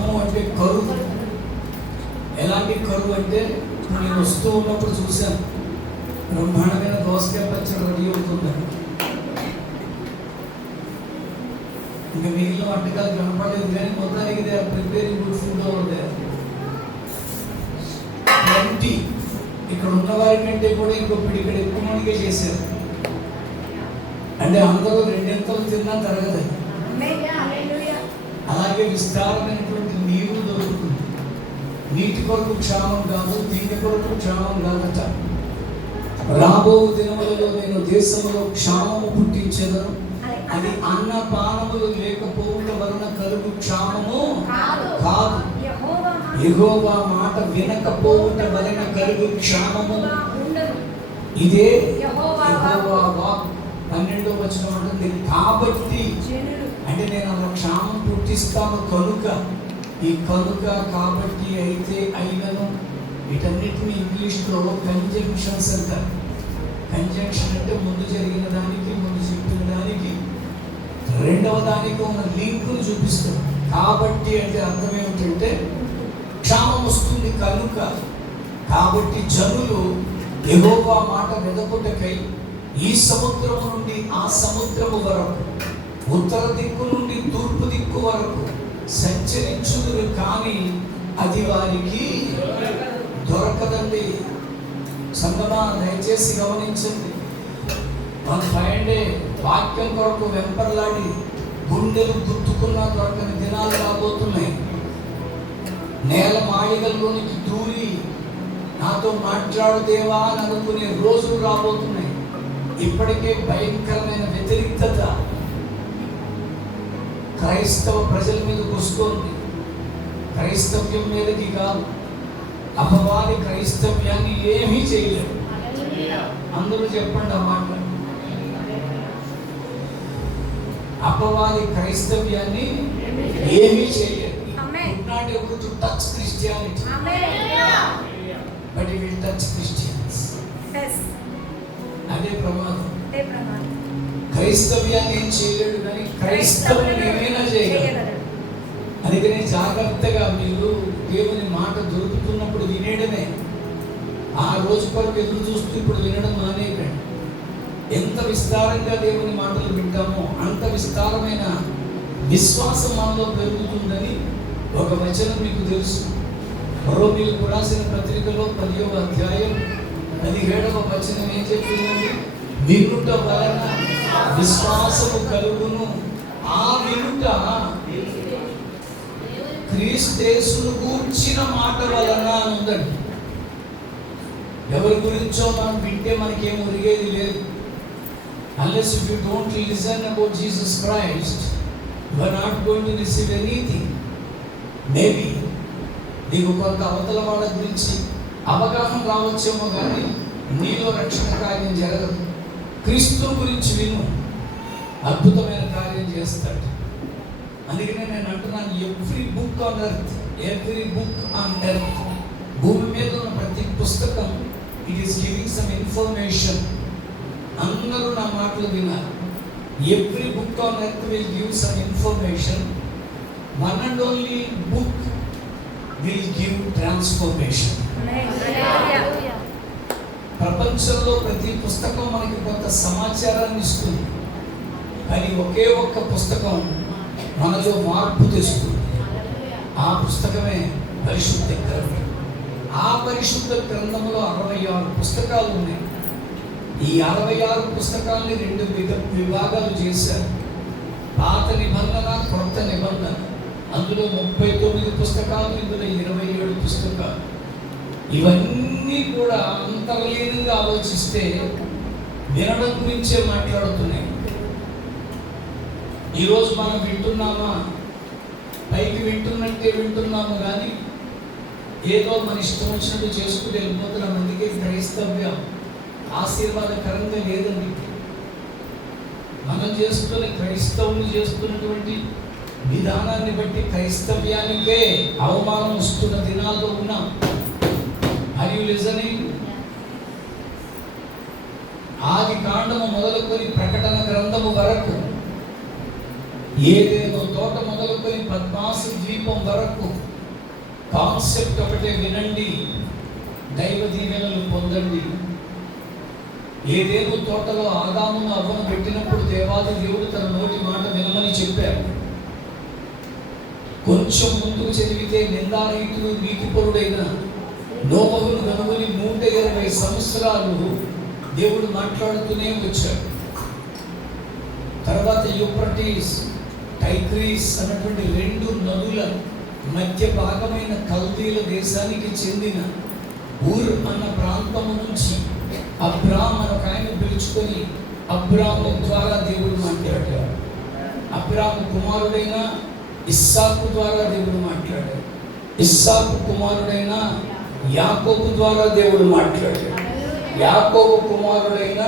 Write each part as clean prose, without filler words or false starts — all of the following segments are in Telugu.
క్షామము అంటే కరువు. ఎలాంటి కరువు అంటే నేను వస్తూ ఉన్నప్పుడు చూశాను, బ్రహ్మాండమైన దోసకాయ పచ్చడి రెడీ అవుతుందండి. ఇంకా మిగిలిన వంటకాలు కనపడలేదు, కానీ మొత్తానికి they are preparing good food over there. ఇక్కడ ఉన్న వారి కంటే కూడా ఇంకో పిడికడ ఎక్కువ మందిగా చేశారు. అంటే అందరూ రెండింతలు తిన్నా తరగదు. అలాగే విస్తారమైనటువంటి నీరు దొరుకుతుంది. నీటి కొరకు క్షామం కాదు, తిండి కొరకు క్షామం కాదట. రాబో దినములలో నేను దేశంలో క్షామము పుట్టించేదను, అది అన్నపానములు లేకపోవుట వలన కలుగు క్షామము కాదు. యెహోవా మాట వినకపోవుట వలన కలుగు క్షామము. ఇదే యెహోవా వాక్. 12వ వచనం ఉంటుంది, కాబట్టి అంటే నేను అలా క్షామం పుట్టిస్తాను కనుక. ఈ కనుక, కాబట్టి, అయితే, అయినను వీటన్నిటిని ఇంగ్లీష్లో కంజంక్షన్స్ అంటారు. కంజంక్షన్ అంటే ముందు జరిగిన దానికి, ముందు చెప్పిన దానికి రెండవ దానికి ఉన్న లింకును చూపిస్తుంది. కాబట్టి అంటే అర్థం ఏమిటంటే క్షామం వస్తుంది కనుక. కాబట్టి జనులు యెహోవా మాట వెదకుటకై ఈ సముద్రము నుండి ఆ సముద్రము వరకు, ఉత్తర దిక్కు నుండి తూర్పు దిక్కు వరకు సంచరించుదురు, కానీ అది వారికి దొరకదండి. సంగమా, దయచేసి గమనించండి. మన పైండే వాక్యం కొరకు వెంపర్లాడి గుండెలు గుర్తుకున్నా దొరకని దినాలు రాబోతున్నాయి. నేల మాళిగల్లోనికి దూరి నాతో మాట్లాడు దేవా అని అనుకునే రోజులు రాబోతున్నాయి. ఇప్పటికే భయంకరమైన వ్యతిరేకత క్రైస్తవ ప్రజల మీదకి వస్తుంది. క్రైస్తవ్యం మీదకి కాదు. అపవాది క్రైస్తవ్యాన్ని ఏమీ చేయలేదు. అందరూ చెప్పండి ఆ మాట. అపవాది క్రైస్తవ్యాన్ని ఏమీ చేయలేదు. Not able to touch Christianity. But he will touch Christians. అదే ప్రమాదం. క్రైస్తవ్యాన్ని ఏం చేయలేడు, కానీ క్రైస్తవుని ఏమైనా చేయగలడు. అందుకని జాగ్రత్తగా మీరు దేవుని మాట దొరుకుతున్నప్పుడు వినేయడమే. ఆ రోజు కొరకు ఎదురు చూస్తూ ఇప్పుడు వినడం మానేయకండి. ఎంత విస్తారంగా దేవుని మాటలు వింటామో అంత విస్తారమైన విశ్వాసం మనలో పెరుగుతుందని ఒక వచనం మీకు తెలుసు. రోమీయులకు రాసిన పత్రికలో 10వ అధ్యాయం 17వ వచనం ఏం చెప్తుందండి? వినుట వలన విశ్వాసము కలుగును, ఆ వినుట క్రీస్తును గూర్చిన మాట వలన ఉందండి. ఎవరి గురించో మనం వింటే మనకేం ఒరిగేది లేదు. Unless if you don't listen about Jesus Christ, you are not going to receive anything. Maybe నీకు కొంత అవతల వాళ్ళ గురించి అవగాహన రావచ్చేమో, కానీ నీలో రక్షణ కార్యం జరగదు. క్రీస్తు గురించి విను, అద్భుతమైన కార్యం చేస్తాడు. అందుకనే నేను అంటున్నాను, ఎవ్రీ బుక్ ఆన్ ఎర్త్, భూమి మీద ఉన్న ప్రతి పుస్తకం it is giving some information. అందరూ నా మాటలు విన్నారు. Every book on earth will give some information. One and only book will give transformation. ప్రపంచంలో ప్రతి పుస్తకం మనకి కొంత సమాచారాన్ని ఇస్తుంది, కానీ ఒకే ఒక్క పుస్తకం మనలో మార్పు తెస్తుంది. ఆ పుస్తకమే పరిశుద్ధ గ్రంథం. ఆ పరిశుద్ధ గ్రంథంలో 66 పుస్తకాలు ఉన్నాయి. ఈ 66 పుస్తకాలని 2 విభాగాలు చేశారు. పాత నిబంధన, కొత్త నిబంధన. అందులో 39 పుస్తకాలు, ఇందులో 27 పుస్తకాలు. ఇవన్నీ కూడా అంతర్లీనంగా ఆలోచిస్తే వినడం గురించే మాట్లాడుతున్నాయి. ఈరోజు మనం వింటున్నామా? పైకి వింటున్నట్టే వింటున్నాము, కానీ ఏదో మన ఇష్టం వచ్చినట్టు చేసుకుంటూ వెళ్ళిపోతున్నాం. అందుకే క్రైస్తవ్యం ఆశీర్వాదకరంగా లేదండి. మనం చేస్తున్న క్రైస్తవులు చేస్తున్నటువంటి విధానాన్ని బట్టి క్రైస్తవ్యానికే అవమానం వస్తున్న దినాల్లో ఉన్నాం. Are you listening? ఆది కాండము మొదలుకొని ప్రకటన గ్రంథము వరకు, ఏదేదో తోట మొదలుకొని పద్మాసు ద్వీపం ద్వీపం వరకు కాన్సెప్ట్ ఒకటే వినండి, దైవ దీవెనలు పొందండి. ఏదేను తోటలో ఆదామును అవ్వను పెట్టినప్పుడు దేవాది దేవుడు తన నోటి మాట వినమని చెప్పారు. కొంచెం ముందుకు చదివితే నిందారహితుడు నీతిపరుడైన నోవహును కనుగొని 120 సంవత్సరాలు దేవుడు మాట్లాడుతూనే వచ్చాడు. తర్వాత యూఫ్రటీస్, టైగ్రీస్ అన్నటువంటి 2 నదుల మధ్య భాగమైన కల్దీల దేశానికి చెందిన ఊర్ అన్న ప్రాంతము నుంచి అబ్రామ్ అనే ఒక ఆయన పిలుచుకొని అబ్రాము ద్వారా దేవుడు మాట్లాడాడు. అబ్రాము కుమారుడైన ఇస్సాకు ద్వారా దేవుడు మాట్లాడాడు. ఇస్సాకు కుమారుడైన యాకోబు ద్వారా దేవుడు మాట్లాడాడు. యాకోబు కుమారుడైన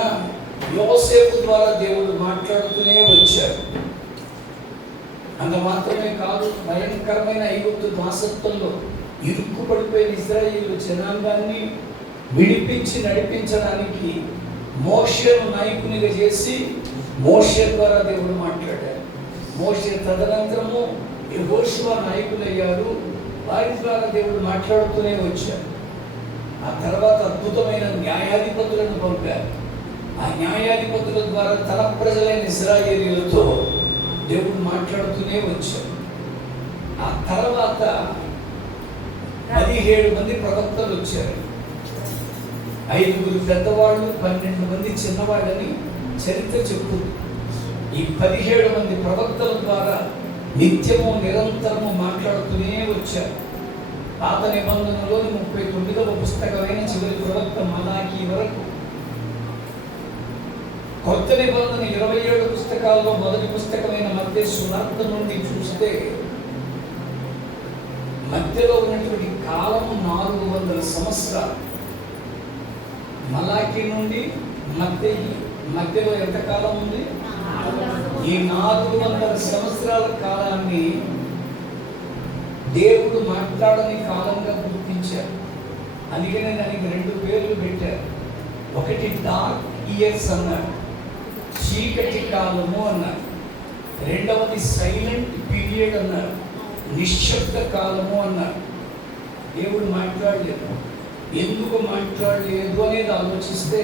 యోసేపు ద్వారా దేవుడు మాట్లాడుతూనే వచ్చాడు. అంత మాత్రమే కాదు, భయంకరమైన ఐగుప్తు దాసత్వంలో ఇరుక్కుపడిపోయిన ఇశ్రాయేలు జనాంగాన్ని విడిపించి నడిపించడానికి మోషేను నాయకునిగా చేసి మోషే ద్వారా దేవుడు మాట్లాడాడు. మోషే తదనంతరము యెహోషువ నాయకులయ్యారు. వారి ద్వారా దేవుడు మాట్లాడుతూనే వచ్చాడు. ఆ తర్వాత అద్భుతమైన న్యాయాధిపతులను పంపారు. ఆ న్యాయాధిపతుల ద్వారా తన ప్రజలైన ఇశ్రాయేలీయులతో దేవుడు మాట్లాడుతూనే వచ్చాడు. ఆ తర్వాత 17 మంది ప్రవక్తలు వచ్చారు. 5 పెద్దవాళ్ళు, 12 మంది చిన్నవాళ్ళని చరిత్ర చెప్తుంది. ఈ 17 మంది ప్రవక్తల ద్వారా నిత్యము నిరంతరము మాట్లాడుతూనే వచ్చారు. పాత నిబంధనలోని 39వ పుస్తకమైన చివరి ప్రవక్త మలాకీ వరకు, కొత్త నిబంధన 27 పుస్తకాల్లో మొదటి పుస్తకమైన మత్తయి సువార్త నుండి చూస్తే మధ్యలో ఉన్నటువంటి కాలము 400 సంవత్సరాలు. మలాకీ నుండి మత్తయి మధ్యలో ఎంత కాలం ఉంది? ఈ 400 సంవత్సరాల కాలాన్ని దేవుడు మాట్లాడని కాలంగా గుర్తించారు. అందుకనే దానికి 2 పేర్లు పెట్టారు. ఒకటి డార్క్ ఇయర్స్ అన్నారు, చీకటి కాలము అన్నారు. రెండవది సైలెంట్ పీరియడ్ అన్నారు, నిశ్శబ్ద కాలము అన్నారు. దేవుడు మాట్లాడలేదు. ఎందుకు మాట్లాడలేదు అనేది ఆలోచిస్తే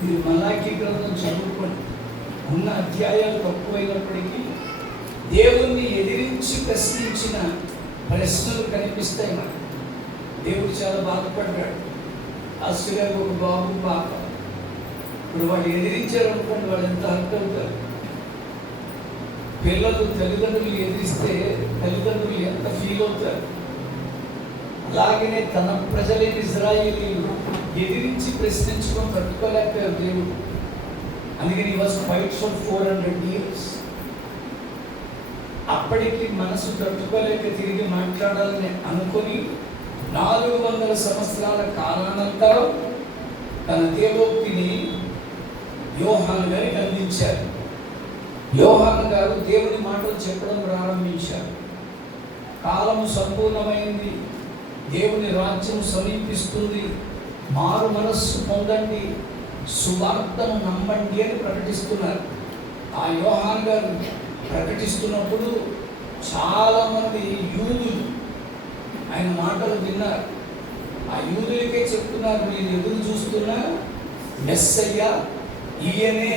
మీరు మలాకీ గ్రంథం చదువుకోండి. ఉన్న అధ్యాయాలు తక్కువైనప్పటికీ దేవుణ్ణి ఎదిరించి ప్రశ్నించిన ప్రశ్నలు కనిపిస్తాయి మనకు. దేవుడు చాలా బాధపడ్డాడు. ఆస్ట్రేలియాలో ఒక బాబు పాప, ఇప్పుడు వాళ్ళు ఎదిరించారనుకోండి, వాళ్ళు ఎంత హర్ట్ అవుతారు. పిల్లలు తల్లిదండ్రులు ఎదిరిస్తే తల్లిదండ్రులు ఎంత ఫీల్ అవుతారు. అలాగనే తన ప్రజలైన ఇశ్రాయేలీయులు ఎదిరించి ప్రశ్నించుకొని తట్టుకోలేకపోయారు దేవుడు. అందుకని వాజ్ ఫైట్ ఫర్ 400 years. అప్పటికి మనసు తట్టుకోలేక తిరిగి మాట్లాడాలని అనుకొని 400 సంవత్సరాల కాలానంతరం తన దేవోక్తిని యోహాను గారికి అందించారు. యోహాను గారు దేవుని మాటలు చెప్పడం ప్రారంభించారు. కాలము సంపూర్ణమైంది, దేవుని రాజ్యం సమీపిస్తుంది, మారు మనస్సు పొందండి, సువార్తను నమ్మండి అని ప్రకటిస్తున్నారు. ఆ యోహాను గారు ప్రకటిస్తున్నప్పుడు చాలామంది యూదులు ఆయన మాటలు విన్నారు. ఆ యూదులకే చెప్తున్నారు, మీరు ఎదురు చూస్తున్న మెస్సయ్య ఈయనే,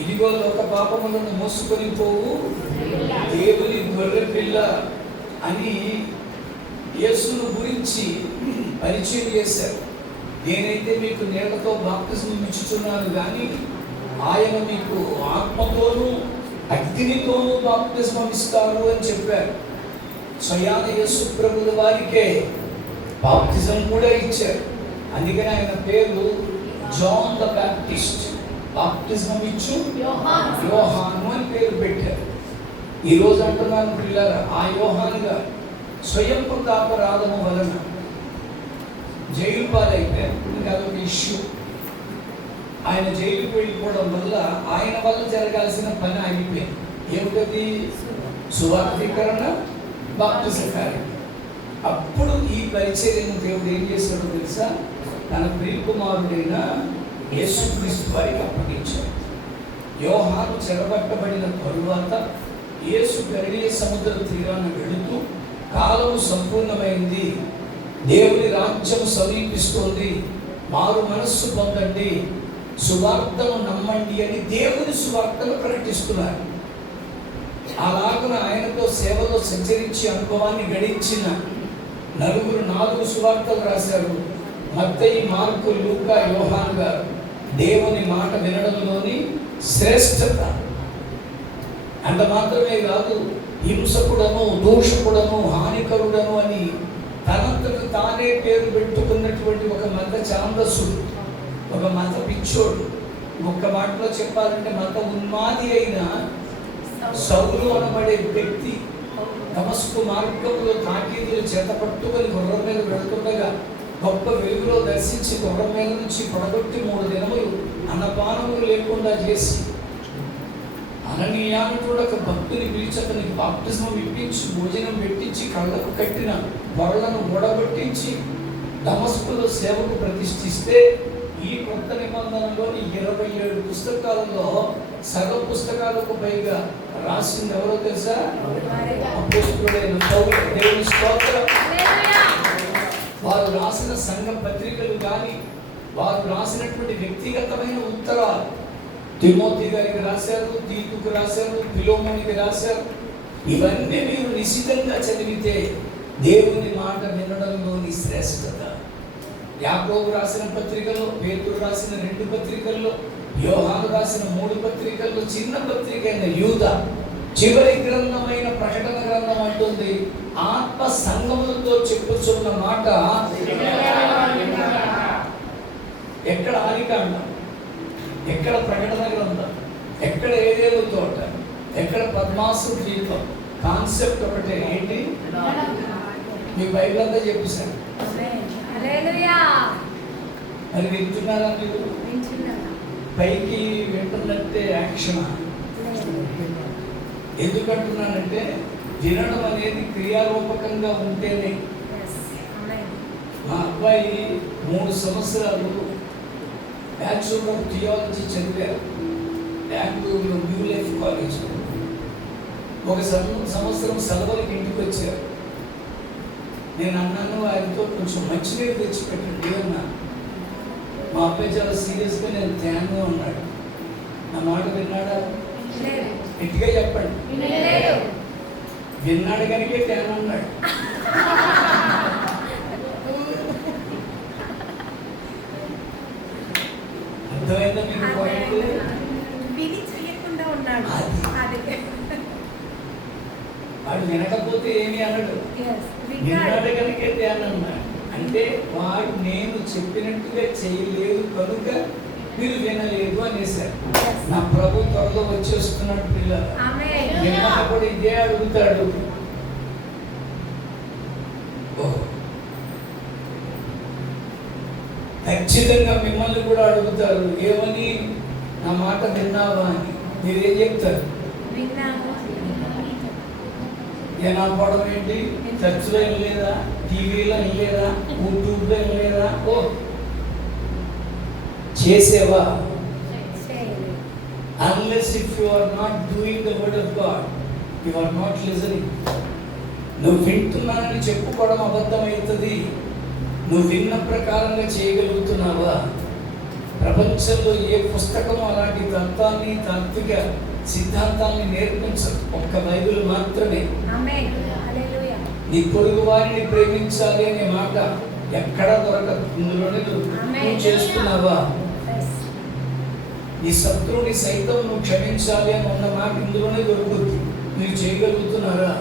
ఇదిగో లోక పాపములను మోసుకొని పోవు దేవుని గొర్రె పిల్ల అని యేసును గురించి పరిచయం చేశారు. నేనైతే మీకు నీళ్లతో బాప్తిజం ఇచ్చుచున్నాను, కానీ ఆయన మీకు ఆత్మతోనూ అగ్నితోనూ బాప్తిజం ఇస్తారు అని చెప్పారు. స్వయాన యేసు ప్రభుల వారికే బాప్తిజం కూడా ఇచ్చారు. అందుకని ఆయన పేరు జాన్ ద బ్యాప్టిస్ట్, బాప్తిజం ఇచ్చు యోహాను అని పేరు పెట్టారు. ఈరోజు అంటున్నాను పిల్లలు, ఆ యోహానుగా స్వయం కృతాపరాధము వలన జైలు పాలైపోయారు. ఇంకా అదొక ఇష్యూ. ఆయన జైలుకు వెళ్ళిపోవడం వల్ల ఆయన వల్ల జరగాల్సిన పని ఆగిపోయింది. ఏమిటది? సువార్తీకరణ, బాప్తిజ కార్యం. అప్పుడు ఈ పరిచర్యను దేవుడు ఏం చేశాడో తెలుసా? తన ప్రియకుమారుడైన యేసుక్రీస్తు వారికి అప్పగించాడు. యోహాను చెరబట్టబడిన తరువాత యేసు గలిలయ సముద్ర తీరాన వెళుతూ కాలము సంపూర్ణమైంది, దేవుని రాజ్యం సమీపిస్తోంది, మారు మనస్సు పొందండి, సువార్తను నమ్మండి అని దేవుని సువార్తను ప్రకటిస్తున్నారు. అలాగున ఆయనతో సేవలో సంచరించి అనుభవాన్ని గడించిన నలుగురు 4 సువార్తలు రాశారు. మత్తయి, మార్కు, లూకా, యోహాను గారు. దేవుని మాట వినడంలోని శ్రేష్టత. అంత మాత్రమే కాదు, హింసకుడను, దూషకుడను, హానికరుడను అని తనంతకు తానే పేరు పెట్టుకున్నటువంటి ఒక మత ఛాందసుడు, ఒక మత పిచ్చోడు, ఒక్క మాటలో చెప్పాలంటే మత ఉన్మాది అయిన సౌలు అనబడే వ్యక్తి దమస్కు మార్గంలో తాకీదులు చేత పట్టుకొని గుర్రం మీద వెళుతుండగా గొప్ప వెలుగులో దర్శించి గుర్రం మీద నుంచి పడగొట్టి 3 దినములు అన్నపానములు లేకుండా చేసి అననీయానుడు ఒక భక్తుని పిలిచి అతనికి బాప్తిజం ఇప్పించి భోజనం పెట్టించి కళ్ళకు కట్టిన పొరలను ఊడగొట్టించి దమస్కులో సేవకు ప్రతిష్ఠిస్తే ఈ కొత్త నిబంధనలోని 27 పుస్తకాలలో సగం పుస్తకాలకు పైగా రాసింది ఎవరో తెలుసా? అపోస్తలుడైన పౌలు. దేవుని స్తోత్రం. వారు రాసిన సంఘ పత్రికలు కానీ, వారు రాసినటువంటి వ్యక్తిగతమైన ఉత్తరాలు తిమోతి గారికి రాశారు, తీతుకు రాశారు, ఫిలోమోనికి రాశారు. ఇవన్నీ మీరు నిశితంగా చదివితే దేవుని మాట వినడంలోని శ్రేష్టత. యాకోబు రాసిన పత్రికలో, పేతురు రాసిన 2 పత్రికల్లో, యోహాను రాసిన 3 పత్రికల్లో, చిన్న పత్రిక అయిన యూదా చివరి గ్రంథమైన ప్రకటన గ్రంథం అంటుంది, ఆత్మ సంగములతో చెప్పుచున్న మాట. ఎక్కడ ఆదికాండం, ఎక్కడ ప్రకటన గ్రంథం, ఎక్కడ ఏదేదో తోట, ఎక్కడ పద్మాసు ద్వీపం. కాన్సెప్ట్ ఒకటే, ఏంటి? మీ బైబిల్ అంతా చెప్పేశాను. మరి వింటున్నారా మీరు? పైకి వింటున్నట్టే యాక్షన్. ఎందుకంటున్నానంటే వినడం అనేది క్రియారూపకంగా ఉంటేనే. మా అబ్బాయి 3 సంవత్సరాలు బ్యాచులర్ ఆఫ్ థియాలజీ చదివారు బెంగళూరులో న్యూ లైఫ్ కాలేజ్లో. ఒక సంవత్సరం సెలవులకి ఇంటికి వచ్చారు. నేను అన్నాను, ఆయనతో కొంచెం మంచినీరు తెచ్చిపెట్టండి అన్నాను. మా అబ్బాయి చాలా సీరియస్గా నేను తేను అన్నాడు. నా మాట విన్నాడా? గట్టిగా చెప్పండి. విన్నాడు కనుక తేను అన్నాడు. అర్థమైందా మీకు పాయింట్? వాడు వినకపోతే ఏమి అనడు, విన్నాడు కనుక తేను అన్నాడు. అంటే వాడు నేను చెప్పినట్టుగా చేయలేదు కనుక మీరు వినలేదు అనేసారు. నా ప్రభు త్వరలో వచ్చేస్తున్నాడు. పిల్లలు విన్నప్పుడు ఇదే అడుగుతాడు. ఖచ్చితంగా మిమ్మల్ని కూడా అడుగుతారు, ఏమని? నా మాట విన్నావా అని. మీరేం చెప్తారు? వినపడం ఏంటి? చర్చిలో ఏం లేదా, టీవీలో ఏం లేదా, యూట్యూబ్లో ఏం లేదా? ఓ చేసేవా? Unless if you are not doing the word of God, you are not listening. నువ్వు వింటున్నానని చెప్పుకోవడం అబద్ధమవుతుంది. నువ్వు విన్న ప్రకారంగా చేయగలుగుతున్నావా? ప్రపంచంలో ఏ పుస్తకం అలాంటి తత్వాన్ని, తాత్విక సిద్ధాంతాన్ని నేర్పించదు. ఒక్క బైబిల్ మాత్రమే. నీ పొరుగు వారిని ప్రేమించాలి అనే మాట ఎక్కడా దొరకదు, ఇందులోనే దొరుకుతుంది. నువ్వు చేస్తున్నావా? నీ శత్రువుని సైతం నువ్వు క్షమించాలి అని ఉన్న మాట ఇందులోనే దొరుకుతుంది. మీరు చేయగలుగుతున్నారా?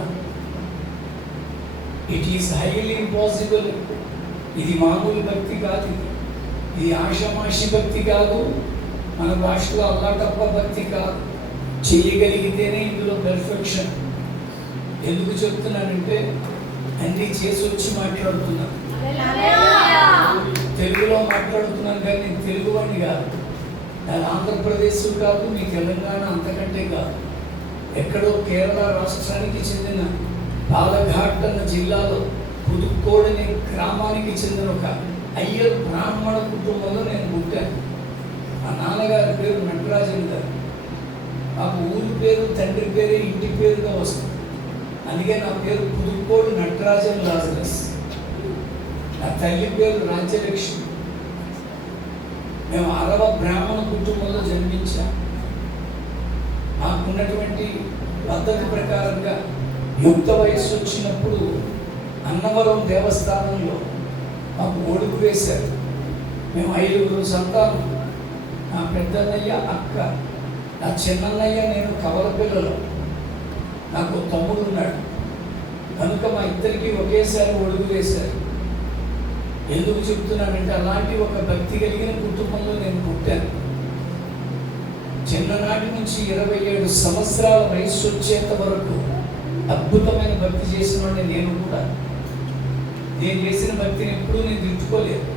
It is highly impossible. ఇది మామూలు భక్తి కాదు, ఇది ఆషామాషి భక్తి కాదు, మన భాషలో అల్లాటప్ప భక్తి కాదు. చేయగలిగితేనే ఇందులో పెర్ఫెక్షన్. ఎందుకు చెప్తున్నానంటే అన్నీ చేసి వచ్చి మాట్లాడుతున్నాను. తెలుగులో మాట్లాడుతున్నాను కానీ నేను తెలుగువాడిని కాదు. నేను ఆంధ్రప్రదేశ్ కాదు, మీ తెలంగాణ అంతకంటే కాదు. ఎక్కడో కేరళ రాష్ట్రానికి చెందిన బాలఘాట్ అన్న జిల్లాలో పుదుక్కోడనే గ్రామానికి చెందిన ఒక అయ్యర్ బ్రాహ్మణ కుటుంబంలో నేను పుట్టాను. మా నాన్నగారి పేరు నటరాజన్ గారు. నాకు ఊరి పేరు, తండ్రి పేరు, ఇంటి పేరుగా వస్తుంది. అందుకే నా పేరు పుదుక్కోడు నటరాజన్. ధనరాజన్ లాజరస్. నా తల్లి పేరు రాజ్యలక్ష్మి. మేము 6వ బ్రాహ్మణ కుటుంబంలో జన్మించాం. మాకున్నటువంటి పద్ధతి ప్రకారంగా యుక్త వయస్సు వచ్చినప్పుడు అన్నవరం దేవస్థానంలో మాకు ఒడుగు వేశారు. మేము 5 సంతానం. నా పెద్దన్నయ్య, అక్క, నా చిన్నన్నయ్య, నేను కవల పిల్లలు. నాకు తమ్ముడు ఉన్నాడు. కనుక మా ఇద్దరికి ఒకేసారి ఒడుగు వేశారు. ఎందుకు చెప్తున్నానంటే అలాంటి ఒక భక్తి కలిగిన కుటుంబంలో నేను పుట్టాను. చిన్ననాటి నుంచి 27 సంవత్సరాల వయస్సు వచ్చేంత వరకు అద్భుతమైన భక్తి చేసిన వాడిని నేను కూడా. నేను చేసిన భక్తిని ఎప్పుడూ నేను తిట్టుకోలేదు.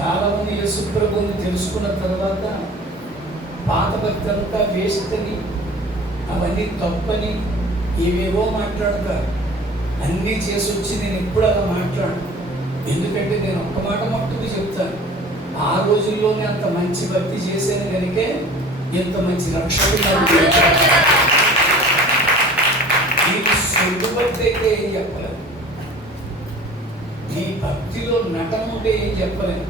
చాలామంది యేసు ప్రభువుని తెలుసుకున్న తర్వాత పాత భక్తి అంతా వేస్ట్ అని, అవన్నీ తప్పని ఏవేవో మాట్లాడతారు. అన్నీ చేసి వచ్చి నేను ఎప్పుడు అలా మాట్లాడు. ఎందుకంటే నేను ఒక్క మాట మట్టుకు చెప్తాను, ఆ రోజుల్లోనే అంత మంచి భక్తి చేసేది కనుకే ఎంత మంచి రక్షణ. నీకు సొంత భక్తి అయితే ఏం చెప్పలేదు, నీ భక్తిలో నటన ఉంటే ఏం చెప్పలేదు.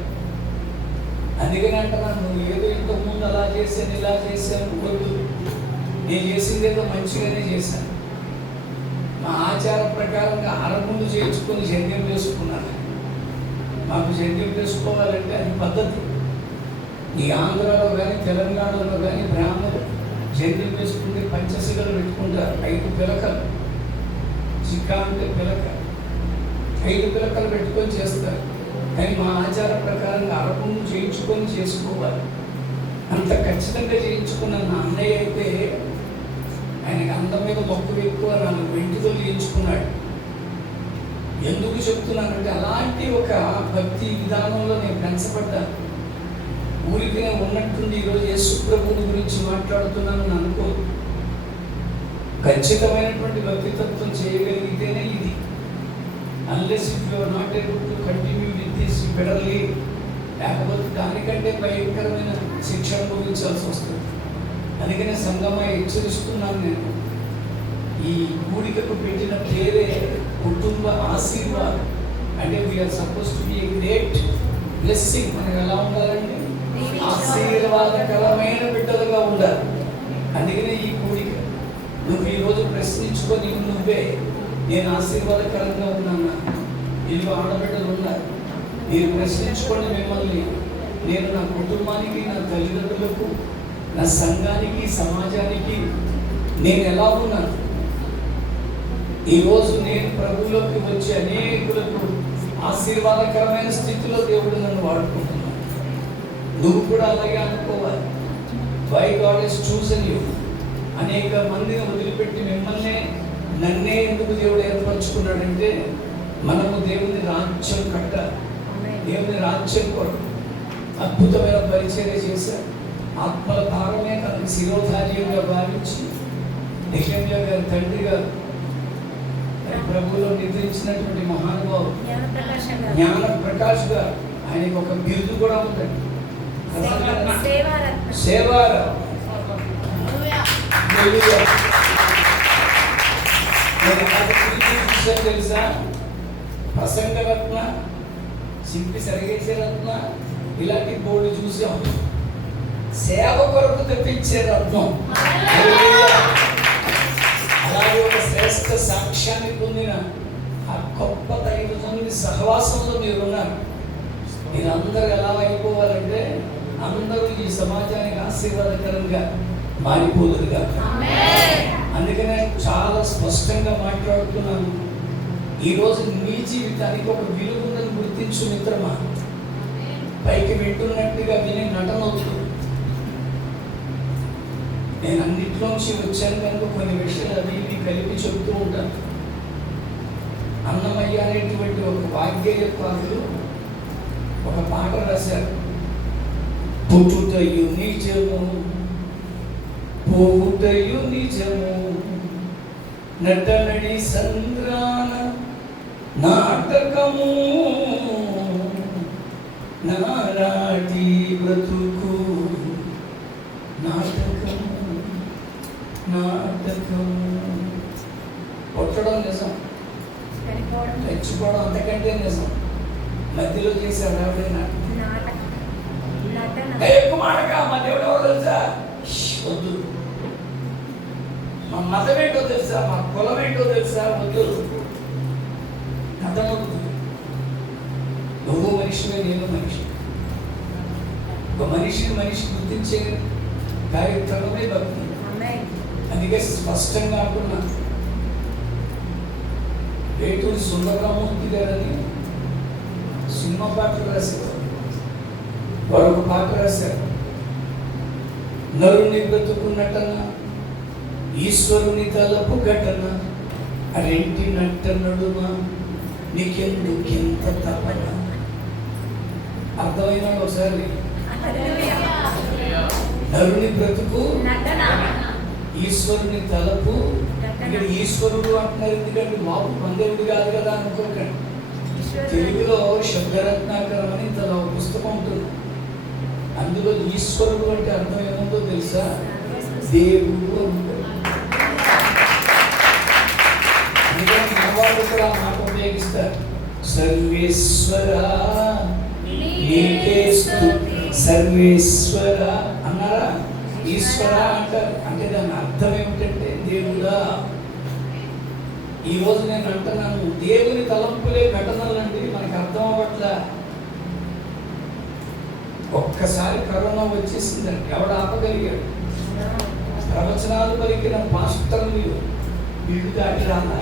అందుకని అంటున్నాను, నువ్వు ఏదో ఇంతకుముందు అలా చేశాను ఇలా చేశాను వద్దు. నేను చేసింది ఏదో మంచిగానే చేశాను. మా ఆచార ప్రకారంగా అరముందు చేయించుకొని జంధ్యం వేసుకున్నాను. మాకు జంధ్యం వేసుకోవాలంటే అది పద్ధతి. ఈ ఆంధ్రాలో కానీ తెలంగాణలో కానీ బ్రాహ్మణులు జంధ్యం వేసుకుంటే పంచశిగలు పెట్టుకుంటారు. 5 పిలకలు, చిక్కా అంటే పిలక, 5 పిలకలు పెట్టుకొని చేస్తారు. కానీ మా ఆచార ప్రకారంగా అరముందు చేయించుకొని చేసుకోవాలి. అంత ఖచ్చితంగా చేయించుకున్న నా అన్నయ్య అయితే ఆయనకి అందం మీద మక్కువ ఎక్కువ, 4 వెంట్రుకలు చేయించుకున్నాడు. ఎందుకు చెప్తున్నానంటే అలాంటి ఒక భక్తి విధానంలో నేను పెంచబడ్డాను. ఊరికి ఉన్నట్టుండి ఈరోజు యేసు ప్రభువుని గురించి మాట్లాడుతున్నానని అనుకో. ఖచ్చితమైనటువంటి భక్తితత్వం చేయగలిగితేనే ఇది. Unless if you are not able to continue with this you better leave. లేకపోతే దానికంటే భయంకరమైన శిక్ష అనుభవించాల్సి వస్తుంది. అందుకనే సంగమా హెచ్చరిస్తున్నాను నేను. ఈ కూడికకు పెట్టిన పేరే కుటుంబ ఆశీర్వాదం. అంటే we are suppose to be a great blessing. మనం ఎలా ఉండాలండి? ఆశీర్వాదకరమైన బిడ్డలుగా ఉండాలి. అందుకనే ఈ కూడిక. నువ్వు ఈరోజు ప్రశ్నించుకొని నువ్వే, నేను ఆశీర్వాదకరంగా ఉన్నానా? వీళ్ళు ఆడబిడ్డలు ఉన్నారు. మీరు ప్రశ్నించుకోండి మిమ్మల్ని. నేను నా కుటుంబానికి, నా తల్లిదండ్రులకు, నా సంఘానికి, సమాజానికి నేను ఎలా ఉన్నాను? ఈరోజు నేను ప్రభువులోకి వచ్చి అనేకులకు ఆశీర్వాదకరమైన స్థితిలో దేవుడు నన్ను వాడుకుంటున్నాను. నువ్వు కూడా అలాగే అనుకోవాలి. Why God has chosen you. అనేక మందిని వదిలిపెట్టి మిమ్మల్నే, నన్నే ఎందుకు దేవుడు ఏర్పరచుకున్నాడంటే మనము దేవుని రాజ్యం కట్టాలి. దేవుని రాజ్యం కొరకు అద్భుతమైన పరిచర్య చేశారు. ఆత్మల భారమే తనకు శిరోధార్యంగా భావించి నిజంగా గారి తండ్రిగా ప్రభువులో నిద్రించినటువంటి మహానుభావుడు జ్ఞాన ప్రకాష్ గారు. ఆయనకు ఒక బిరుదు కూడా ఉందండి, సేవార. తెలుసా? ప్రసంగరత్న, సింపి సరిగేసే రత్న, ఇలాంటి బోర్డు చూసాం. సేవ కొరకు తెప్పించే రత్నం. అలాగే ఒక శ్రేష్ఠ సాక్ష్యాన్ని పొందిన ఆ గొప్ప దైవజనుని సహవాసంలో మీరున్నారు. మీరందరూ ఎలా అయిపోవాలంటే అందరూ ఈ సమాజానికి ఆశీర్వాదకరంగా మారిపోదురుగా. అందుకనే చాలా స్పష్టంగా మాట్లాడుతున్నాను. ఈరోజు నీ జీవితానికి ఒక విలువ ఉందని గుర్తించు మిత్రమా. పైకి వింటున్నట్టుగా విని నటన అవుతుంది. నేను అన్నిట్లోంచి వచ్చాను కనుక కొన్ని విషయాలు అవి ఇవి కలిపి చెబుతూ ఉంటాను. అన్నమయ్య అనేటువంటి ఒక వాగ్గేయకారులు ఒక పాట రాశారు. పుట్టుటయు నిజము, పోవుటయు నిజము, నటనడి సంద్రాన నాటకము, నానాటి బ్రతుకు నాటకము, నాటకము. కొట్టడం నిజం, రెచ్చిపోవడం అంతకంటే నిజం. మధ్యలో చేశాడు ఎవడైనా ఎక్కువ మాటగా మా దేవుడు ఎవరో తెలుసా, వద్దు. మా మతం ఏంటో తెలుసా, మా కులం ఏంటో తెలుసా, వద్దు. అర్థమవుతుంది. నువ్వు మనిషివే, నేను మనిషి. ఒక మనిషి గుర్తించే కార్యక్రమమే భక్తి. అందుకే స్పష్టంగా అంటున్నా, వేటూరి సుందరరామూర్తి గారని సినిమా పాటలు రాశారు. మరొక పాట రాశారు, నరుని బ్రతుకున్నటన ఈశ్వరుని తలపు ఘటన రెంటి నట్ట నడుమ నీకెందుకింత తపన. అర్థమైన ఒకసారి, నరుని బ్రతుకు ఈశ్వరుని తలపు. ఇక్కడ ఈశ్వరుడు అంటున్నారు ఎందుకంటే బాబు మందేవుడు కాదు కదా అనుకోకండి. తెలుగులో శబ్దరత్నాకరం అని ఇంత పుస్తకం ఉంటుంది. అందులో ఈశ్వరుడు అంటే అర్థం ఏముందో తెలుసా, దేవుడు. అందుకని మనవాళ్ళు కూడా ఆ మాట ఉపయోగిస్తారు, సర్వేశ్వర నీకే స్తుతి. సర్వేశ్వర అన్నారా, ఈశ్వర అంటారు. అంటే దాని అర్థం ఏమిటంటే దేవుడా. ఈరోజు నేను అంటున్నాను, దేవుని తలంపులే ఘటనలండి మనకు అర్థం అవ్వట్లా. ఒక్కసారి కరోనా వచ్చేసిందండి, ఎవడు ఆపగలిగాడు? ప్రవచనాలు పలికిన పాస్టర్లు వీళ్ళు దాటి రాలా,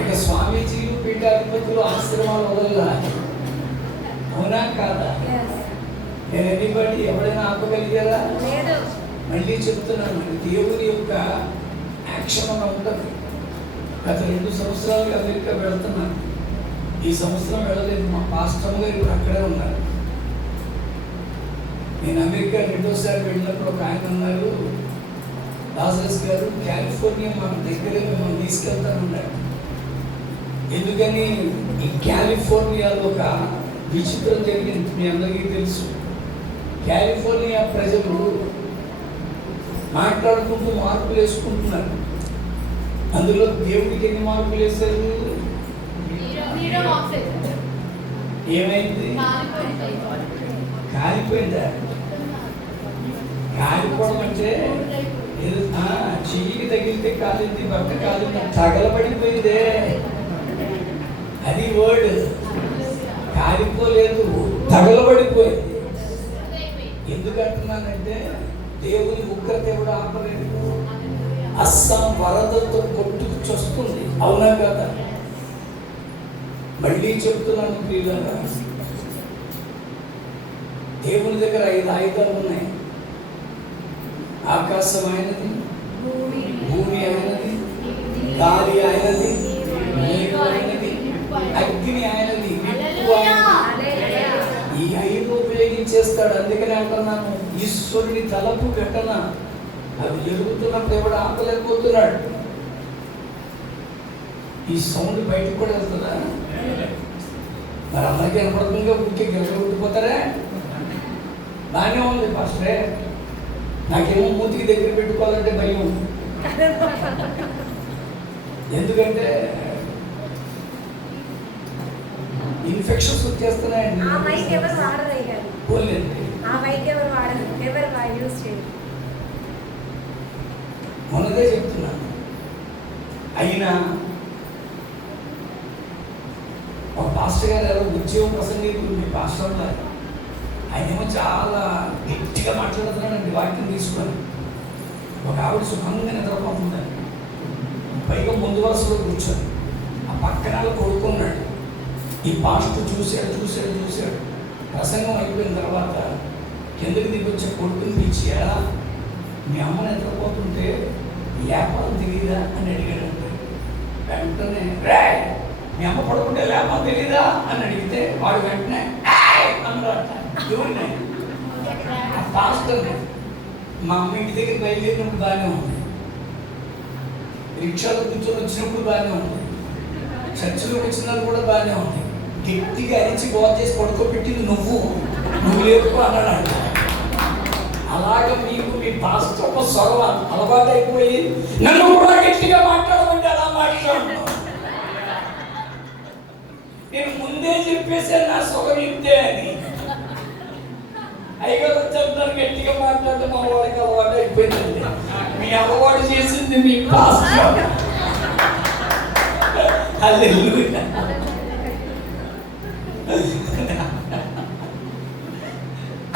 ఇక స్వామీజీలు పీఠాధిపతులు ఆశ్రమాలు వదల్లా. అవునా కాదా? నేను ఎన్నిబడి ఎవరైనా ఆపగలిగారా? మళ్ళీ చెప్తున్నాను, దేవుని యొక్క యాక్షన్ అలా ఉండదు. గత 2 సంవత్సరాలుగా అమెరికా వెళుతున్నాను. ఈ సంవత్సరం వెళ్ళలేదు. మా పాస్టర్ గారు ఇప్పుడు అక్కడే ఉన్నారు. నేను అమెరికా 2వ సారి వెళ్ళినప్పుడు ఒక ఆయన అన్నారు, లాజరస్ గారు కాలిఫోర్నియా మన దగ్గరే మిమ్మల్ని తీసుకెళ్తానన్నారు. ఎందుకని, ఈ కాలిఫోర్నియాలో ఒక విచిత్రం జరిగింది. మీ అందరికీ తెలుసు, కాలిఫోర్నియా ప్రజలు మాట్లాడుకుంటూ మార్పులు వేసుకుంటున్నారు. అందులో దేవుడికి ఎన్ని మార్పులు వేశారు? ఏమైంది? కాలిపోయిందా? కాలిపోవడం అంటే చెయ్యికి తగిలితే కాలింది, బట్ట కాలింది, తగలబడిపోయిందే. అది వర్డ్. కాలిపోలేదు, తగలబడిపోయింది. ఎందుకంటున్నానంటే దేవుని ఉగ్రత కూడా ఆపలేదు. అస్సాం వరదతో కొట్టుకు చొస్తుంది. అవునా కదా? మళ్ళీ చెప్తున్నాను ప్రియులారా, దేవుని దగ్గర 5 ఆయుధాలు ఉన్నాయి. ఆకాశం ఆయనది, భూమి ఆయనది, గాలి ఆయనది, నీరు ఆయనది, అగ్ని ఆయనది, నిప్పు ఆయనది. ఈ 5 ఉపయోగించేస్తాడు. అందుకనే అంటున్నాను, ఈశ్వరుని తలపు ఘటన అవి జరుగుతున్నప్పుడు ఎవడు ఆపలేకపోతున్నాడు. ఈ సౌండ్ బయటకు కూడా వెళ్తుందా? మరి అందరికీ కనపడుతుందిగా, ఊరికే గెలగొట్టిపోతారా? బాగానే ఉంది పాస్టరే, నాకేమో మూతికి దగ్గర పెట్టుకోవాలంటే భయం ఉంది. ఎందుకంటే ఇన్ఫెక్షన్స్ వచ్చేస్తున్నాయండి. మొన్నదే చెప్తున్నాను. అయినా ఒక పాస్టర్ గారు ఎవరో ఉద్యోగం ప్రసంగికులు, మీ పాస్టర్ గారు, ఆయనేమో చాలా గట్టిగా మాట్లాడుతున్నాడండి వాక్యం తీసుకొని. ఒక ఆవిడ సుఖంగా నిద్రపోతుందండి, పైగా ముందు వరుసలో కూర్చొని, ఆ పక్కన కొడుకున్నాడు. ఈ పాస్టర్ చూశాడు. ప్రసంగం అయిపోయిన తర్వాత కిందకి దిగొచ్చే కొడుకుని పిలిచి, ఎలా మీ అమ్మ నిద్రపోతుంటే లేపాలని తెలియదా అని అడిగాడంటే, వెంటనే మీ అమ్మ పడుకుంటే లేపాలని తెలీదా అని అడిగితే వాడు వెంటనే అన్నాడట. ఎవరిని? ఆ పాస్టర్ని. మా అమ్మ ఇంటి దగ్గర బయలుదేరినప్పుడు బాగానే ఉంది, రిక్షాలో కూర్చొని వచ్చినప్పుడు బాగానే ఉంది, చర్చిలో వచ్చినప్పుడు కూడా బాగానే ఉంది. గట్టిగా అరిచి బాగు చేసి పడుకోబెట్టింది నువ్వు లేపు అన్నాడు. అలాగ మీకు మీ పాస్టర్ స్వరం అలవాటు అయిపోయి నన్ను కూడా గట్టిగా మాట్లాడమంటే అలా మాట్లాడుతున్నావు. నేను ముందే చెప్పేసాను నా సుఖం ఇంతే అని. అయ్యగారు చెప్తాను గట్టిగా మాట్లాడితే మా వాడికి అలవాటు అయిపోయిందండి. మీ అలవాటు చేసింది మీ పాస్టర్. హల్లెలూయా.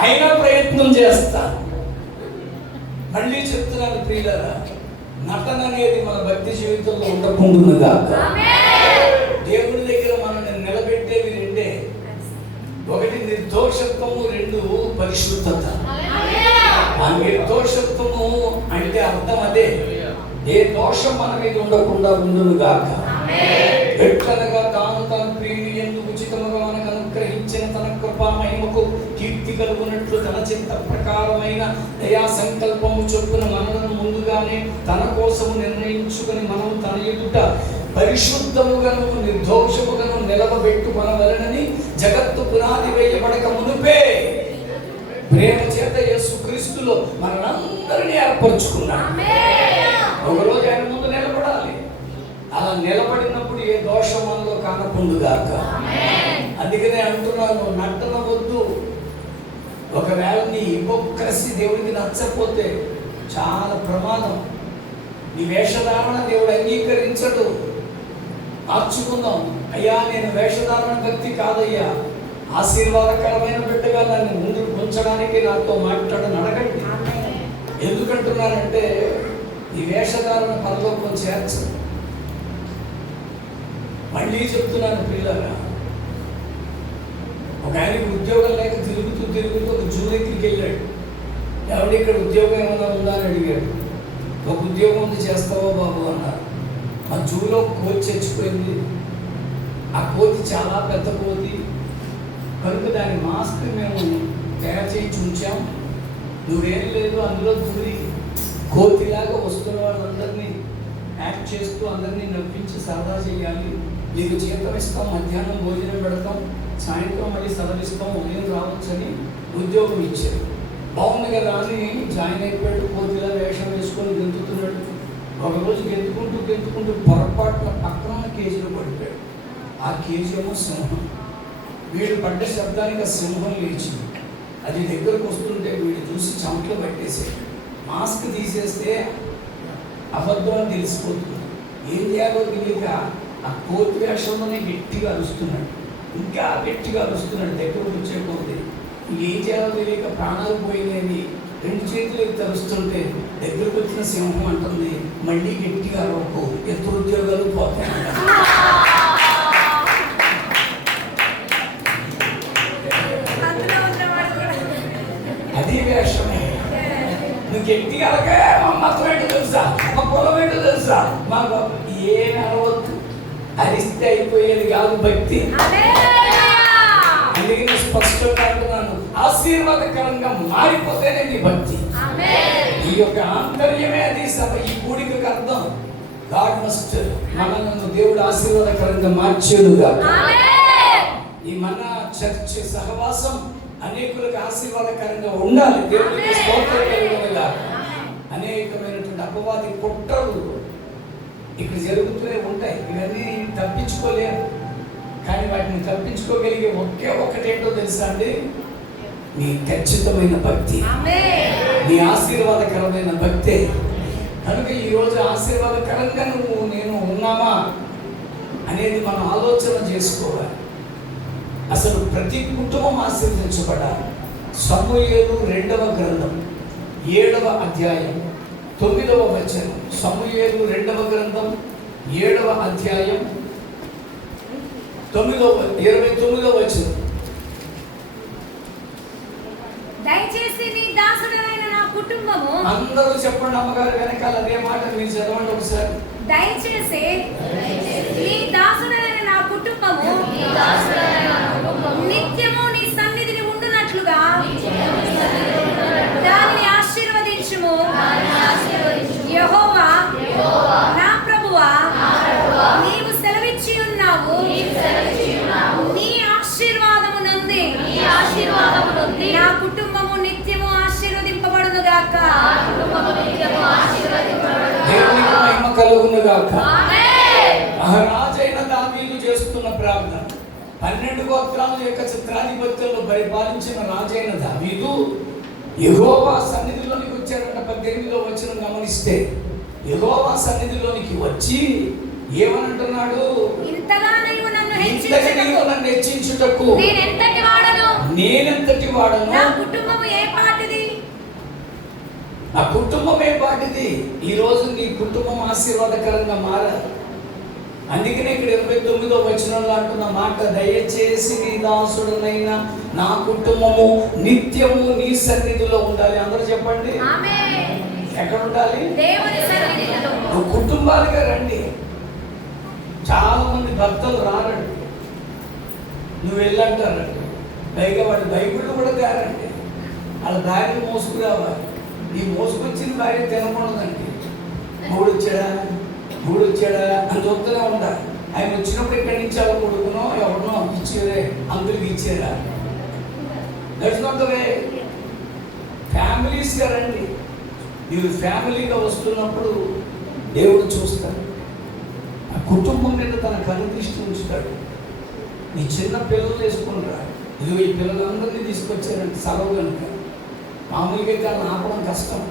అయినా ప్రయత్నం చేస్తాను. మళ్ళీ చెప్తున్నాను ప్రియులారా, నటన అనేది మన భక్తి జీవితంలో ఉండకుండా దేవుడి దగ్గర మనల్ని నిలబెట్టేవి రెండే. ఒకటి నిర్దోషత్వము, రెండు పరిశుద్ధత. ఆ నిర్దోషత్వము అంటే అర్థం అదే, ఏ దోషం మన మీద ఉండకుండా ఉండును గాక. ఎట్లనగా తాను తన ప్రియుని యందు ఉచితముగా మనకు అనుగ్రహించిన తన కృపా మహిమకు కీర్తి కలుగునట్లు తన చిత్త ప్రకారమైన దయా సంకల్పము చొప్పున మనలను ముందుగానే తన కోసము నిర్ణయించుకుని మనం తన ఎదుట పరిశుద్ధముగాను నిర్దోషముగాను నిలవబెట్టు మనవలనని జగత్తు పునాది వేయబడక మునుపే ప్రేమ చేత యేసుక్రీస్తులో మనందరినీ ఏర్పరచుకున్నాడు. ఒకరోజు ఆయన ముందు నిలబడాలి. అలా నిలబడినప్పుడు ఏ దోషం మనలో కానకుండుగాక. అందుకనే అంటున్నాను, నటన వద్దు. ఒకవేళ నీ హిపోక్రసీ దేవుడికి నచ్చకపోతే చాలా ప్రమాదం. నీ వేషధారణ దేవుడు అంగీకరించడు. మార్చుకుందాం. అయ్యా, నేను వేషధారణ భక్తి కాదయ్యా, ఆశీర్వాదకరమైన బిడ్డగా నన్ను ముందుకు ఉంచడానికి నాతో మాట్లాడని అడగండి. ఎందుకంటున్నానంటే ఈ వేషధారణ పరలోకం చేర్చదు. మళ్ళీ చెప్తున్నాను పిల్లగా, ఒక ఆయనకి ఉద్యోగం లేక తిరుగుతూ ఒక జూ దగ్గరికి వెళ్ళాడు. ఎవరి ఇక్కడ ఉద్యోగం ఏమైనా ఉందా అని అడిగాడు. ఒక ఉద్యోగం ఉంది, చేస్తావా బాబు అన్నారు. మా జూలో కోతి చచ్చిపోయింది. ఆ కోతి చాలా పెద్ద కోతి కనుక దాని మాస్క్ మేము తయారు చేయించి ఉంచాం. నువ్వేం లేదు, అందులో దూరి కోతిలాగా వస్తున్న వాళ్ళందరినీ యాక్ట్ చేస్తూ అందరినీ నవ్వించి సరదా చేయాలి. నీకు జీతం ఇస్తాం, మధ్యాహ్నం భోజనం పెడతాం, సాయంత్రం మళ్ళీ సెలవిస్తాం, ఉదయం రావచ్చని ఉద్యోగం ఇచ్చారు. బాగుంది కదా అని జాయిన్ అయిపోయాడు. కోతిలా వేషం వేసుకొని గెంతుతున్నాడు. ఒకరోజు గెంతుకుంటూ పొరపాటున పక్కన కేజీలో పడిపోయాడు. ఆ కేజీ ఏమో సింహం. వీడు పడ్డ శబ్దానికి ఆ సింహం లేచింది. అది దగ్గరకు వస్తుంటే వీడు చూసి చెమటలు పట్టేసాడు. మాస్క్ తీసేస్తే అబద్ధం అని తెలిసిపోతుంది. ఏం చేయాలో తెలియక ఆ కోతి వేషంలోనే గట్టిగా అరుస్తున్నాడు. ఇంకా గట్టిగా అరుస్తున్నాడు. దగ్గరకు వచ్చే కొద్ది ఏం చేయాలో తెలియక ప్రాణాలు పోయినది. రెండు చేతులు ఎత్తి అరుస్తుంటే దగ్గరకు వచ్చిన సింహం అంటుంది, మళ్ళీ గట్టిగా అరవకు, ఎత్తు ఉద్యోగాలు పోతాయి. అది వేషమే. నువ్వు గట్టిగా అరగా మా మతం ఏంటో తెలుసా, మా పొలం ఏంటో తెలుసా, మాకు ఏమి అరవద్దు. అరిస్తే అయిపోయేది కాదు భక్తి. అందుకని స్పష్టంగా అంటున్నాను, ఆశీర్వాదకరంగా మారిపోతేనే నీ భక్తి. ఈ యొక్క ఆంతర్యమే అది ఈ కూడికకు అర్థం. గాడ్ మస్ట్ మనల్ని దేవుడు ఆశీర్వాదకరంగా మార్చేడుగా. ఈ మన చర్చ్ సహవాసం అనేకులకు ఆశీర్వాదకరంగా ఉండాలి. దేవుడికి స్తోత్రం కలుగునుగా. అనేకమైనటువంటి అపవాది కుట్రలు ఇక్కడ జరుగుతూనే ఉంటాయి. ఇవన్నీ తప్పించుకోలేము. కానీ వాటిని తప్పించుకోగలిగే ఒకే ఒకటేంటో తెలుసా అండి? నీ ఖచ్చితమైన భక్తి, నీ ఆశీర్వాదకరమైన భక్తే. కనుక ఈరోజు ఆశీర్వాదకరంగా నేను ఉన్నామా అనేది మనం ఆలోచన చేసుకోవాలి. అసలు ప్రతి కుటుంబం ఆశీర్వదించబడాలి. సమూయేలు 2వ గ్రంథం 7వ అధ్యాయం 9వ వచనం. సమూయేలు 2వ గ్రంథం 7వ అధ్యాయం 29వ వచనం. దయచేసి నీ దాసుడైన నా కుటుంబము, అందరూ చెప్పండి అమ్మగారు వెనకాల అదే మాట మీరు చదవండి ఒకసారి. దయచేసి నీ దాసుడైన నా కుటుంబము నిత్యము నీ సన్నిధిని ఉండునట్లుగా దానిని ఆశీర్వదించుము. యెహోవా నా ప్రభువా, నీవు సెలవిచ్చి ఉన్నావు, నీ ఆశీర్వాదము నుండి నా కుటుంబము నిత్యము ఆశీర్వదింపబడును గాక. దేవునికి మహిమ కలుగును గాక. మహారాజైన దావీదు చేస్తున్న ప్రార్థన. 12 గోత్రాల యొక్క చిత్రాధిపత్యంలో పరిపాలించిన రాజైన దావీదు యెహోవా సన్నిధిలోనికి వచ్చాడంట. 18వ వచనం గమనిస్తే యెహోవా సన్నిధిలోనికి వచ్చి ఏమనంటున్నాడు? ఇంతగా నీవు నన్ను హెచ్చించుటకు నేనెంతటి వాడను? నా కుటుంబము ఏ పాటిది? నా కుటుంబం ఏ పాటిది? ఈ రోజు నీ కుటుంబం ఆశీర్వాదకరంగా మారాలి. అందుకనే ఇక్కడ 29వ వచనంలో అంటున్న మాట, దయచేసి నీ దాసుడనైన నా కుటుంబము నిత్యము నీ సన్నిధిలో ఉండాలి. అందరూ చెప్పండి. ఆమేన్. ఎక్కడ ఉండాలి? దేవుని సన్నిధిలో. నువ్వు కుటుంబాలుగా రండి. చాలా మంది భర్తలు రారండి, నువ్వు వెళ్ళంటారండి. పైగా వాడి బైబిల్ కూడా తేరండి. వాళ్ళ భార్యను మోసుకురావాలి. నీ మోసుకొచ్చిన భార్య తినకూడదండి. మూడు వచ్చాడా అని చూస్తూనే ఉండాలి. ఆయన వచ్చినప్పుడు ఇక్కడి నుంచి అలా కొడుకునో ఎవరినో ఇచ్చేదే అందరికి ఇచ్చేదా? That's not the way. ఫ్యామిలీస్గా రండి. మీరు ఫ్యామిలీగా వస్తున్నప్పుడు దేవుడు చూస్తాడు. ఆ కుటుంబం మీద తన కనుదృష్టి ఉంచుతాడు. నీ చిన్న పిల్లలు వేసుకుంటారా? ఇదిగో ఈ పిల్లలందరినీ తీసుకొచ్చారంటే సెలవు కనుక మామూలుగా అయితే వాళ్ళని ఆపడం కష్టం.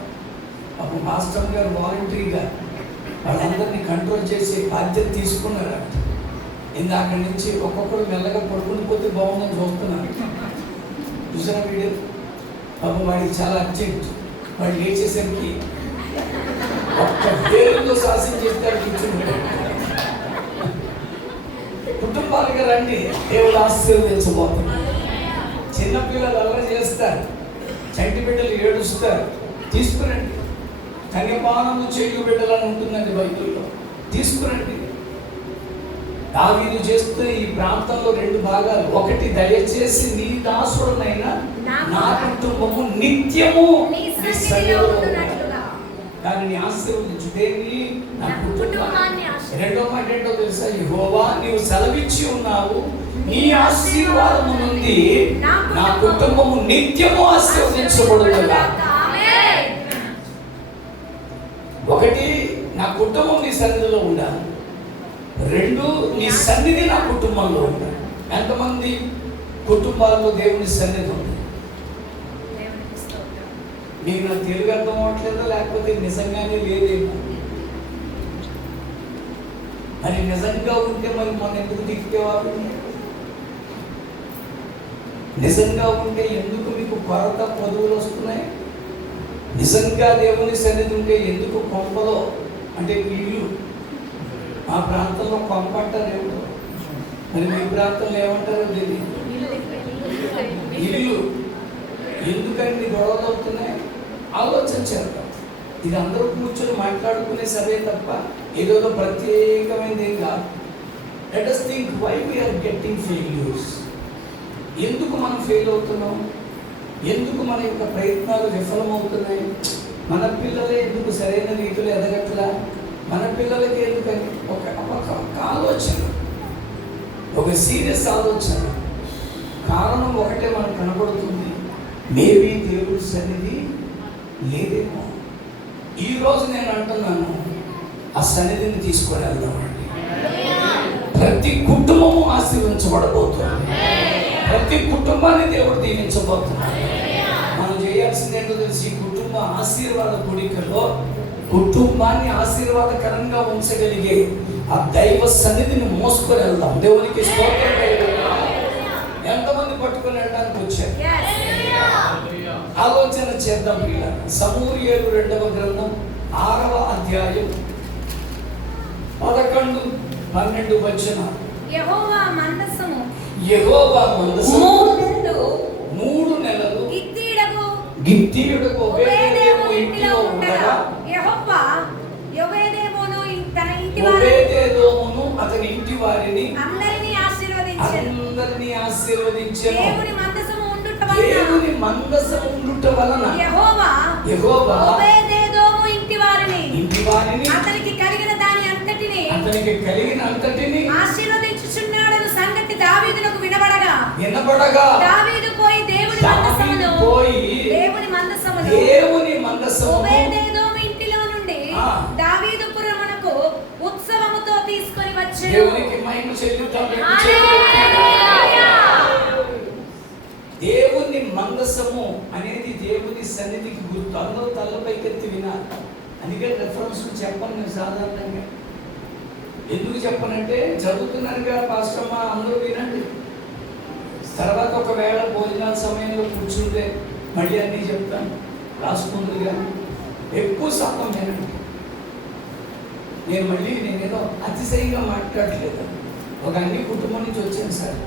అప్పుడు మాస్టర్ గారు వాలంటరీగా వాళ్ళందరినీ కంట్రోల్ చేసి బాధ్యత తీసుకున్నారు. ఇందాక నుంచి ఒక్కొక్కరు మెల్లగా పడుకుని పోతే బాగుందని చూస్తున్నాను. చూసిన వీడియో పాపం వాడికి చాలా అర్జెంట్. వాడు లేచేసరికి ఒక్క వేరుతో శాసించేస్తారు కూర్చుని. కుటుంబాలుగా రండి, దేవుడు ఆశీర్వదించబోతున్నారు. చిన్నపిల్లలు అల్లరి చేస్తారు, చంటి బిడ్డలు ఏడుస్తారు, తీసుకురండి. కన్యపానము చేయు బిడ్డలని ఉంటుందండి బైబిల్లో. తీసుకురండి. దావీదు చేస్తే ఈ ప్రాంతంలో 2 భాగాలు. ఒకటి, దయచేసి నీ దాసుడనైన నా కుటుంబము నిత్యము నీ సన్నిధిలో ఉన్నట్లుగా దానిని ఆశీర్వదించు. దేన్ని? నా కుటుంబాన్ని. రెండో మాట ఏంటో తెలుసా? యెహోవా నీవు సెలవిచ్చి ఉన్నావు, నీ ఆశీర్వాదము నుండి నా కుటుంబము నిత్యము ఆశీర్వదించబడునుగా. ఒకటి, నా కుటుంబం నీ సన్నిధిలో ఉండాలి. 2, నీ సన్నిధి నా కుటుంబంలో ఉండాలి. ఎంతమంది కుటుంబాల్లో దేవుని సన్నిధి ఉంది? మీకు నా తెలుగు అర్థం అవ్వట్లేదా, లేకపోతే నిజంగానే లేదేమో? మరి నిజంగా ఉంటే మరి మనం ఎందుకు దిక్కేవారు? నిజంగా ఉంటే ఎందుకు మీకు కొరత పదవులు వస్తున్నాయి? నిజంగా దేవుని సన్నిధి ఉంటే ఎందుకు కొంపలో, అంటే ఇల్లు, ఆ ప్రాంతంలో కొంప అంటారు ఏమిటో, మరి మీ ప్రాంతంలో ఏమంటారో తెలియదు. ఇల్లు ఎందుకండి గొడవలు అవుతున్నాయి? ఆలోచన చేద్దాం. ఇది అందరూ కూర్చొని మాట్లాడుకునే సరే తప్ప ఏదో ప్రత్యేకమైనది ఏం కాదు. Let us think why we are getting failures. ఎందుకు మనం ఫెయిల్ అవుతున్నాం? ఎందుకు మన యొక్క ప్రయత్నాలు విఫలమవుతున్నాయి? మన పిల్లలే ఎందుకు సరైన రీతిలో ఎదగట్లా? మన పిల్లలకి ఎందుకని ఒక ఆలోచన, ఒక సీరియస్ ఆలోచన. కారణం ఒకటే మనకు కనబడుతుంది, మేబీ దేవుడి సన్నిధి లేదేమో. ఈరోజు నేను అంటున్నాను, ఆ సన్నిధిని తీసుకొని వెళ్దామండి. ప్రతి కుటుంబము ఆశీర్వించబడబోతుంది. ప్రతి కుటుంబాన్ని దేవుడు దీవించబోతున్నాడు. మనం చేయాల్సింది ఏంటో తెలిసి, కుటుంబ ఆశీర్వాద కూడికలో కుటుంబాన్ని ఆశీర్వాదకరంగా ఉంచగలిగే ఆ దైవ సన్నిధిని మోసుకొని వెళ్దాం. దేవునికి స్తోత్రం. ఎంతమంది పట్టుకొని వెళ్ళడానికి వచ్చారు? ఆలోచన చేద్దాం. సమూయేలు 2వ గ్రంథం 6వ అధ్యాయం 11-12 వచనాలు. యెహోవా మందసము 3 నెలలు గిత్తీయుడకు ఓబేదెదోము ఇంటిలో ఉండగా యెహోవా ఓబేదెదోమును అతని ఇంటి వారిని అందరినీ ఆశీర్వదించెను. దేవుని మందసము ఉండుట వలన యెహోవా ఓబేదెదోము ఇంటి వారిని అతనికి కలిగిన అంతటిని ఆశీర్వదించుచున్నాడను సంగతి దావీదునకు వినబడగా దావీదు పోయి దేవుని మందసమును ఓబేదెదోము ఇంటిలో నుండి దావీదు పురమునకు ఉత్సవముతో తీసుకొని వచ్చెను. దేవునికి మహిమ చెల్లిద్దాం. సన్నిధికి గుర్తు. అందరూ తలపైకెత్తి వినాలి. అందుకే రెఫరెన్స్ చెప్పను నేను సాధారణంగా. ఎందుకు చెప్పనంటే చదువుతున్నారుగా పాస్టర్ మా అందరూ వినండి. తర్వాత ఒకవేళ భోజనాల సమయంలో కూర్చుంటే మళ్ళీ అన్నీ చెప్తాను, రాసుకుందిగా. ఎక్కువ శాతం వినండి. నేనేదో అతిశయంగా మాట్లాడలేదు. ఒక అన్ని కుటుంబం నుంచి వచ్చాను సార్.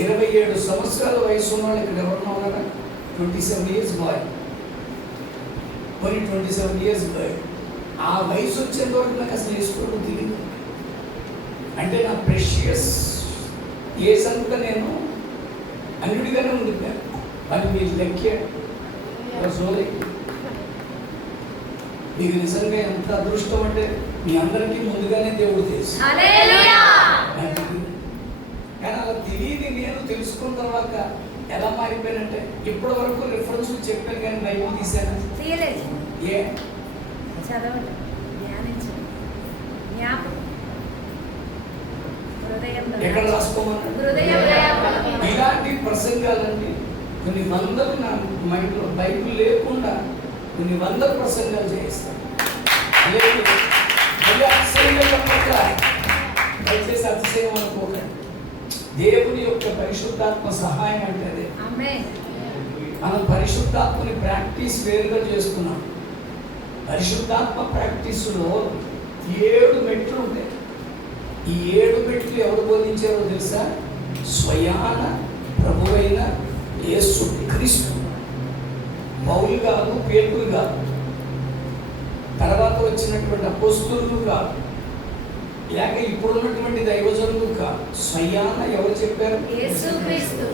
27 సంవత్సరాల వయసు ఉన్న వాళ్ళు ఇక్కడ ఎవరున్నా ఉన్నారా? 27 years బాయ్, మరి 27 years బాయ్. ఆ వయసు వచ్చేంత వరకు నాకు అసలు వేసుకోవడం తెలియదు. అంటే నా ప్రెషియస్ ఏజ్ అంతా నేను అన్నిటిగానే ఉండిపోయాను. మరి మీరు లెక్కే సోదరి, మీకు నిజంగా ఎంత అదృష్టం అంటే మీ అందరికీ ముందుగానే దేవుడు తెలుసు. కానీ అలా తెలియదు. నేను తెలుసుకున్న తర్వాత ఎలా మారిపోయానంటే ఇప్పటి వరకు రిఫరెన్స్ చెప్పాను కానీ బైబిల్ తీసాను. ఏ చదవండి, ధ్యానించండి, జ్ఞాపకం, ఎక్కడ రాసుకోమన్నాడు? ఇలాంటి ప్రసంగాలన్నీ కొన్ని వందలు నా మైండ్లో బైబిల్ లేకుండా కొన్ని వందల ప్రసంగాలు చేయిస్తాను. దయచేసి అతిశయం అనుకోకండి. దేవుని యొక్క పరిశుద్ధాత్మ సహాయం అంటే అదే. మనం పరిశుద్ధాత్మని ప్రాక్టీస్ వేరుగా చేస్తున్నాం. పరిశుద్ధాత్మ ప్రాక్టీసులో 7 మెట్లు ఉంటాయి. ఈ 7 మెట్లు ఎవరు బోధించారో తెలుసా? స్వయాన ప్రభువైన యేసుక్రీస్తు. పౌలు కాదు, పేతురు కాదు, తర్వాత వచ్చినటువంటి అపోస్తలులు కాదు, లేక ఇప్పుడున్నటువంటి దైవజనులు కాదు. స్వయాన ఎవరు చెప్పారు?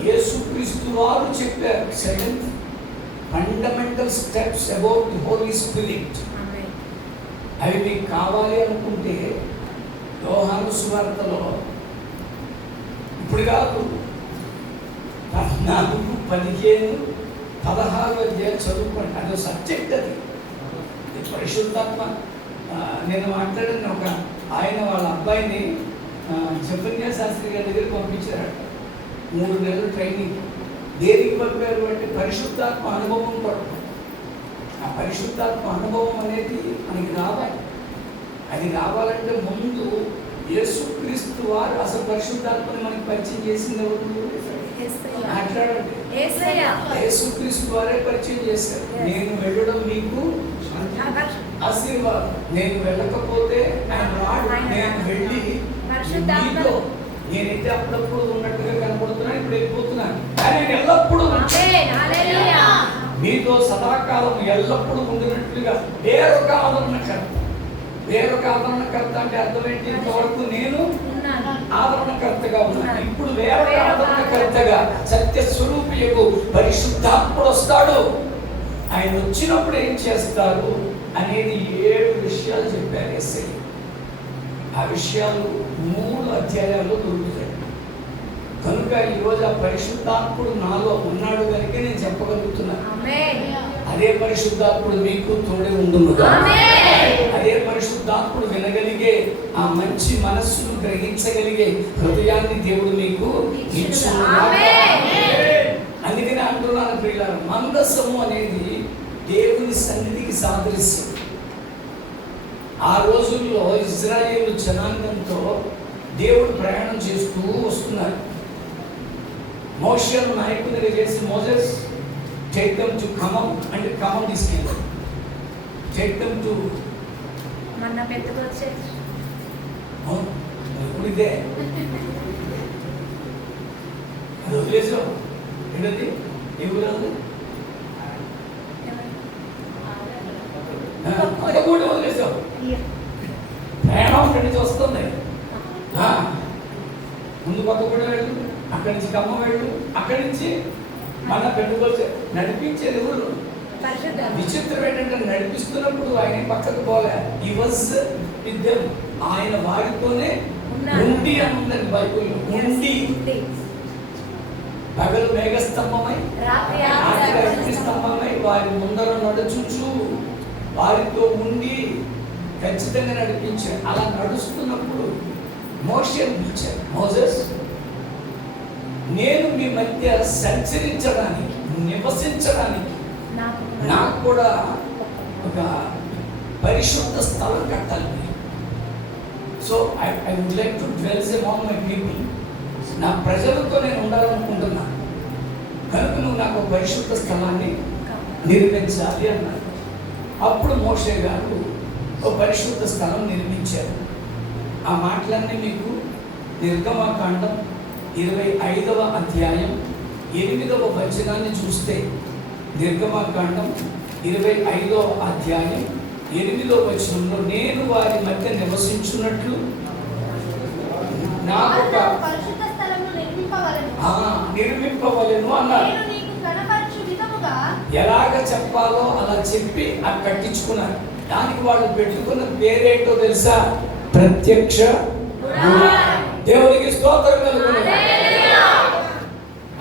యేసుక్రీస్తు వారు చెప్పారు. 7 fundamental steps about the Holy Spirit. అవి మీకు కావాలి అనుకుంటే యోహాను సువార్తలో ఇప్పుడు కాదు 14, 15, 16 అధ్యాయం చదువుకోండి. అదో సబ్జెక్ట్. అది పరిశుద్ధాత్మ. నేను మాట్లాడిన ఒక ఆయన వాళ్ళ అబ్బాయిని జఫన్యా శాస్త్రి గారి దగ్గర పంపించారట. 3 నెలలు ట్రైనింగ్. దేనికి పంపారు అంటే పరిశుద్ధాత్మ అనుభవం కొరకు. ఆ పరిశుద్ధాత్మ అనుభవం అనేది మనకి రావాలి. అది రావాలంటే ముందు యేసుక్రీస్తు వారు అసలు పరిశుద్ధాత్మని మనకి పరిచయం చేసింది ఎవరు? మాట్లాడండి. యేసుక్రీస్తు వారే పరిచయం చేశారు. నేను వెళ్ళడం మీకు ఆశీర్వాదం. నేను వెళ్ళకపోతే ఆయన రాడు. నేను వెళ్ళి మీతో, నేనైతే అప్పుడప్పుడు ఉన్నట్టుగా కనపడుతున్నాను, ఇప్పుడు వెళ్ళిపోతున్నాను, కానీ నేను ఎల్లప్పుడూ మీతో సదాకాలం ఎల్లప్పుడూ ఉండినట్లుగా వేరొక ఆదరణకర్త. వేరొక ఆదరణకర్త అంటే అర్థం ఏంటి? ఇంతవరకు నేను ఆదరణకర్తగా ఉన్నాను, ఇప్పుడు వేరొక ఆదరణకర్తగా సత్య స్వరూపియకు పరిశుద్ధాత్ముడు వస్తాడు. ఆయన వచ్చినప్పుడు ఏం చేస్తారు అనేది 7 విషయాలు చెప్పారు యేసయ్య. ఆ విషయాలు 3 అధ్యాయాల్లో దొరుకుతాయి. కనుక ఈరోజు ఆ పరిశుద్ధాత్ముడు నాలో ఉన్నాడు కనుక నేను చెప్పగలుగుతున్నాను. అదే పరిశుద్ధాత్ముడు మీకు తోడే ఉండునుగా. అదే పరిశుద్ధాత్ముడు వినగలిగే ఆ మంచి మనస్సును గ్రహించగలిగే హృదయాన్ని దేవుడు మీకు ఇచ్చునుగా. అందుకని అంటున్నాను ప్రియులారా, మందసము అనేది దేవుని సన్నిధికి సాదృశ్యం. ఆ రోజుల్లో ఇజ్రాయేలు జనాంగంతో దేవుడు ప్రయాణం చేస్తూ వస్తున్నారు. మోషేను నాయకునిగా చేసి Moses take them to Khammam అంటే ఖమ్మం తీసుకెళ్ళారు. టేక్ దెమ్ టు ఇప్పుడు ఇదే అది వదిలేసావు. ఏంటది? ఏ ఊరు? కొత్తగూడెం వదిలేసావు. ప్రయాణం అక్కడి నుంచి వస్తుంది. ముందు కొత్తగూడెం వెళ్ళు, అక్కడి నుంచి ఖమ్మం వెళ్ళు, అక్కడి నుంచి మన పెట్టుకోవచ్చు. నడిపించేది ఎవరు? విచిత్రం ఏంటంటే నడిపిస్తున్నప్పుడు ఆయన పక్కకు పోలే. ఈ వాజ్ విత్ దెమ్. ఆయన వారితోనే ఉండి అని ఉందండి బైబిల్లో. ఉండి పగలు మేఘస్తంభమై రాత్రి అగ్నిస్తంభమై వారి ముందర నడుచుచు వారితో ఉండి ఖచ్చితంగా నడిపించారు. అలా నడుస్తున్నప్పుడు మోషేను పిలిచారు. మోసెస్, నేను మీ మధ్య సంచరించడానికి నివసించడానికి నాకు కూడా ఒక పరిశుద్ధ స్థలం కట్టాలి. So I would like to dwells among my people. నా ప్రజలతో నేను ఉండాలనుకుంటున్నాను కనుక నువ్వు నాకు ఒక పరిశుద్ధ స్థలాన్ని నిర్మించాలి అన్నారు. అప్పుడు మోషే గారు ఒక పరిశుద్ధ స్థలం నిర్మించారు. ఆ మాటలన్నీ మీకు నిర్గమకాండం 25వ అధ్యాయం 8వ వచనాన్ని చూస్తే, నిర్గమకాండం 25వ అధ్యాయం 8వ వచనంలో, నేను వారి మధ్య నివసించున్నట్లు నాకు ఒక పరిశుద్ధ స్థలము నిర్మింపవలెను అన్నారు. నేను నీకు కనపరచు విధముగా ఎలాగ చెప్పాలో అలా చెప్పి అది కట్టించుకున్నారు. దానికి వాళ్ళు పెట్టుకున్న పేరేంటో తెలుసా? ప్రత్యక్ష గుడారం. దేవునికి స్తోత్రం కలుగును.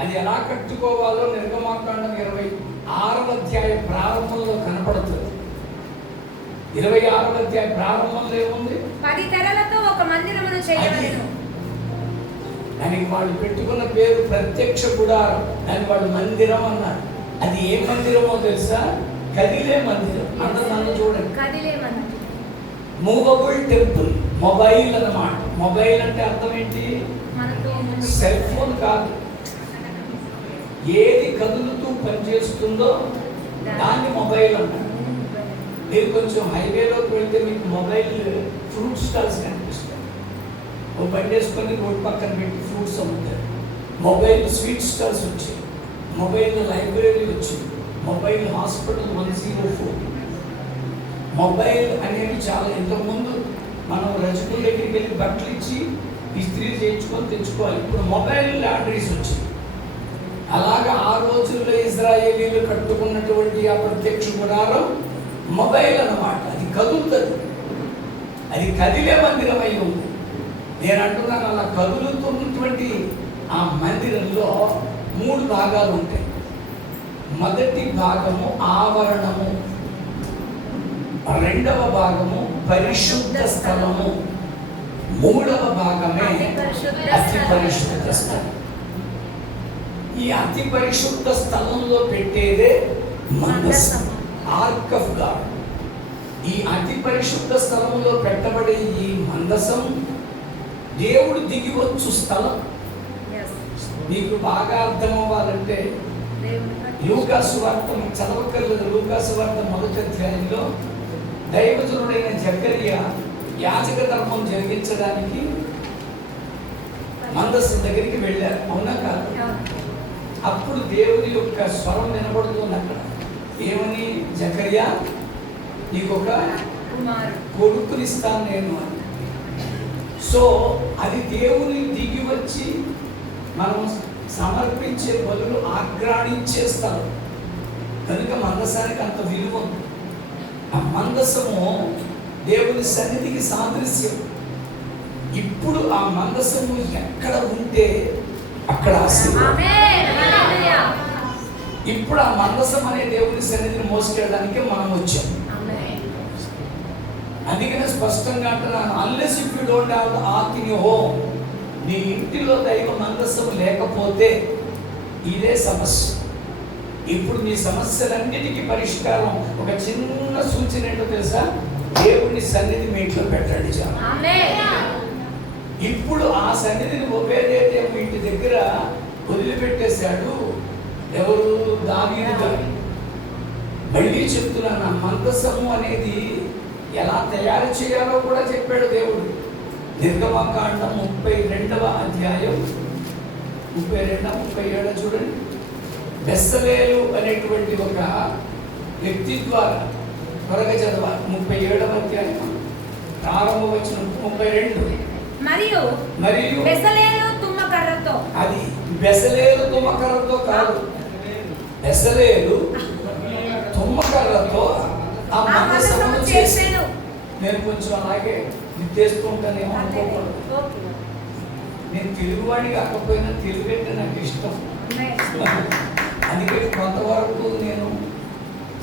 అది ఎలా కట్టుకోవాలో నిర్గమకాండం 26వ అధ్యాయం ప్రారంభంలో కనపడుతుంది. 26వ అధ్యాయం ప్రారంభంలో ఏముంది? 10 తెరలతో ఒక మందిరమును చేయవలెను. దానికి వాళ్ళు పెట్టుకున్న పేరు ప్రత్యక్ష గుడారం. దాన్ని వాళ్ళు మందిరం అన్నారు. అది ఏ మందిరమో తెలుసా? కదిలే మందిరం. అందరూ నన్ను చూడండి. కదిలే మందిరం. Movable temple. మొబైల్ అన్నమాట. మొబైల్ అంటే అర్థం ఏంటి? సెల్ ఫోన్ కాదు. ఏది కదులుతూ పనిచేస్తుందో దాన్ని మొబైల్ అంటారు. మీరు కొంచెం హైవేలోకి వెళ్తే మీకు మొబైల్ ఫ్రూట్ స్టాల్స్ కనిపిస్తాయి. ఓ బండి వేసుకొని రోడ్ పక్కన పెట్టి ఫ్రూట్స్ అమ్ముతారు. మొబైల్ స్వీట్ స్టాల్స్ వచ్చాయి. మొబైల్ లైబ్రరీ వచ్చింది. Mobile hospital 104. మొబైల్ అనేవి చాలా ఇంతకుముందు మనం రజకుల దగ్గరికి వెళ్ళి బట్టలు ఇచ్చి ఇస్త్రీ చేయించుకొని తెచ్చుకోవాలి. ఇప్పుడు మొబైల్ లాండ్రీస్ వచ్చాయి. అలాగా ఆ రోజుల్లో ఇజ్రాయేలీలు కట్టుకున్నటువంటి ఆ ప్రత్యక్ష గుడారం మొబైల్ అన్నమాట. అది కదులుతుంది. అది కదిలే మందిరం అయి ఉంది. నేను అంటున్నాను, అలా కదులుతున్నటువంటి ఆ మందిరంలో 3 భాగాలు ఉంటాయి. మొదటి భాగము ఆవరణము, రెండవ భాగము పరిశుద్ధ స్థలము, మూడవ భాగమే అతి పరిశుద్ధ స్థలం. ఈ అతి పరిశుద్ధ స్థలంలో పెట్టేదే మందసం, ఆర్క్ ఆఫ్ గాడ్. ఈ అతి పరిశుద్ధ స్థలంలో పెట్టబడే ఈ మందసం దేవుడు దిగివచ్చు స్థలం. మీకు బాగా అర్థం అవ్వాలంటే లూకా సువార్త చదవక్కర్లేదు. లూకా సువార్త 1వ అధ్యాయంలో దైవజనుడైన జకరియా యాజక ధర్మం జరిగించడానికి మందసం దగ్గరికి వెళ్ళారు. అవునా కాదు? అప్పుడు దేవుని యొక్క స్వరం వినబడుతుంది అక్కడ. ఏమని? జకరియా, నీకొక కొడుకునిస్తాను నేను అని. సో అది దేవుని దిగి వచ్చి మనం సమర్పించే బదులు ఆగ్రాణించేస్తారు. కనుక మందసానికి అంత విలువ ఉంది. ఆ మందసము దేవుని సన్నిధికి సాదృశ్యం. ఇప్పుడు ఆ మందసము ఎక్కడ ఉంటే అక్కడ ఇప్పుడు ఆ మందసం అనే దేవుని సన్నిధిని మోసుకెళ్ళడానికి మనం వచ్చాం. అందుకనే స్పష్టంగా అంటున్నాను, unless if you don't have the arc in your home, నీ ఇంటిలో దైవ మందసం లేకపోతే ఇదే సమస్య. ఇప్పుడు మీ సమస్యలన్నిటికీ పరిష్కారం ఒక చిన్న సూచన ఏంటో తెలుసా? దేవుని సన్నిధి మీ ఇంట్లో పెట్టండి చాలు. ఇప్పుడు ఆ సన్నిధిని ఒబేదేదేమో ఇంటి దగ్గర వదిలిపెట్టేశాడు. ఎవరు? దావీదు గారు. మళ్ళీ చెప్తున్నాను, ఆ మందసము అనేది ఎలా తయారు చేయాలో కూడా చెప్పాడు దేవుడు. నిర్గమకాండం 32వ అధ్యాయం 32-37 చూడండి. బెస్సలేలు అనేటువంటి ఒక వ్యక్తి ద్వారా త్వరగా చదవాలి. 37వ అధ్యాయం ప్రారంభ వచనం 32. మరియు బెసలేలు తుమ్మకర్రతో, అది బెసలేలు తుమ్మకర్రతో కాదు, బెసలేలు తుమ్మకర్రతో ఆ మందసమును చేశాను. నేను కొంచెం అలాగే నిర్దేస్తూ ఉంటానేమో అనుకోకూడదు. నేను తెలుగువాడి కాకపోయినా తెలుగు అంటే నాకు ఇష్టం. అందుకే కొంతవరకు నేను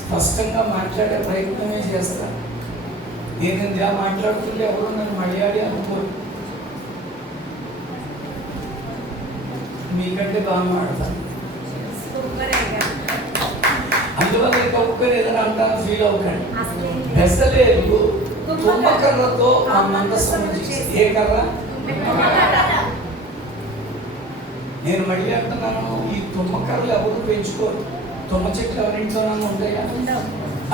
స్పష్టంగా మాట్లాడే ప్రయత్నమే చేస్తాను. నేను ఇలా మాట్లాడుతుంటే ఎవరు నన్ను మలయాళీ అనుకోరు. మీకంటే బాగా మాట్లాడతాను. సిలువని కప్పుకొని ఏదైనా అంటాను ఫీల్ అవ్వకండి. అసలేం లేదు. బెసలేరు తుమ్మకర్రతో ఆ మందసం చేసి, ఏ కర్ర? నేను మళ్ళీ అంటున్నాను, ఈ తుమ్మకర్రలు ఎవరు పెంచుకోరు. తుమ్మ చెట్లు ఎవరింట్లోనూ ఉంటాయా? ఉండవు.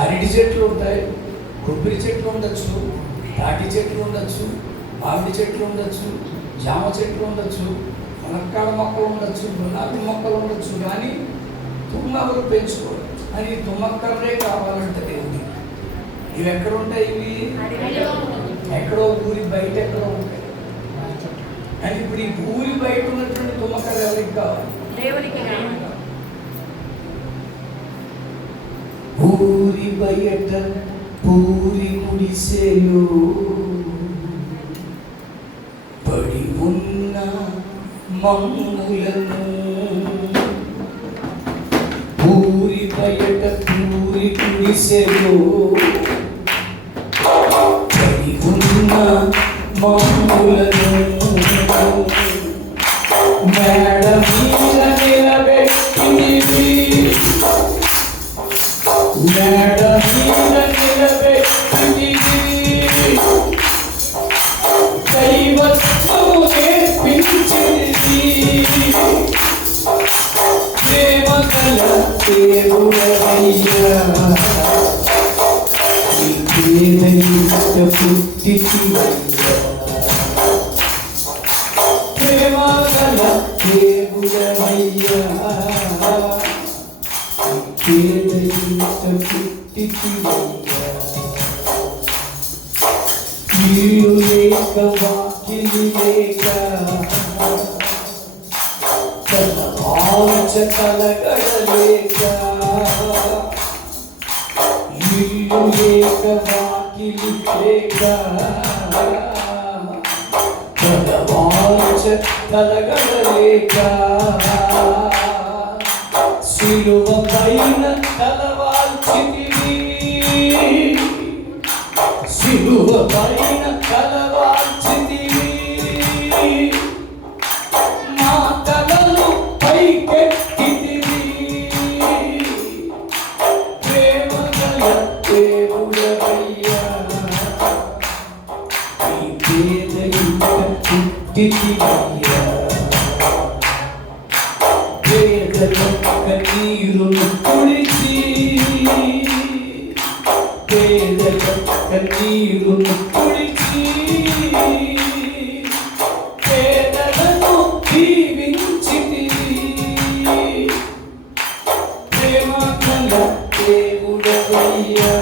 అరటి చెట్లు ఉంటాయి, కొబ్బరి చెట్లు ఉండొచ్చు, తాటి చెట్లు ఉండొచ్చు, మామిడి చెట్లు ఉండొచ్చు, జామ చెట్లు ఉండొచ్చు, మునక్కాడ మొక్కలు ఉండొచ్చు, గులాబీ మొక్కలు ఉండొచ్చు, కానీ తుమ్మ ఎవరు పెంచుకోరు. అని తుమ్మకర్రే కావాలంటే దేవుడి. ఇవి ఎక్కడ ఉంటాయి? ఇవి అడవిలో. ఎక్కడో ఊరి బయట ఎక్కడో ఉంటాయి. కానీ ఇప్పుడు ఈ ఊరి బయట ఉన్నటువంటి తుమ్మకర్ర ఎవరికి కావాలి? దేవునికి కావాలి. ఊరి బయట పూరి గుడిసెలు పడి ఉన్న మమ్ములను, ఊరి బయట పూరి గుడిసెలు పడి ఉన్న మమ్ములను మేడ మీద నిలబెట్టింది, మేడ మీద నిలబెట్టింది, దైవత్వం నేర్పించింది, ప్రేమ కల దేవుడవయ్యా, ఈ పేదయిత పుట్టించివయ్యా, ప్రేమ కల దేవుడవయ్యా, ఇల్లు లేక వాకిలి లేక ఆలోచ కలగడలేక, ఇల్లు లేక వాకిలి లేక ఆలోచ కలగడలేక, సిలువ పైన తలవాల్చితివి, సిలువ పైన తలవాల్చితివి, మా తలలు పైకెత్తితివి, ప్రేమ గల దేవుడవయ్యా, ఈ పేదయిత పుట్టితివయ్యా, కన్నీరును తుడిచి, పేదల కన్నీరును తుడిచి, పేదలను దీవించితివి, ప్రేమ కల దేవుడవయ్యా,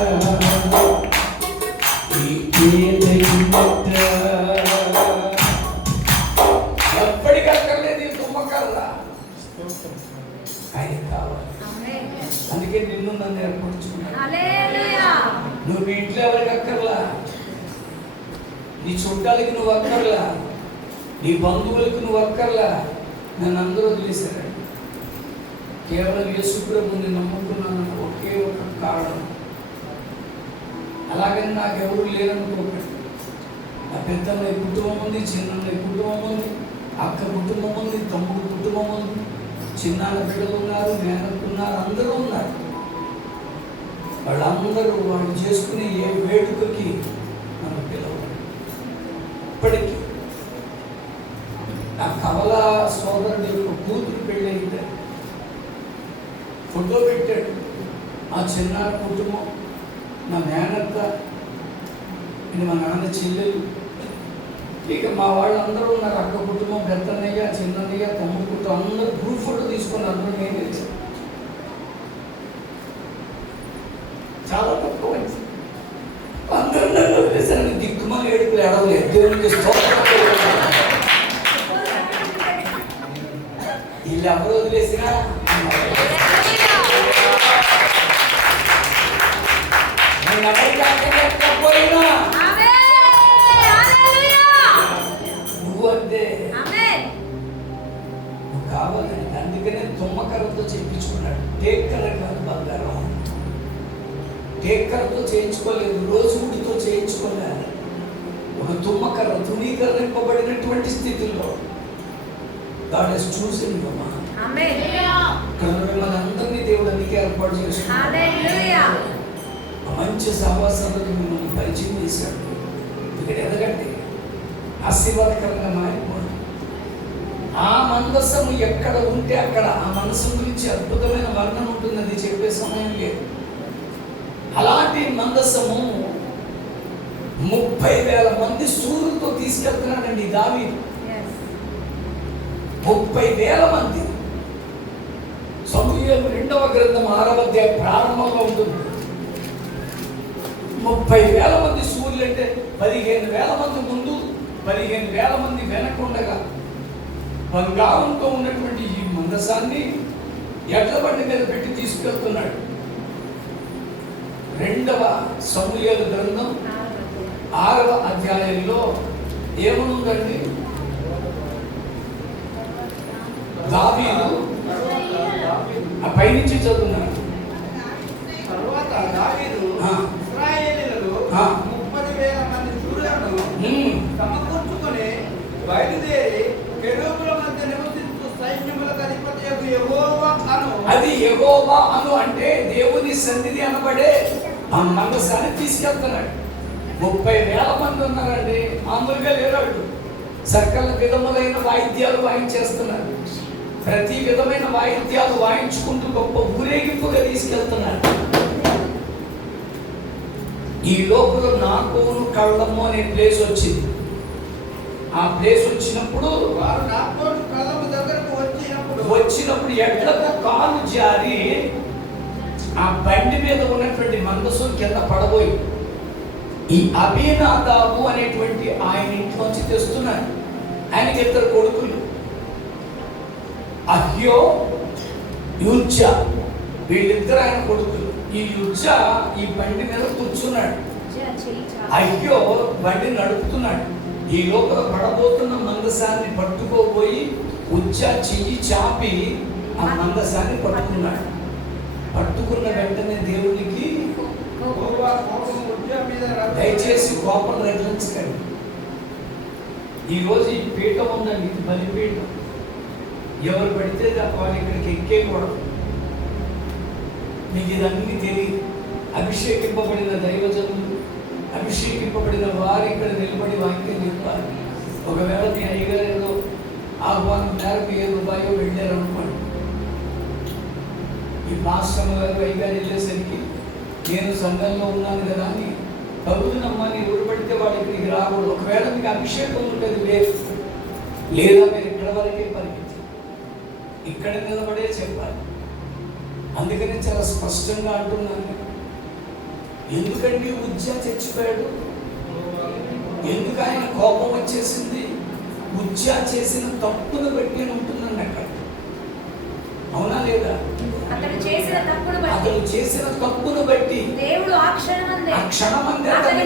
ఈ పేదయిత ఎప్పటికక్కర్లేదు ఈ తుమ్మకర్ర, ఆయన కావాలి. అందుకే నిన్ను నన్ను ఏర్పరచుకున్నాడు. హల్లెలూయా. నువ్వు మీ ఇంట్లో ఎవరికి అక్కర్లా, నీ చుట్టాలకి నువ్వు అక్కర్లా, నీ బంధువులకు నువ్వు అక్కర్లా. నన్ను అందరూ వదిలేశారు. కేవలం యేసు ప్రభువుని నమ్ముకున్నానన్న ఒకే ఒక కారణం. అలాగని నాకెవరు లేరనుకోకండి. నా పెద్దమ్మ కుటుంబం ఉంది, చిన్నమ్మ కుటుంబం ఉంది, అక్క కుటుంబం ఉంది, తమ్ముడు కుటుంబం ఉంది, చిన్నాన్న బిడ్డలు ఉన్నారు, మేనకున్నారు, అందరూ ఉన్నారు. వాళ్ళందరూ వాళ్ళు చేసుకునే ఏ వేడుకకి మనం పిలవాలి. ఇప్పటికీ నా కమల సోదరుడి యొక్క కూతురు పెళ్ళయింది, ఫోటో పెట్టాడు. ఆ చిన్నాన్న కుటుంబం, నా మేనత్త, ఇది మా నాన్న చెల్లెలు, ఇక మా వాళ్ళందరూ ఉన్నారు. అక్క కుటుంబం, పెద్దన్నయ్య, చిన్నయ్య, తమ్ముడు కుటుంబం, అందరూ గ్రూప్ ఫోటో తీసుకుని అందరూ నేను తెలిసాను. చాలా తక్కువ అందరూ నన్ను వదిలేసాను. దిక్కుమని ఏడుపులు ఏడవలేదు. దేవునికి స్తోత్రం. వీళ్ళు ఎవరు వదిలేసినా నేను ఎవరికి అక్కర్లేకపోయినా నువ్వు అంటే నువ్వు కావాలని. అందుకనే తుమ్మకర్రతో చేయించుకున్నాడు. టేక్కర కాదు బంగారం, టేక్కరతో చేయించుకోలేదు, రోజుగుడితో చేయించుకోలేదు. ఒక తుమ్మకర్ర తృణీకరింపబడినటువంటి స్థితిలో God has chosen you, అమ్మా. ఇక్కడ మిమ్మల్ని అందరినీ దేవుడు అందుకే ఏర్పాటు చేసుకున్నాడు. హల్లెలూయా. మంచి సహవాసాలకు మిమ్మల్ని పరిచయం చేశాడు. ఇక్కడ ఎదగండి, ఆశీర్వాదకరంగా మారిపోండి. ఆ మందసము ఎక్కడ ఉంటే అక్కడ ఆ మనసు గురించి అద్భుతమైన వర్ణన ఉంటుంది, అది చెప్పే సమయం లేదు. అలాంటి మందసము 30,000 మంది సూర్యులతో తీసుకెళ్తున్నాడండి దావీదు. 30,000 మంది. సమూయేలు 2వ గ్రంథం 6వ అధ్యాయం ప్రారంభంగా ఉంటుంది. 30,000 మంది సూర్యులు అంటే 15,000 మంది ముందు, 15,000 మంది వెనకుండగా బంగారంతో ఉన్నటువంటి ఈ మందసాన్ని ఎడ్ల బండి మీద పెట్టి తీసుకెళ్తున్నాడు. 2వ సమూయేలు గ్రంథం 6వ అధ్యాయంలో ఏమనుందండి? దావీదు ఆ పైనుంచి చదువుతున్నాడు. తరువాత దావీదు ఇశ్రాయేలీయులు 30,000 మంది శూరులను సమకూర్చుకొని బయలుదేరి కెరూబుల మధ్య నివసించు సైన్యములకు అధిపతియగు యెహోవా అను, అది యెహోవా అను అంటే దేవుని సన్నిధి అనబడే ఆ మందసాన్ని తీసుకెళ్తున్నాడు. 30,000 మంది ఉన్నారండి. మామూలుగా లేరాడు. సకల విధములైన వాయిద్యాలు వాయించేస్తున్నారు. ప్రతి విధమైన వాయిద్యాలు వాయించుకుంటూ గొప్ప ఊరేగింపుగా తీసుకెళ్తున్నారు. ఈ లోపల నాకోను కళ్ళము అనే ప్లేస్ వచ్చింది. ఆ ప్లేస్ వచ్చినప్పుడు వారు నాకోను కళ్ళము దగ్గరకు వచ్చినప్పుడు ఎడ్లకు కాలు జారి ఆ బండి మీద ఉన్నటువంటి మందసం కింద పడబోయి ఈ అబీనాదాబు అనేటువంటి ఆయన ఇంట్లోంచి తెస్తున్నాడు. ఆయనకి 2 కొడుకులు, అహ్యో, యూజ్జా. వీళ్ళిద్దరు ఆయన కొడుకులు. ఈ యూజ్జా ఈ బండి మీద కూర్చున్నాడు. అహ్యో బండి నడుపుతున్నాడు. ఈ లోపల పడబోతున్న మందసాన్ని పట్టుకోబోయి ఉజ్జా చెయ్యి చాపి ఆ మందసాన్ని పట్టుకున్నాడు. పట్టుకున్న వెంటనే దేవునికి దయచేసి కోపం రగిలించకండి. ఈరోజు ఈ పీఠం ఉందండి, ఇది బలిపీఠం. ఎవరు పడితే వాళ్ళు ఇక్కడికి ఎక్కేయకూడదు. మీకు ఇదన్నీ తెలియదు. అభిషేకింపబడిన దైవజనులు, అభిషేకింపబడిన వారు ఇక్కడ నిలబడి వాక్యం చెప్పాలి. ఒకవేళ మీ అయ్యగారు ఏదో ఆహ్వానం మేరకు ఏ రూపాయో వెళ్ళారనుకోండి, ఈ మాస్టర్ గారు అయ్యగారు వెళ్ళేసరికి నేను సంఘంలో ఉన్నాను కదా అని ప్రభుత్వమ్మని ఎవరు పడితే వాడు ఇక్కడికి రాకూడదు. ఒకవేళ మీకు అభిషేకం ఉంటుంది లేదు, లేదా మీరు ఇక్కడ వరకే పరిమితి, ఇక్కడ నిలబడే చెప్పాలి. అందుకని చాలా స్పష్టంగా అంటున్నాను. ఎందుకండి ఉజ్జా చచ్చిపోయాడు? ఎందుకు ఆయన కోపం వచ్చేసింది? ఉజ్జా చేసిన తప్పును బట్టి అని ఉంటుందండి అక్కడ. అవునా లేదా? అతడు చేసిన తప్పును బట్టి దేవుడు ఆ క్షణమందే అతన్ని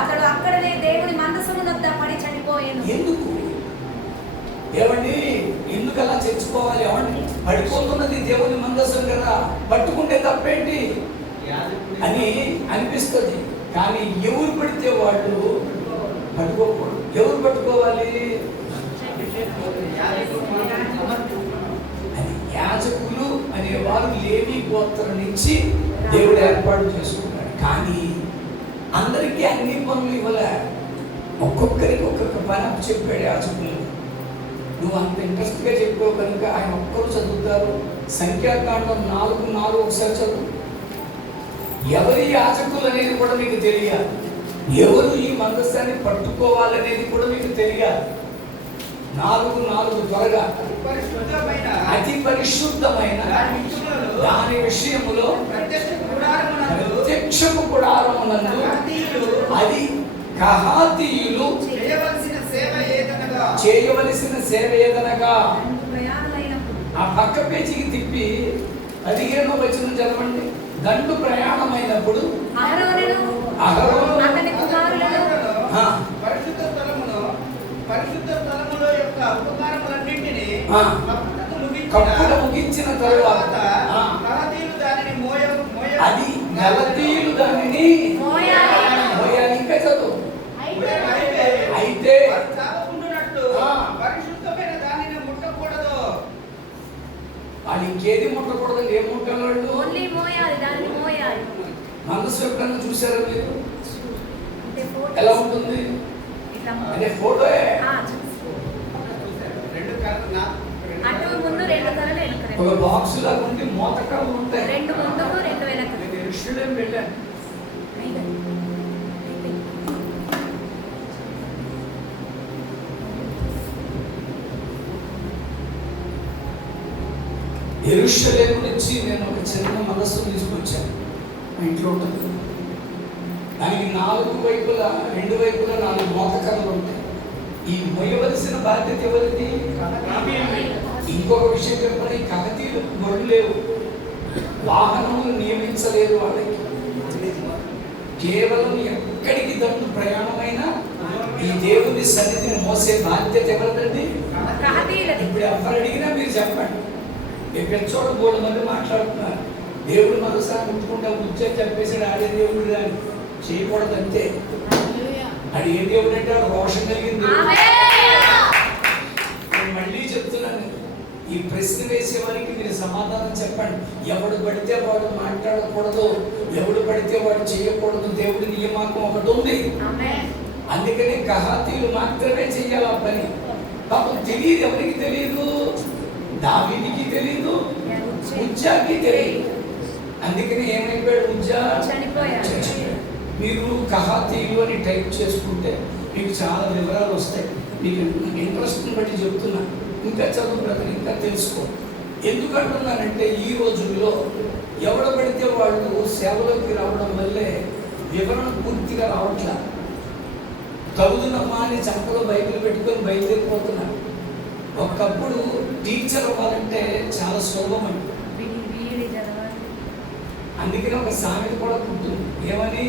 అతడు అక్కడనే దేవుని మందసము వద్ద పడి చనిపోయాను. ఎందుకు ఏమండి? ఎందుకు అలా చచ్చిపోవాలి? ఏమండి, పడిపోతున్నది దేవుని మందసం కదా, పట్టుకుంటే తప్పేంటి అని అనిపిస్తుంది. కానీ ఎవరు పడితే వాళ్ళు పట్టుకోకూడదు. ఎవరు పట్టుకోవాలి? అని యాజకులు అనేవారు లేవి గోత్రం నుంచి దేవుడు ఏర్పాటు చేసుకున్నాడు. కానీ అందరికీ అన్ని పనులు ఇవ్వలే. ఒక్కొక్కరికి ఒక్కొక్క పని అప్పు చెప్పాడు యాజకులు. నువ్వు అంత ఇంట్రెస్ట్గా చెప్పావు కనుక ఆయన ఒక్కరు చదువుతారు. సంఖ్యాకాండం 4:4 ఒకసారి చదువు. ఎవరి యాజకులు అనేది కూడా మీకు తెలియాలి. ఎవరు ఈ మందసాన్ని పట్టుకోవాలనేది కూడా మీకు తెలియాలి. 4:4 త్వరగా. అతి పరిశుద్ధమైన దాని విషయములో ప్రత్యక్షపు గుడారమునందు అది కహాతీయులు చేయవలసిన సేవ ఏదనగా, ఆ పక్క పేజీకి తిప్పి 15వ వచనం చదవండి. దండు ప్రయాణమైనప్పుడు పరిశుద్ధ స్థలములో యొక్క ఉపకారములన్నింటినీ కప్పులు ముగించిన తరువాత అది గలతీయులు దానిని మోయాలి. ఇంకా చదువు. అయితే పరిశుద్ధమైన దానిని ముట్టకూడదు. వాళ్ళు ఇంకేది ముట్టకూడదండి. ఏం ముట్టాలి వాళ్ళు? ఓన్లీ మోయాలి, దాన్ని మోయాలి. మందసం ఎప్పుడన్నా చూసారా మీరు? అంటే ఫోటో ఎలా ఉంటుంది ఇట్లా అనే ఫోటోయే. రెండు కర్రలు అటు ముందు రెండు కర్రలు వెనక ఒక రెండు. బాక్స్ లాగా ఉండి మోతకాలు ఉంటాయి. రెండు ముందుకు రెండు వెనక. నేను ఎరుషలేము వెళ్ళాను. యెరూషలేము నుంచి నేను ఒక చిన్న మనస్సు తీసుకొచ్చాను. మా ఇంట్లో ఉంటుంది. దానికి నాలుగు వైపులా, రెండు వైపులా 4 మోతకర్రలు ఉంటాయి. ఈ మొయ్యవలసిన బాధ్యత ఎవరిది? ఇంకొక విషయం చెప్పిన, ఈ కహతీలు గొర్రెలు లేవు, వాహనములు నియమించలేదు వాళ్ళకి. కేవలం ఎక్కడికి దండు ప్రయాణమైనా ఈ దేవుని సన్నిధిని మోసే బాధ్యత ఎవరిదండి? కహతీలది. ఇప్పుడు ఎవరు అడిగినా మీరు చెప్పండి. మీ పెచ్చోడు 3 మంది మాట్లాడుతున్నారు. దేవుడు మనసారి ముట్టుకుంటా ఉద్యోగం చెప్పేసాడు, ఆడే దేవుడు కానీ చేయకూడదు అంతే. అది ఏ దేవుడు అంటే రోషం కలిగింది. నేను మళ్ళీ చెప్తున్నాను, ఈ ప్రశ్న వేసే వారికి మీరు సమాధానం చెప్పండి. ఎవడు పడితే వాడు మాట్లాడకూడదు, ఎవడు పడితే వాడు చేయకూడదు. దేవుడి నియమాకం ఒకటి ఉంది. అందుకని కహాతీలు మాత్రమే చెయ్యాలి ఆ పని. పాపం తెలియదు, ఎవరికి తెలియదు? దావీదుకి తెలియదు, ఉజ్జాకి తెలియదు. అందుకని ఏమైపోయాడు? ఉజ్జా చనిపోయాడు. మీరు కహాతీలు అని టైప్ చేసుకుంటే మీకు చాలా వివరాలు వస్తాయి. మీకు ఇంట్రెస్ట్ని బట్టి చెప్తున్నా. ఇంకా చదువు ప్రకారం ఇంకా తెలుసుకో. ఎందుకంటున్నానంటే ఈ రోజుల్లో ఎవడ పడితే వాళ్ళు సేవలోకి రావడం వల్లే వివరణ పూర్తిగా రావట్లా. తగుదునమ్మా అని చంపలో బైబిల్ పెట్టుకొని బయలుదేరిపోతున్నారు. ఒకప్పుడు టీచర్ అవ్వాలంటే చాలా సులభమండి. అందుకని ఒక సామెత కూడా పుట్టింది. ఏమని?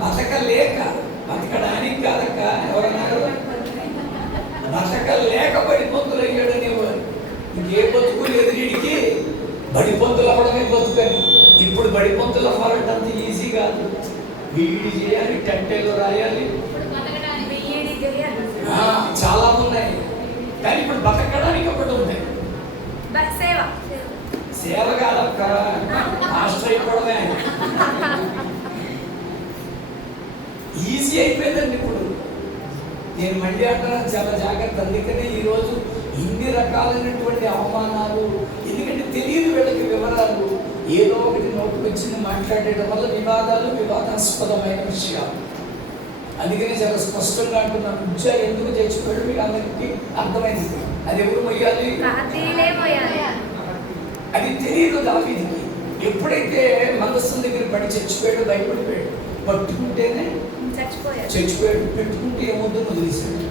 బతకలేక, బతకడానికి కాదక్క. ఎవరన్నారు? బతకలేక బడిపొంతులు అయ్యాడు అనేవారు. ఇంకే బతుకు లేదు వీడికి, బడిపొంతులు అవ్వడమే బతుకని. ఇప్పుడు బడిపొంతులు అవ్వాలంటే అంత ఈజీ కాదు. బీఈడి చేయాలి, టెంటేలో రాయాలి, చాలా ఉన్నాయి. కానీ ఇప్పుడు బతకడానికి ఒకటి ఉంది, సేవ. సేవ కాదక్క, మాస్టర్ అయిపోవడమే. ఈజీ అయిపోయిందండి ఇప్పుడు. నేను మళ్ళీ అంటున్నాను, చాలా జాగ్రత్త. అందుకనే ఈరోజు ఇన్ని రకాలైనటువంటి అవమానాలు. ఎందుకంటే తెలియదు వీళ్ళకి వివరాలు. ఏదో ఒకటి నోటుకు వచ్చింది మాట్లాడేయడం వల్ల వివాదాలు, వివాదాస్పదమైన విషయాలు. అందుకనే చాలా స్పష్టంగా అంటున్నాను, ఉజ్జా ఎందుకు చచ్చిపోయాడు మీకు అందరికీ అర్థమైంది. అది ఎవరు మొయ్యాలి? అది తెలియదు దావీదుకి. ఎప్పుడైతే మందసం దగ్గర పడి చచ్చిపోయాడు, భయపడిపోయాడు. పట్టుకుంటేనే చచ్చిపోయాడు. పెట్టుకుంటే ఏమవుతుందో వదిలేశాడు.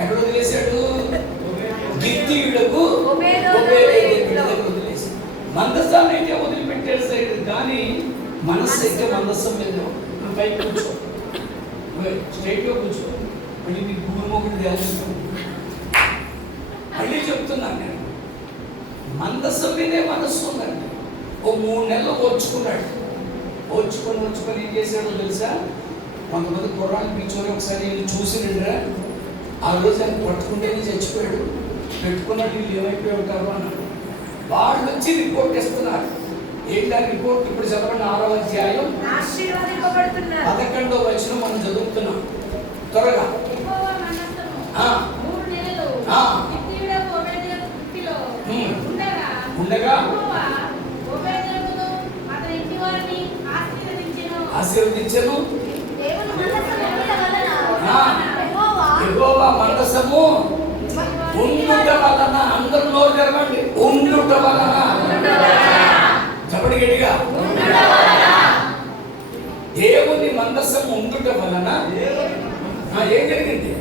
ఎక్కడ వదిలేశాడు? గిత్తీయులకు వదిలేశాడు. మందసాన్ని అయితే వదిలిపెట్టాడు సైడ్, కానీ మనస్సు అయితే మందసం మీద. నువ్వు పైకి కూర్చో, స్ట్రైట్గా కూర్చో. మళ్ళీ మీకు భూమిమొకటి తెలుసు. మళ్ళీ చెప్తున్నాను నేను, మందసం మీదే మనస్సు ఉందండి. ఓ 3 నెలలు ఓర్చుకున్నాడు. ఓర్చుకొని ఏం చేశాడో తెలుసా? కొంతమంది కుర్రాళ్ళు పిచ్చోని ఒకసారి వెళ్ళి చూసిరా, ఆ రోజు ఆయన పట్టుకుంటేనే చచ్చిపోయాడు, పెట్టుకున్నట్టు వీళ్ళు ఏమైపోయి ఉంటారు అన్నాడు. వాళ్ళు వచ్చి రిపోర్ట్ ఇస్తున్నారు. ఏంటా రిపోర్ట్? ఇప్పుడు చదవండి, 6వ అధ్యాయం 11వ వచనం మనం చదువుతున్నాం. త్వరగా. ఉండగా ఆశీర్వదించను. యెహోవా మందసము ఉండుట వలన, అందరూ నోరు తెరవండి, ఉండుట వలన. చెప్పండి గట్టిగా. దేవుని మందసం ఉండుట వలన ఏం జరిగింది?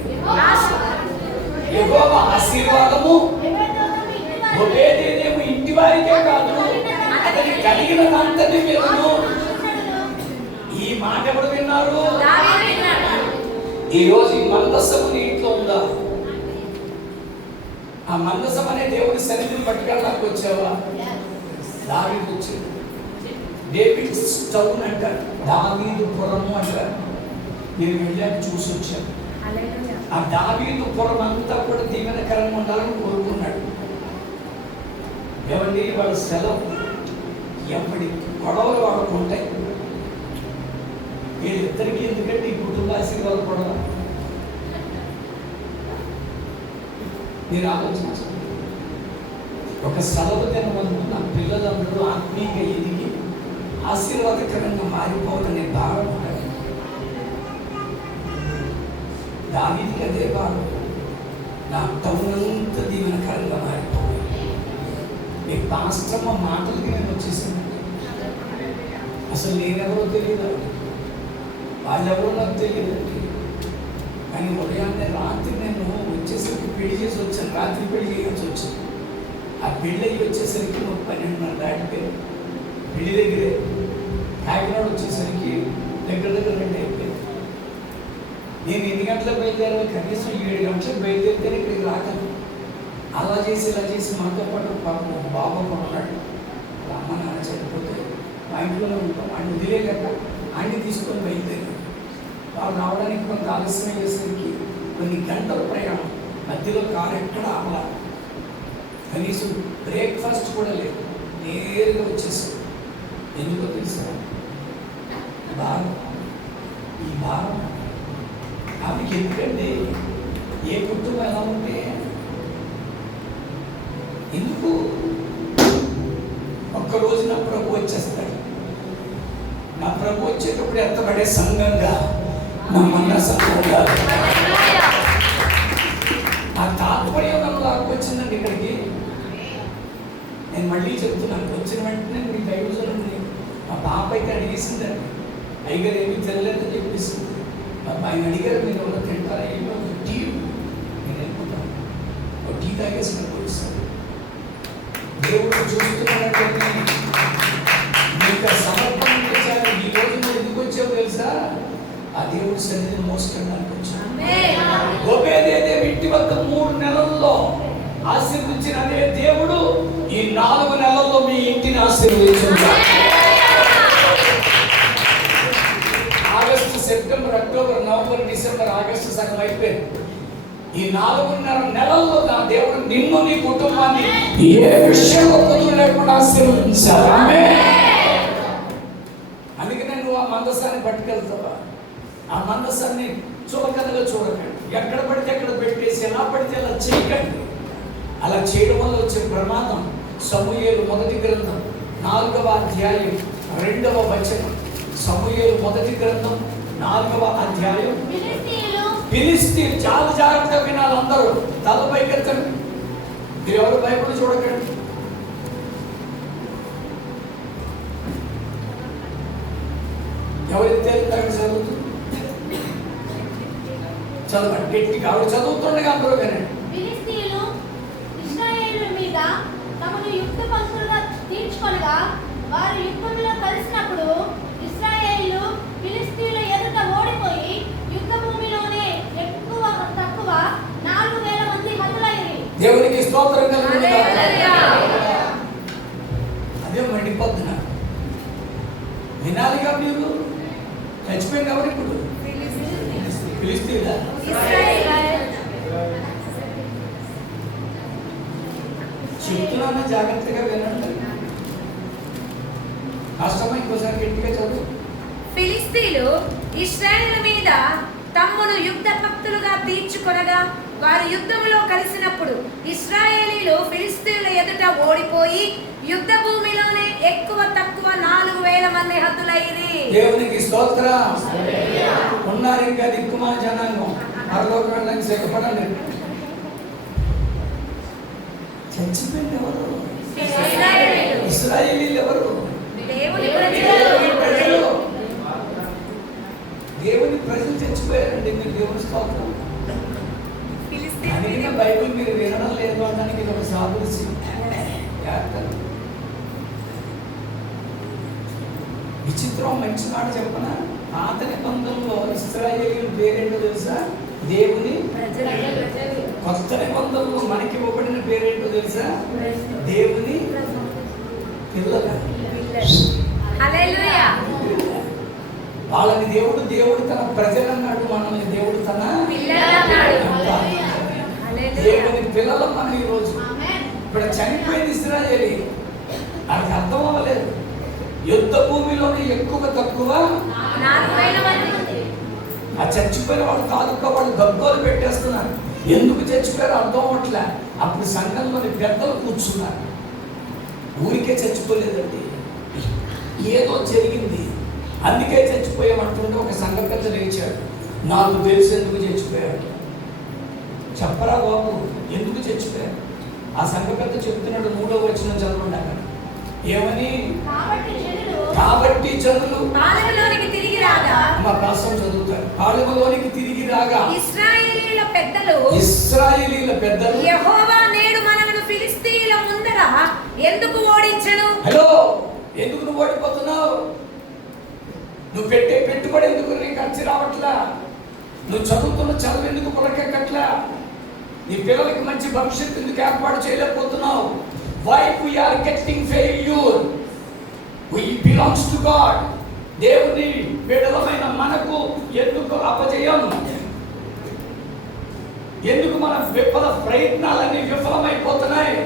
యెహోవా ఆశీర్వాదము ఒబేదేము ఇంటి వారికే కాదు, అతని కలిగిన అంతటి మీదను. ఈ మాట ఎవరు విన్నారు? ఈరోజు ఈ మందసము నీ ఇంట్లో ఉందా? ఆ మందసం అనే దేవుడి సన్నిధిని పట్టుకెళ్ళడానికి వచ్చావా? దావీదు వచ్చాడు. డేవిడ్ స్టౌన్ అంటారు, దావీదు పురము అంటారు. నేను వెళ్ళాను, చూసి వచ్చాను. ఆ దావీదు పురం అంతా కూడా దీవెనకరంగా ఉండాలని కోరుకున్నాడు. ఏమండి వాళ్ళ సెలవు ఎప్పటి గొడవలు వాళ్ళకు ఉంటాయి. వీళ్ళిద్దరికీ ఎందుకంటే ఈ కుటుంబ ఆశీర్వాదం గొడవ మీరు ఆలోచించండి. ఒక సెలవు దినమందు నా పిల్లలందరూ ఆత్మీయంగా ఎదిగి ఆశీర్వాదకరంగా మారిపోవాలనే భావం ఉంటుంది. దావీదుకి అదే భావం. నా టౌన్ అంతా దీవెనకరంగా మారిపోవాలి. మీ పాస్టమ్మ మాటలకి నేను వచ్చేసానండి. అసలు నేనెవరో తెలియదు, వాళ్ళెవరో నాకు తెలియదండి. కానీ ఉదయాన్నే రాత్రి నేను వచ్చేసరికి పెళ్లి చేసి వచ్చాను. రాత్రి పెళ్లి చేయాల్సి వచ్చాను. ఆ పెళ్ళి అయ్యి వచ్చేసరికి 12:30 దాటిపోయాను. పెళ్లి దగ్గరే కాకినాడ వచ్చేసరికి దగ్గర 2 అయిపోయింది. నేను ఎన్ని గంటలకు బయలుదేరాలి? కనీసం 7 గంటలకు బయలుదేరితేనే ఇక్కడికి రాగలను. అలా చేసి ఇలా చేసి మాతో పాటు పాపం బాబా కొన్నాడు. అమ్మ నాన్న చనిపోతే మా ఇంట్లోనే ఉంటాం. ఆయన వదిలేక ఆయన్ని తీసుకొని బయలుదేరాను. వాళ్ళు రావడానికి కొంత ఆలస్యం అయ్యేసరికి కొన్ని గంటల ప్రయాణం. మధ్యలో కారు ఎక్కడ ఆపలా. కనీసం బ్రేక్ఫాస్ట్ కూడా లేదు. నేరుగా వచ్చేసాడు. ఎందుకో తెలుసా? భారం. ఈ భారం ఆమెకి ఎందుకంటే ఏ కుటుంబం ఎలా ఉంటే ఎందుకు ఒక్కరోజు నా ప్రభు వచ్చేస్తాడు. నా ప్రభు వచ్చేటప్పుడు ఎత్తబడే సంఘంగా నా మన సంఘంగా ఆ తాత్పర్యం నన్ను లాక్కొచ్చిందండి ఇక్కడికి. నేను మళ్ళీ చెప్తున్నాను, వచ్చిన వెంటనే మీ దైవజనుడిని మా పాప అయితే అడిగేసిందండి. అయ్యగారు ఏమీ తెలియలేదని చెప్పేసింది. ఆయన అడిగారు, మీరు ఎవరో తింటారా? ఏమో టీ. నేను వెళ్ళిపోతాను. ఒక టీ తాగేసి నాకు వచ్చాను. దేవుడు చూస్తున్నాడంటే మీకు సమర్పణ చేశారు. ఈ రోజు నువ్వు ఎందుకు వచ్చావు తెలుసా? ఆ దేవుడి సన్నిధిని మోసుకెళ్ళడానికి వచ్చాను. ఓబేదేదోము ఇంటి వద్ద 3 నెలల్లో ఆశీర్వదించిన అదే దేవుడు ఈ 4 నెలల్లో మీ ఇంటిని ఆశీర్వదించున్నాడు. August, September, October, November, December, August సగం అయిపోయింది. ఈ 4.5 నెలల్లో నా దేవుడు నిన్ను నీ కుటుంబాన్ని ఏ విషయం ఒక్కరు లేకుండా ఆశీర్వదించారు. అందుకనే నువ్వు ఆ మందసాన్ని పట్టుకెళ్తావా? ఆ మందసాన్ని చులకనగా చూడకండి. ఎక్కడ పడితే అక్కడ పెట్టేసి ఎలా పడితే అలా చేయకండి. అలా చేయడం వల్ల వచ్చే ప్రమాదం సమూయేలు మొదటి గ్రంథం 4వ అధ్యాయం 2వ వచనం. సమూయేలు మొదటి గ్రంథం 4వ అధ్యాయం. ఫిలిష్తీయులు చాలా జాగ్రత్తగా వినాలి అందరూ. తల పైకెత్తండి. మీరు ఎవరు బైబిల్ చూడకండి. ఎవరైతే చదువుతుంది చదవండి గట్టిగా. ఆవిడ చదువుతుండగా అందరూ వినండి. ఫిలిష్తీయులు ఇశ్రాయేలు మీద తమను యుద్ధ పంతులుగా తీర్చుకొనగా వారు యుద్ధంలో కలిసినప్పుడు ఇశ్రాయేలు ఫిలిష్తీయుల ఎదుట ఓడిపోయి యుద్ధ భూమిలోనే ఎక్కువ తక్కువ 4,000 మంది హతులయ్యారు. దేవునికి స్తోత్రం కలుగును గాక. అదే మండిపోతున్న వినాలిగా. మీరు చచ్చిపోయింది ఎవరు ఇప్పుడు? ఫిలిష్తీయులా? చెప్తున్నాను, జాగ్రత్తగా వినండి. కష్టమా? ఇంకోసారి గట్టిగా చదువు. ఫిలిష్తీయులు ఇశ్రాయేలు మీద తమ్మును యుద్ధ భక్తులుగా తీర్చుకొనగా వారు యుద్ధములో కలిసినప్పుడు ఇశ్రాయేలీలు ఫిలిష్తీయుల ఎదుట ఓడిపోయి యుద్ధ భూమిలోనే ఎక్కువ తక్కువ 4,000 మంది హతులైరి. దేవునికి స్తోత్రం. ఉన్నారు ఇంకా దిక్కుమాల జనాంగం. పరలోకానికి సిద్ధపడండి. చచ్చిపోయింది ఎవరు? ఇశ్రాయేలీలు ఎవరు? దేవుని ప్రజలు చచ్చిపోయారండి. మీరు దేవుని స్తోత్రం. అడిగిన బైబిల్ మీరు వినడం లేదు అనడానికి ఇది ఒక సాదృశ్యం. విచిత్రం. మంచి మాట చెప్పన. పాత నిబంధనలో ఇశ్రాయేలీయుల పేరేంటో తెలుసా? దేవుని కొత్త నిబంధనలో మనకి ఇవ్వబడిన పేరేంటో తెలుసా? దేవుని పిల్లలు. వాళ్ళని దేవుడు తన ప్రజలన్నాడు, మనల్ని దేవుడు తన. దేవుని పిల్లలు మనం ఈరోజు ఇప్పుడు చనిపోయింది ఇశ్రాయేలీ, వాళ్ళకి అర్థం అవ్వలేదు. యుద్ధ భూమిలోనే ఎక్కువ తక్కువ 4,000 మంది. ఆ చచ్చిపోయిన వాళ్ళు తాలూకా వాళ్ళు గగ్గోలు పెట్టేస్తున్నారు. ఎందుకు చచ్చిపోయారో అర్థం అవ్వట్లే. అప్పుడు సంఘంలోని పెద్దలు కూర్చున్నారు. ఊరికే చచ్చిపోలేదండి, ఏదో జరిగింది అందుకే చచ్చిపోయామంటుంటే ఒక సంఘ పెద్ద లేచాడు. నాకు తెలిసి ఎందుకు చచ్చిపోయాడు, చెప్పరా బాబు ఎందుకు చచ్చిపోయాడు? ఆ సంఘ పెద్ద చెప్తున్నాడు. 3వ వచనం చదవండి అక్కడ ఏమని? కాబట్టి జనులు పాలెంలోనికి తిరిగి రాగా, మా భాషం చదువుతారు. పాలెంలోనికి తిరిగి రాగా ఇశ్రాయేలీయుల పెద్దలు యెహోవా నేడు మనలను ఫిలిష్తీయుల ముందర ఎందుకు ఓడించెను? హలో, ఎందుకు నువ్వు ఓడిపోతున్నావు? నువ్వు పెట్టే పెట్టుబడి ఎందుకు నీకు ఖర్చు రావట్లా? నువ్వు చదువుతున్న చదువు ఎందుకు పులకెక్కట్లా? నీ పిల్లలకి మంచి భవిష్యత్తు ఎందుకు ఏర్పాటు చేయలేకపోతున్నావు? Why we are getting failure? We belongs to God. దేవుని బిడ్డలమైన మనకు ఎందుకు అపజయం? ఎందుకు మన విఫల ప్రయత్నాలన్నీ విఫలమైపోతున్నాయి?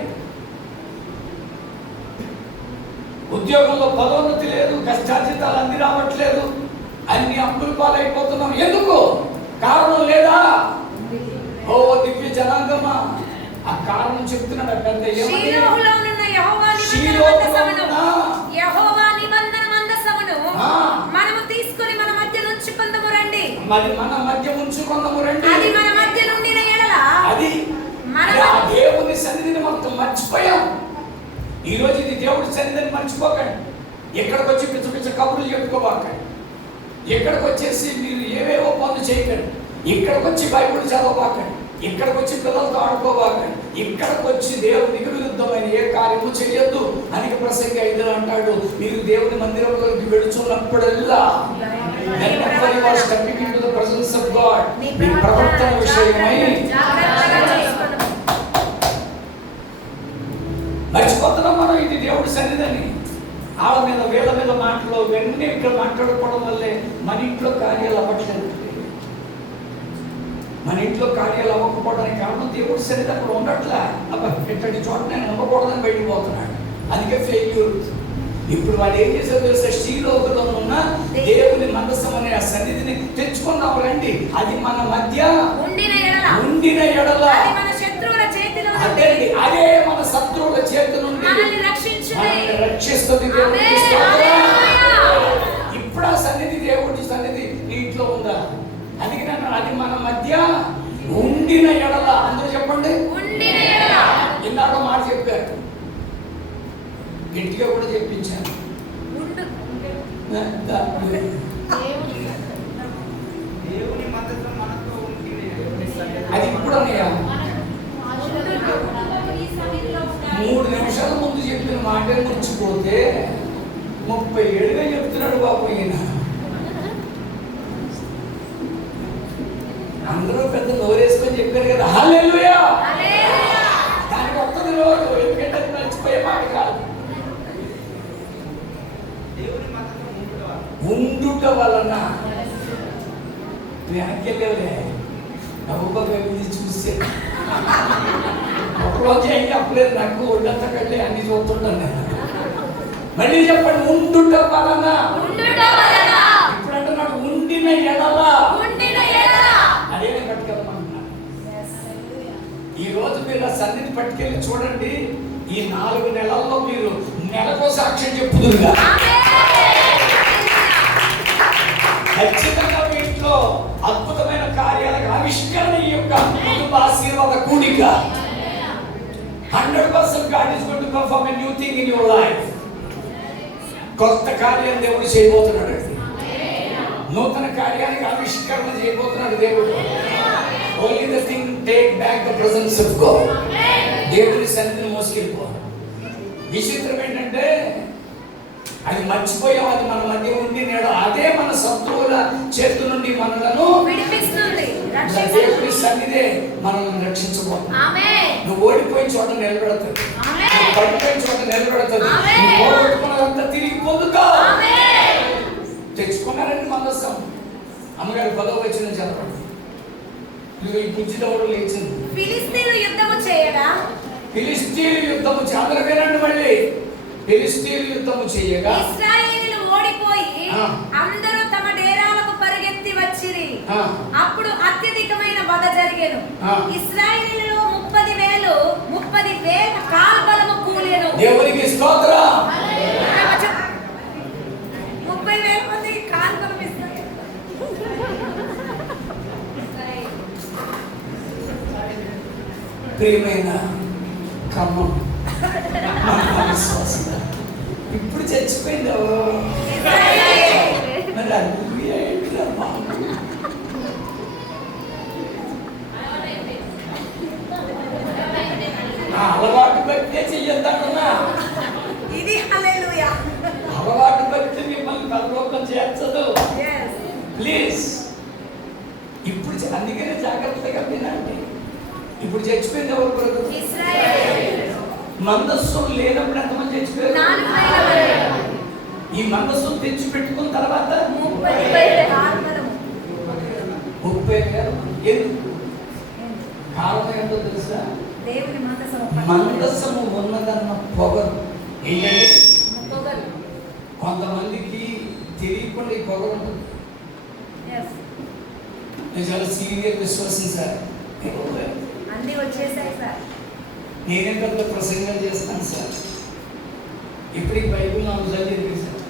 ఉద్యోగంలో పదోన్నతి లేదు, కష్టార్జితాలు అంది రావట్లేదు, అన్ని అప్పుల పాలైపోతున్నాం. ఎందుకు? కారణం లేదా? ఓ దివ్య జనాంగమా, ఆ కారణం చెప్తున్నాడు పెద్ద. యెహోవా నిబంధన మందసమును మనము తీసుకొని మన మధ్య ఉంచుకొందము రండి. మరి మన మధ్య ఉంచుకొందము రండి. అది మన మధ్య నుండిన ఎడల అది ఆ దేవుని సన్నిధిని మొత్తం మర్చిపోయాం. ఈ రోజు ఇది దేవుడి సన్నిధిని మర్చిపోకండి. ఎక్కడికి వచ్చి పిచ్చ పిచ్చ కబుర్లు చెప్పుకోబాకండి. ఎక్కడికి వచ్చేసి మీరు ఏవేవో పనులు చేయకండి. ఇక్కడికి వచ్చి బైబిల్ చదవబాకండి. ఇక్కడికి వచ్చి పిల్లలతో ఆడుకోబాకండి. ఇక్కడికి వచ్చి దేవునికి విరుద్ధమైన ఏ కార్యము చేయొద్దు అని ప్రసంగి 5 అంటాడు. మీరు దేవుని మందిరంలోకి వెళుచున్నప్పుడల్లా మీ ప్రవర్తన విషయమై మర్చిపోతున్నాం మనం. ఇది దేవుడి సన్నిధిని ఆళ్ళ మీద వీళ్ళ మీద మాటలు ఇవన్నీ ఇక్కడ మాట్లాడుకోవడం వల్లే మన ఇంట్లో కార్యాలు అవ్వట్లేదు. మన ఇంట్లో కార్యాలు అవ్వకపోవడానికి కారణం దేవుడి సన్నిధి అక్కడ ఉండట్లే. ఇట్లాంటి చోట నేను నమ్మకూడదని బయటకు పోతున్నాడు. అందుకే ఫెయిల్యూర్. ఇప్పుడు వాడు ఏం చేశారు తెలుసా? శ్రీలోకలో ఉన్న దేవుని మందసం అనే ఆ సన్నిధిని తెచ్చుకుందాం రండి. అది మన మధ్య ఉండిన ఎడల అదే మన శత్రువుల చేతి నుండి రక్షిస్తుంది. ఇప్పుడు ఆ సన్నిధి దేవుడి సన్నిధి నీటిలో ఉందా? అందుకని అది మన మధ్య ఉండిన ఎడల. అందరూ చెప్పండి, ఇందాక మాట చెప్పారు, గట్టిగా కూడా చెప్పించాను. అది ఇప్పుడు అన్నయ్యా 3 నిమిషాల ముందు చెప్పిన మాట మర్చిపోతే 30 ఏళ్ళుగా చెప్తున్నాడు బాబు ఈయన. అందరూ పెద్ద నోరేసుకొని చెప్పారు కదా హల్లెలూయా. దానికి ఒక్కది రోజు ఎందుకంటే మర్చిపోయే మాట కాదు. ఉండుట వలన వెనక్కి వెళ్ళేవలే నవ్వుకోగా చూస్తే ఒకరోజు ఏం చెప్పలేదు నాకు. ఒళ్ళంతా కట్లే అన్ని చూస్తుంటాను నేను. మళ్ళీ చెప్పండి, ఉండుట వలన. ఇప్పుడు అంటున్నాడు ఉండిన ఎడల. అదే నేను పట్టుకెళ్ళమంటున్నాను. ఈ రోజు మీరు ఆ సన్నిధి పట్టుకెళ్ళి చూడండి. ఈ 4 నెలల్లో మీరు నెలకో సాక్ష్యం చెప్పుదురుగా. ఖచ్చితంగా మీ ఇంట్లో అద్భుతమైన కార్యాలకు ఆవిష్కరణ ఈ యొక్క కుటుంబ ఆశీర్వాద కూడిక. 100% God is going to perform a new thing in your life. కొత్త కార్యం దేవుడు చేయబోతున్నాడు. నూతన కార్యానికి ఆవిష్కరణ చేయబోతున్నాడు దేవుడు. Only the thing, take back the presence of God. దేవుని సన్నిధిని మోసుకెళ్ళిపో. విచిత్రం ఏంటంటే అది మర్చిపోయాం. అది మన మధ్య ఉండి నేడు అదే మన శత్రువుల చేతి నుండి మనలను విడిపిస్తుంది. దేవుని సన్నిధే మనల్ని రక్షించబోతుంది. నువ్వు ఓడిపోయిన చోట నిలబెడతాడు. నువ్వు పడిపోయిన చోట నిలబెడతాడు. నువ్వు పోగొట్టుకున్నదంతా తిరిగి పొందుకో. తెచ్చుకున్నారండి మందసం. అమ్మగారు 10వ వచనం చదవండి. ఈ బుజ్జిదవుడు లేచింది. ఫిలిష్తీయులు యుద్ధము చేయగా ఫిలిష్తీయులు యుద్ధము అందరూ వినండి మళ్ళీ. ఫిలిష్తీయులు యుద్ధము చేయగా ఇశ్రాయేలీయులు ఓడిపోయి అందరూ తమ డేరాలకు పరిగెత్తి వచ్చిరి. అప్పుడు అత్యధికమైన వధ జరిగెను. ఇశ్రాయేలీయులలో 30,000 కాల్బలము కూలెను. దేవునికి స్తోత్రం. 30,000 మంది కాల్బలం ఇస్తారు. ప్రియమైన ఖమ్మం విశ్వాసం ఇప్పుడు చచ్చిపోయింది మరి హల్లెలూయా ఏంటమ్మా? అలవాటు బట్టే చెయ్యొద్దన్నా. ఇది హల్లెలూయా. అలవాటు బట్టి మిమ్మల్ని పరలోకం చేర్చదు. Yes. ప్లీజ్ ఇప్పుడు అందుకనే జాగ్రత్తగా వినండి. ఇప్పుడు చచ్చిపోయింది ఎవరు బ్రదర్? ఇశ్రాయేలీయులు. మందస్సు లేనప్పుడు ఎంతమంది చచ్చిపోయారు? 4,000. ఈ మందస్సు తెచ్చి పెట్టుకున్న తర్వాత 30,000 కాల్బలము. 30,000. ఎందుకు? కారణం ఏంటో తెలుసా? దేవుని మందస్సము ఉన్నదన్న పొగరు. ఏంటంటే పొగరు. కొంతమందికి తెలియకుండా ఈ పొగరు ఉంటుంది. Yes. నేను చాలా సీనియర్ విశ్వాసం సార్. అన్నీ వచ్చేసాయి సార్. నేనే పెద్ద ప్రసంగాలు చేస్తాను సార్. ఇప్పటికి బైబిల్ 4 సార్లు చదివేశాను.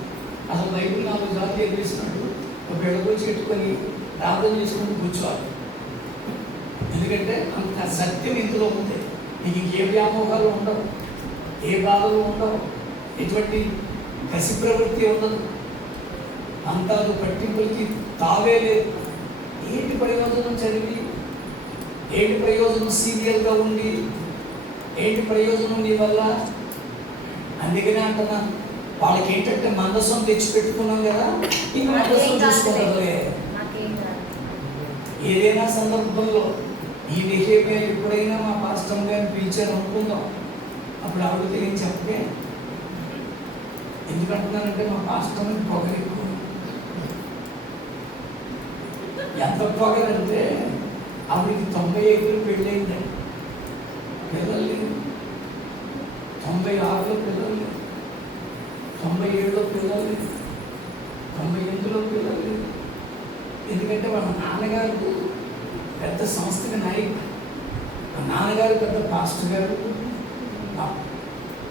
అసలు బైబిల్ 4 సార్లు చదివేసినట్టు ఒక ఎడగొచ్చి పెట్టుకొని ప్రార్థన చేసుకుని కూర్చోవాలి. ఎందుకంటే అంత సత్యం ఇందులో ఉంది. నీకు ఏ వ్యామోహాలు ఉండవు, ఏ బాధలు ఉండవు, ఎటువంటి కసి ప్రవృత్తి ఉండదు, అంతాలు పట్టింపులకి తావే లేదు. ఏంటి ప్రయోజనం చదివి, ఏంటి ప్రయోజనం సీరియల్గా ఉండి, ఏంటి ప్రయోజనం నీ వల్ల? అందుకనే అంటున్నా, వాళ్ళకి ఏంటంటే మందసం తెచ్చి పెట్టుకున్నాం కదా, ఇంక మందసం చూసుకోగలే. ఏదైనా సందర్భంలో ఈ బిహేవియర్ ఎప్పుడైనా మా పాస్టర్ గారిని పిలిచారు అనుకుందాం, అప్పుడు ఆవిడతో ఏం చెప్పే. ఎందుకంటున్నానంటే మా పాస్టర్ పొగరు ఎక్కువ. ఎంత పొగరంటే ఆవిడకి 95 పెళ్ళయిందండి, పిల్లలు లేదు. 96లో పిల్లలు లేదు, 97లో పిల్లలు లేదు, 98లో పిల్లలు లేదు. ఎందుకంటే వాళ్ళ నాన్నగారు పెద్ద సంస్థకి నాయకుడు, మా నాన్నగారు పెద్ద పాస్టర్ గారు, నా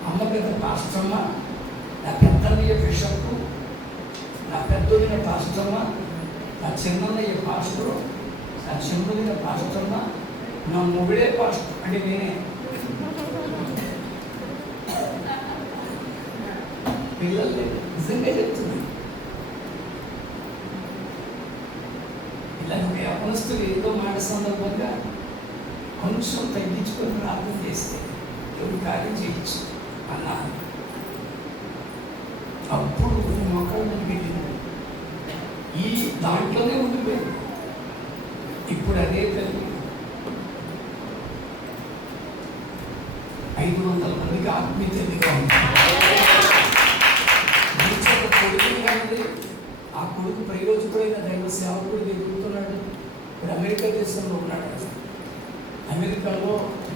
అమ్మ పెద్ద పాస్టర్మ, నా పెద్దన్నయ్య బిషప్, నా పెద్దదిన పాస్టర్మ, నా చిన్నయ్య పాస్టరు, నా చిన్నదిన పాస్టర్మ, నా మొగుడే పాస్టర్ అంటే నేనే. పిల్లలు లేదు, నిజంగా చెప్తుంది. ఇలా యవనస్తులు ఏదో మాట సందర్భంగా కొంచెం తగ్గించుకొని ప్రార్థన చేస్తే ఎవరి కార్యం చేయొచ్చు అన్నా. అప్పుడు మొక్కలు పెట్టింది, ఈ దాంట్లోనే ఉండిపోయింది. ఇప్పుడు అదే తల్లి 500 మందికి ఆత్మీయతగా ఉంది. కొడుకు కానిది, ఆ కొడుకు ప్రయోజకుడైన దైవ సేవకుడు ఎదుగుతున్నాడు. ఇప్పుడు అమెరికా దేశంలో ఉన్నాడు. అమెరికాలో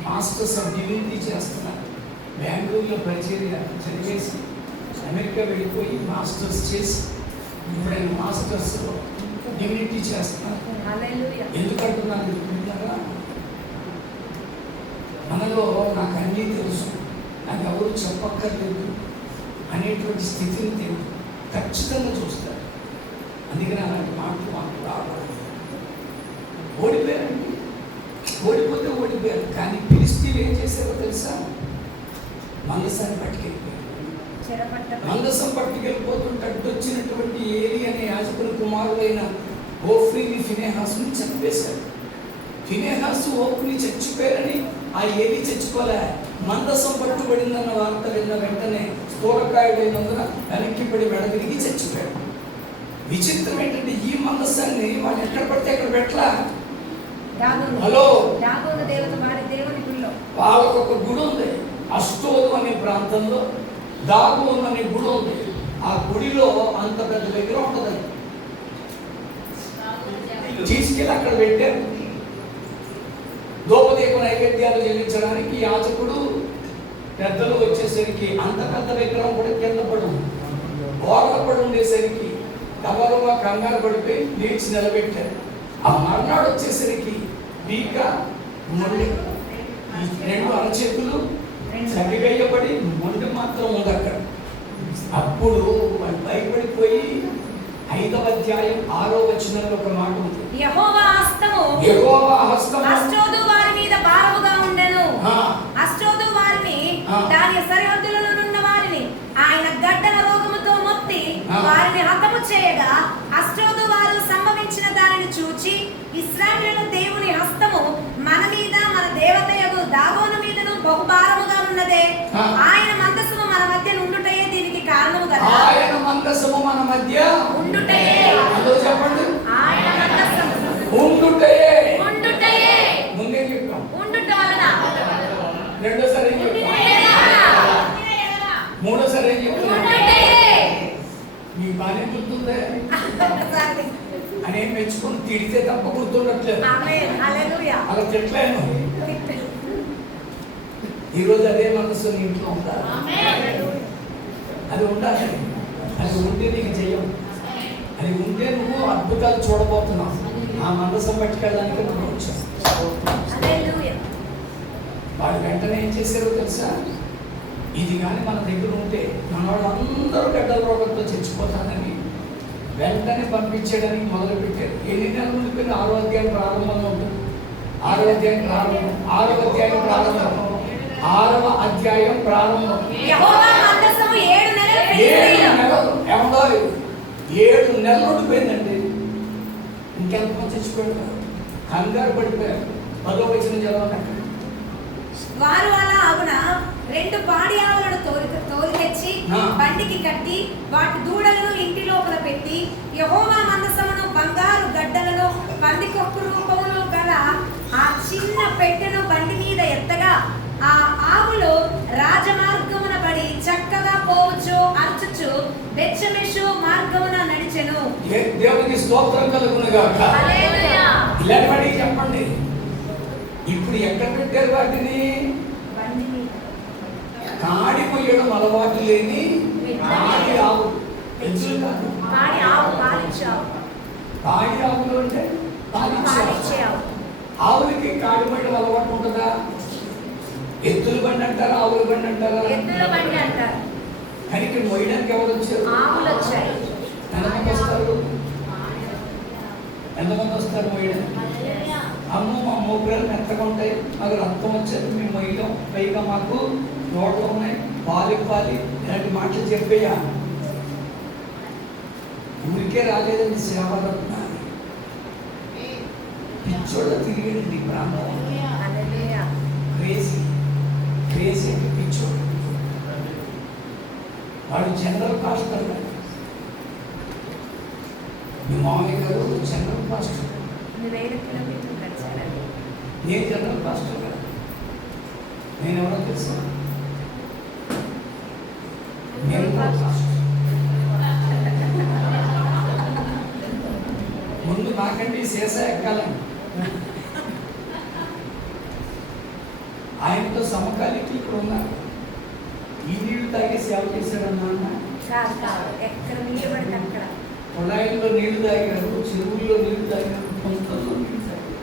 మాస్టర్స్ ఆఫ్ డివినిటీ చేస్తున్నాడు. బెంగళూరులో పరిచర్య చదివేసి అమెరికా వెళ్ళిపోయి మాస్టర్స్ చేసి ఇప్పుడు ఆయన మాస్టర్స్ డివినిటీ చేస్తున్నారు. ఎందుకంటున్నాను అనుకుంటున్నారా? మనలో నాకు అన్నీ తెలుసు, నాకు ఎవరు చెప్పక్కర్లేదు అనేటువంటి స్థితిని దేవుడు ఖచ్చితంగా చూస్తారు. అందుకని అలాంటి మాటలు మాకు రావాలి. ఓడిపోయారండి, ఓడిపోతే ఓడిపోయారు. కానీ ఫిలిష్తీయులు ఏం చేశారో తెలుసా? మందసాన్ని పట్టుకెళ్ళిపోయారు. మందసం పట్టుకెళ్ళిపోతుంటే అడ్డొచ్చినటువంటి ఏలి అనే యాజకుని కుమారుడైన ఓఫ్రీని ఫినెహాసుని చంపేశారు. ఫినెహాసు ఓఫ్రీ చచ్చిపోయారని ఆ ఏలి చచ్చిపోలే. మందసం పట్టుబడిందన్న వార్త విన్న వెంటనే స్థూలకాయుడైనందున వెనక్కిపడి వెడవిరిగి చచ్చిపోయాడు. విచిత్రం ఏంటంటే ఈ మందసాన్ని వాళ్ళు ఎక్కడ పడితే అక్కడ పెట్టలా. హలో, వాళ్ళకు ఒక గుడి ఉంది, అష్టోదు అనే ప్రాంతంలో దాగోన్ అనే గుడి ఉంది. ఆ గుడిలో అంత పెద్ద విగ్రహం ఉంటుంది, తీసుకెళ్ళి అక్కడ పెట్టారు. ధూపదీప నైవేద్యాలు చెల్లించడానికి యాజకుడు పెద్దలు వచ్చేసరికి అంత పెద్ద విగ్రహం కూడా కింద పడి ఉంది. గోడల పడి ఉండేసరికి గబగబా కంగారు పడిపోయి లేచి నిలబెట్టారు. ఆ మర్నాడు వచ్చేసరికి పీక మొండి ఈ రెండు అరచేతులు చలివేయబడి మొండి మాత్రం ఉంది అక్కడ. అప్పుడు వాళ్ళు భయపడిపోయి 5వ అధ్యాయం 6వ వచనంలో ఒక మాట ఉంది. యెహోవా హస్తము అష్టోదు వారి మీద భారముగా ఉండెను. అష్టోదు వారిని దాని సరిహద్దులలో ఉన్న వారిని ఆయన గడ్డల రోగముతో మొత్తి వారిని హతము చేయగా అష్టోదు వారు సంభవించిన దానిని చూచి ఇశ్రాయేలు దేవుని హస్తము మన మీద మన దేవతయగు దాగోను మీదను బహుభారముగా ఉన్నదే. ఆయన మందసము మన మధ్య ఉండుటయే దీనికి కారణము కదా. ఆయన మందసము మన మధ్య ఉండుటయే. అందరూ చెప్పండి. ఆయన మందసము ఉండుటయే. ఉండుటయే. ముందే చెప్పాం. ఉండుట వలన. రెండోసారి ఏం చెప్పాం? మూడోసారి ఏం చెప్తున్నాం? ఉండుటయే. మీ బానే గుర్తుందే అని మెచ్చుకుని తిడితే తప్ప గుర్తుండట్లేదు. ఆమేన్. హల్లెలూయా. అలా తిట్టలేను. ఈరోజు అదే మనసు నీ ఇంట్లో ఉందా? అది ఉండాలి. అది ఉంటే నీకు చెయ్యం. అది ఉంటే నువ్వు అద్భుతాలు చూడబోతున్నావు. ఆ మనసు పట్టుకెళ్ళడానికి నువ్వు వచ్చావు. హల్లెలూయా. వాడు వెంటనే ఏం చేశారో తెలుసా? ఇది కానీ మన దగ్గర ఉంటే మన వాళ్ళందరూ గడ్డల రోగంతో చచ్చిపోతానని వెంటనే పంపించేయడానికి మొదలు పెట్టారు. ఎన్ని నెలలు ఉండిపోయిన 6వ అధ్యాయం ప్రారంభంలో ఉంటుంది. 6వ అధ్యాయం ప్రారంభం. 6వ అధ్యాయం ప్రారంభం. 6వ అధ్యాయం ప్రారంభం. యెహోవా మందసము 7 నెలలు 7 నెలలు ఏమో 7 నెలలు ఉండిపోయిందండి. ఇంకెంతమంది చచ్చిపోయారు? కంగారు పడిపోయారు. 10వ వచనం చదవండి. వారు అలా అవున 2 పాడి ఆవులను తోలి తెచ్చి బండికి కట్టి వాటి దూడలను ఇంటి లోపల పెట్టి యెహోవా మందసమును బంగారు గడ్డలలో పందికొక్కు రూపములో గల ఆ చిన్న పెట్టెను బండి మీద ఎత్తగా ఆ ఆవులు రాజమార్గమున పడి చక్కగా పోవచ్చు అరుచుచు బెత్షెమెషు మార్గమున నడిచెను. దేవునికి స్తోత్రం కలుగును గాక. హల్లెలూయా. ఇలాంటి వాడికి చెప్పండి. ఇప్పుడు ఎక్కడ పెట్టారు వాటిని? బండి మీద. కాడి మొయ్యడం అలవాటు లేని కాడి ఆవు. ఎద్దులు కాదు. పాడి ఆవు పాలిచ్చే ఆవు. కాడి ఆవులు అంటే పాలిచ్చే ఆవు. ఆవులకి కాడి మొయ్యడం అలవాటు ఉంటుందా? ఎద్దుల బండి అంటారా? ఆవుల బండి అంటారా? ఎద్దుల బండి అంటారు. కానీ ఇక్కడ మొయ్యడానికి ఎవరు వచ్చారు? ఆవులు వచ్చాయి. ఎంతమంది వస్తారు? ఎంతమంది వస్తారు మొయ్యడానికి? అమ్మ మా మోపురాలు మెత్తగా ఉంటాయి, మాకు రక్తం వచ్చేది, మేము మొయ్యడం, పైగా మాకు నోట్లు ఉన్నాయి, పాలు ఇవ్వాలి, ఇలాంటి మాటలు చెప్పేయా. ఊరికే రాలేదండి సేవరత్న. పిచ్చోళ్ళ తిరిగేది ప్రాంతం. హల్లెలూయా. క్రేజీ అంటే పిచ్చోడు. వాడు జనరల్ పాస్టర్. మీ మామయ్య గారు జనరల్ పాస్టర్. 1,000 కిలోమీటర్లు నడిచారండి. నేను జనరల్ పాస్టర్ గారు. నేను ఎవరో తెలుసా? నేను పాస్టర్. ముందు నాకంటే శేష ఎక్కాలని ఆయనతో సమకాలికి ఇక్కడ ఉన్నారు. ఈ నీళ్లు తాగి సేవ చేశాడన్నా అన్న. కాదు కాదు, ఎక్కడ నీళ్ళు పడితే అక్కడ. కుళాయిల్లో నీళ్లు తాగారు, చెరువుల్లో నీళ్లు తాగారు, పొంతల్లో నీళ్లు తాగారు.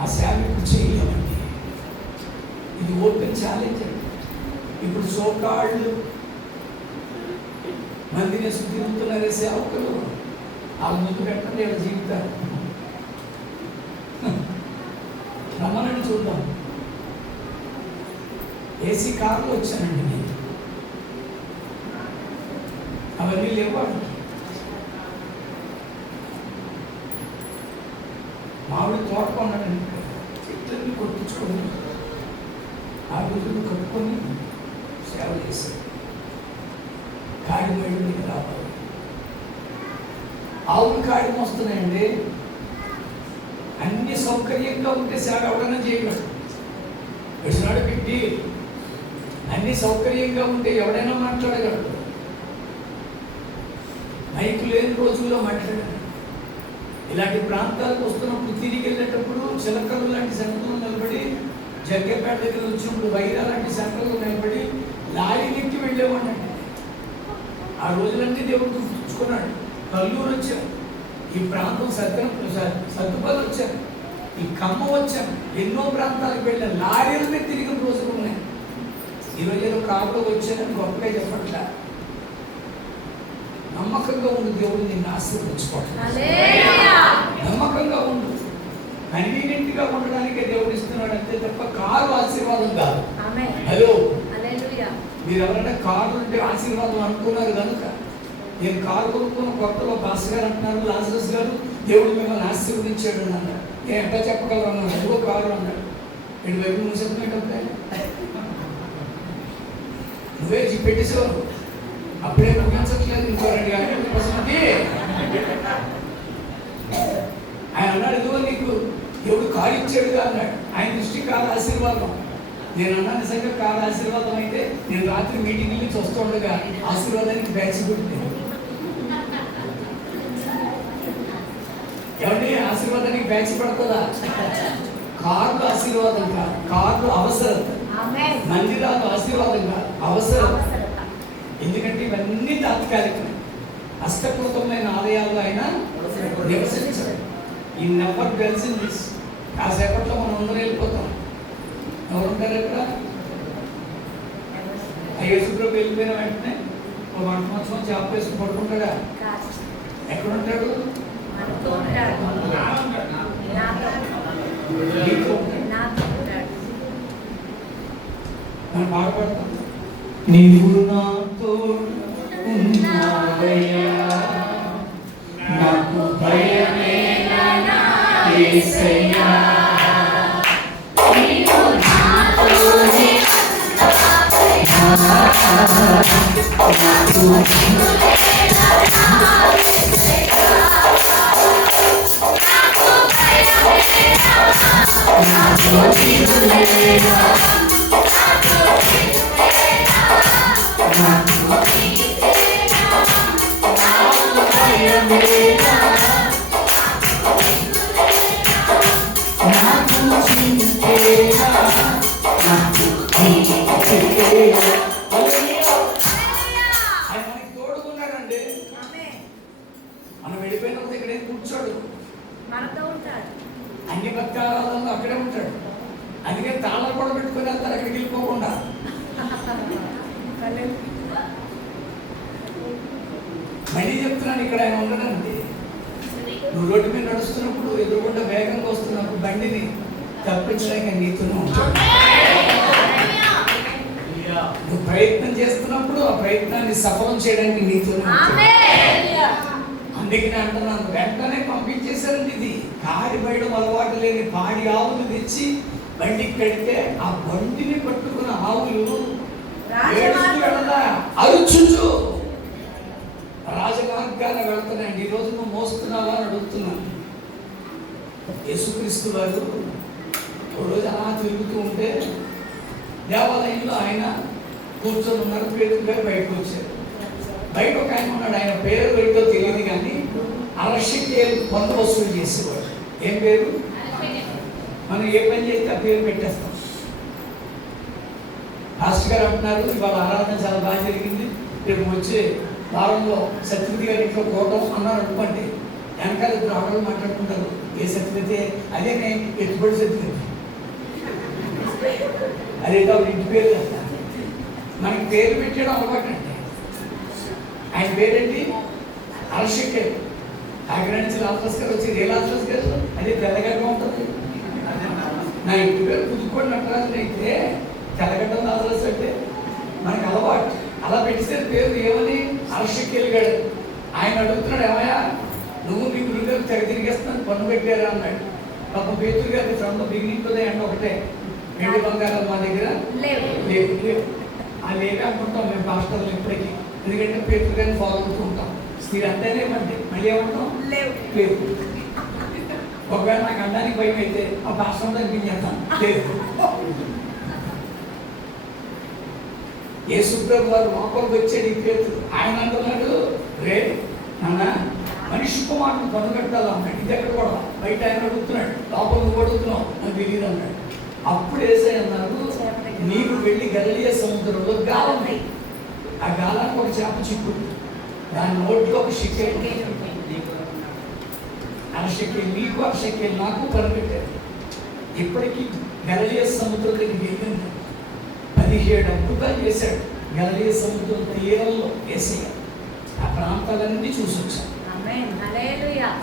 ఆ సేవ ఇప్పుడు చేయలేమండి. ఇది ఓపెన్ ఛాలెంజ్ అండి. ఇప్పుడు సోకాళ్ళు మందిని తిరుగుతున్నారే సేవకులు, వాళ్ళ ముందు పెట్టండి వాళ్ళ జీవితాలు. రమ్మనని చూద్దాం. ఏసీ కార్లో వచ్చానండి నేను. అవన్నీ లేవాడు. మామిడి తోట కొన్నాడండి. చెట్లన్నీ కొట్టించుకొని ఆ రోజులు కట్టుకొని సేవ చేశాడు. కాడి మేడు మీకు రావాలి. ఆవులు కాడి మోస్తున్నాయండి. అన్ని సౌకర్యంగా ఉంటే సేవ ఎవడన్నా చేయగలడు. విషయాడు పెట్టి అన్ని సౌకర్యంగా ఉంటే ఎవడైనా మాట్లాడగలడు. మైకు లేని రోజుల్లో మాట్లాడాడు. ఇలాంటి ప్రాంతాలకు వస్తున్నప్పుడు తిరిగి వెళ్ళేటప్పుడు చిలకలు లాంటి సెంటర్లు నిలబడి, జగ్గేపేట దగ్గర వచ్చినప్పుడు వైరా లాంటి సెంటర్లు నిలబడి లారీ నెక్కి వెళ్ళేవాడిని. ఆ రోజులన్నీ దేవుడు గుర్తుంచుకున్నాడు. కల్లూరు వచ్చాను, ఈ ప్రాంతం సత్తుపల్లి వచ్చాను, ఈ ఖమ్మం వచ్చాను, ఎన్నో ప్రాంతాలకు వెళ్ళాను. లారీల మీద తిరిగిన రోజులు ఉన్నాయి. ఈరోజు ఏదో కారులో వచ్చానని గొప్పగా చెప్పట్లా. నమ్మకంగా ఉండు, దేవుడు నిన్ను ఆశీర్వదించుకోవట్లేదు. నమ్మకంగా ఉండు. కన్వీనియంట్గా ఉండడానికే దేవుడు ఇస్తున్నాడు అంతే తప్ప కారు ఆశీర్వాదం కాదు. హలో, మీరు ఎవరైనా కారు అంటే ఆశీర్వాదం అనుకున్నారు కనుక, నేను కారు కొనుక్కున్న కొత్తలో భాస్ గారు అంటున్నారు, లాజరస్ గారు దేవుడు మిమ్మల్ని ఆశీర్వదించాడు అని అన్నాడు. నేను ఎట్లా చెప్పగలను అన్నాడు. అదిగో కారు అన్నాడు. రెండు వైపు నువ్వు చెప్పినట్టు నువ్వే పెట్టేసేవారు. అప్పుడే ముగించట్లేదు, ఇంకో 2 గంటల కోసమది. ఆయన అన్నాడు, ఇదిగో నీకు దేవుడు కారు ఇచ్చాడుగా అన్నాడు. ఆయన దృష్టి కారు ఆశీర్వాదం. నేను అన్నా నిజంగా కారు ఆశీర్వాదం అయితే నేను రాత్రి మీటింగ్ నుంచి వస్తుండగా ఆశీర్వాదానికి బ్యాచ్ పెట్టింది. ఏమంటే ఆశీర్వాదానికి బ్యాచ్ పడుతుందా? కార్లు ఆశీర్వాదం కాదు, కార్లు అవసరం. మందిరాలు ఆశీర్వాదం కాదు, అవసరం. ఎందుకంటే ఇవన్నీ తాత్కాలికమే. అష్టకృతమైన ఆలయాల్లో ఆయన నివసించాడు. ఈ నెవర్ డెల్స్ ఇన్ దిస్. కాసేపట్లో మనం అందరూ వెళ్ళిపోతాం. ఎవరుంటారు ఇక్కడ? యేసుప్రభు వెళ్ళిపోయిన వెంటనే ఒక 1 సంవత్సరం జాబ్ వేసుకుని పడుకుంటాడా? ఎక్కడుంటాడు? మనం పాడపడతాం. నీవు నాతో ఉన్నావయ్యా, నాకు భయమేలా యేసయ్యా. నీవు నాతోనే నాకు తోడుకున్నాడండి. మనం వెళ్ళిపోయినప్పుడు ఇక్కడ ఏం కూర్చోడు, మనతో ఉంటాడు. అన్ని భక్తాలలో అక్కడే ఉంటాడు. అందుకే తాళాలు కూడా పెట్టుకుని వెళ్తారు అక్కడికి వెళ్ళిపోకుండా. మళ్ళీ చెప్తున్నాను, ఇక్కడ ఆయన ఉండడండి. నువ్వు రోడ్డు మీద నడుస్తున్నప్పుడు, ఎదురుకుండా వేగంగా వస్తున్నప్పుడు బండిని తప్పించడానికి నీతోనే ఉంటాడు. నువ్వు ప్రయత్నం చేస్తున్నప్పుడు ఆ ప్రయత్నాన్ని సఫలం చేయడానికి నీతోనే ఉంటాడు. అందుకని అంటున్నాను, వెంటనే పంపించేశారండి. ఇది కాడి బయడం అలవాటు లేని పాడి ఆవులు తెచ్చి బండికి పెడితే ఆ బండిని పట్టుకున్న ఆవులు అరుచుచు రాజమార్గాన్ని వెళ్తున్నాయండి. ఈరోజు నువ్వు మోస్తున్నావా అని అడుగుతున్నాను. యేసుక్రీస్తు వారు ఒక రోజు అలా తిరుగుతూ ఉంటే దేవాలయంలో ఆయన కూర్చొని ఉన్నారు. పేరు బయటకు వచ్చారు. బయట ఒక ఆయన ఉన్నాడు. ఆయన పేరు ఏంటో తెలియదు కానీ అరక్షకేలు పన్ను వసూలు చేసేవాడు. ఏం పేరు? మనం ఏ పని చేస్తే ఆ పేరు పెట్టేస్తాం. పాస్టర్ గారు అంటున్నారు, ఇవాళ ఆరాధన చాలా బాగా జరిగింది, రేపు వచ్చే వారంలో సత్యవతి గారి ఇంట్లో కోటం అన్నారు అనుకోండి. వెనకాల 2 ఆడవాళ్ళు మాట్లాడుకుంటారు. ఏ సత్యవతి? అదే నేను ఎత్తుబడి సత్యవతి. అదే కాబట్టి ఇంటి పేరు కదా. మనకి పేరు పెట్టడం అలవాటు అండి. ఆయన పేరేంటి? అరక్షకేలు. కాకినాడ నుంచి లాస్లస్ గారు వచ్చి, ఏ లాస్లస్ గారు? అదే తెల్లగడ్డ ఉంటుంది. నా ఇంటి పేరు పుదుకోండి నటరాజు అయితే తెల్లగడ్డ లాస్లస్ అంటే మనకు అలవాటు. అలా పెట్టితే పేరు ఏమని? అరక్షకేలు గారు. ఆయన అడుగుతున్నాడు, ఏమయ్యా నువ్వు మీ గురుగారు తెగ తిరిగేస్తున్నాను పన్ను పెట్టారా అన్నాడు. పాప పేతురు గారి from beginning to the end ఒకటే. వెండి బంగారాలు మా దగ్గర లేవు. ఆ లేవే అనుకుంటాం మేము పాస్టర్లు ఇప్పటికీ. ఎందుకంటే పేతురు గారిని ఫాలో అవుతూ ఉంటాం. మీరు అంటేనే ఏమంటే మళ్ళీ ఏమంటాం? లేవు. ఒకవేళ నాకు అనడానికి భయం అయితే ఆ పాస్టర్ అనిపించేస్తాను. లేదు. యేసుప్రభు వారు లోపలికి వచ్చాడు. ఈ పేతురు ఆయన అంటున్నాడు, రే నాన్న మనిషి కుమారుని కనుగట్టాలి అన్నాడు. ఇది ఎక్కడ కూడా బయట ఆయన అడుగుతున్నాడు, లోపల నువ్వు అడుగుతున్నావు నాకు తెలియదు అన్నాడు. అప్పుడు యేసయ్య అన్నారు, నీవు వెళ్ళి గలిలయ సముద్రంలో గాలం వేయి. ఆ గాలానికి ఒక చేప చిక్కుడు, దాని నోట్లో ఒక షెకెల్, అరశెకెల్ నీకు అరశెకెల్ నాకు కనిపెట్టారు. ఇప్పటికీ గలిలయ సముద్రం దగ్గరికి వెళ్ళింది. 17 అద్భుతాలు చేశాడు గలిలయ సముద్రం తీరంలో యేసయ్య. ఆ ప్రాంతాలన్నీ చూసొచ్చాడు.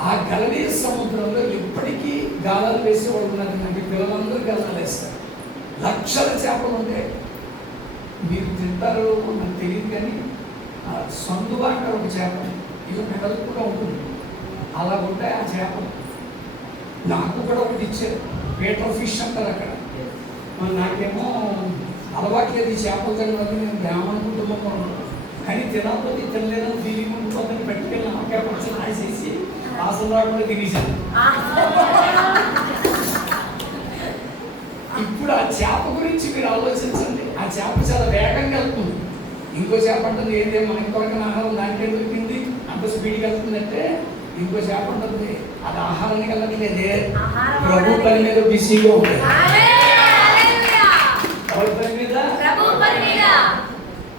ఆ గలిలయ సముద్రంలో ఇప్పటికీ గాలాలు వేసేవాళ్ళు ఉన్నారండి. పిల్లలందరూ గాలాలు వేస్తారు. లక్షల చేపలు ఉంటాయి. మీరు తింటారు నాకు తెలియదు కానీ సందుగా అంటారు ఒక చేప, ఇది మెడలు కూడా ఉంటుంది. అలా ఉంటాయి ఆ చేపలు. నాకు కూడా ఒకటి ఇచ్చారు, పీటర్ ఫిష్ అంటారు అక్కడ. నాకేమో అలవాట్లేదు ఈ చేపలు తినడానికి. నేను బ్రాహ్మణ కుటుంబంలో ఉన్నాను కానీ తినకపోతే తినలేదని ఫీలింగ్ ఉంటుందని పెట్టుకెళ్ళి నాకే పచ్చి రాసేసి వాసన రాకుండా తినేసాను. ఇప్పుడు ఆ చేప గురించి మీరు ఆలోచించండి. ఆ చేప చాలా వేగంగా వెళ్తుంది. ఇంకో చేప అంటుంది ఏదే మనకి కొరకన ఆహారం దానికే దొరికింది అంత స్పీడ్గా వెళ్తుందంటే, ఇంకో చేప ఉంటుంది అది ఆహారానికి వెళ్ళట్లేదే, ప్రభు పని మీద బిజీగా ఉంది.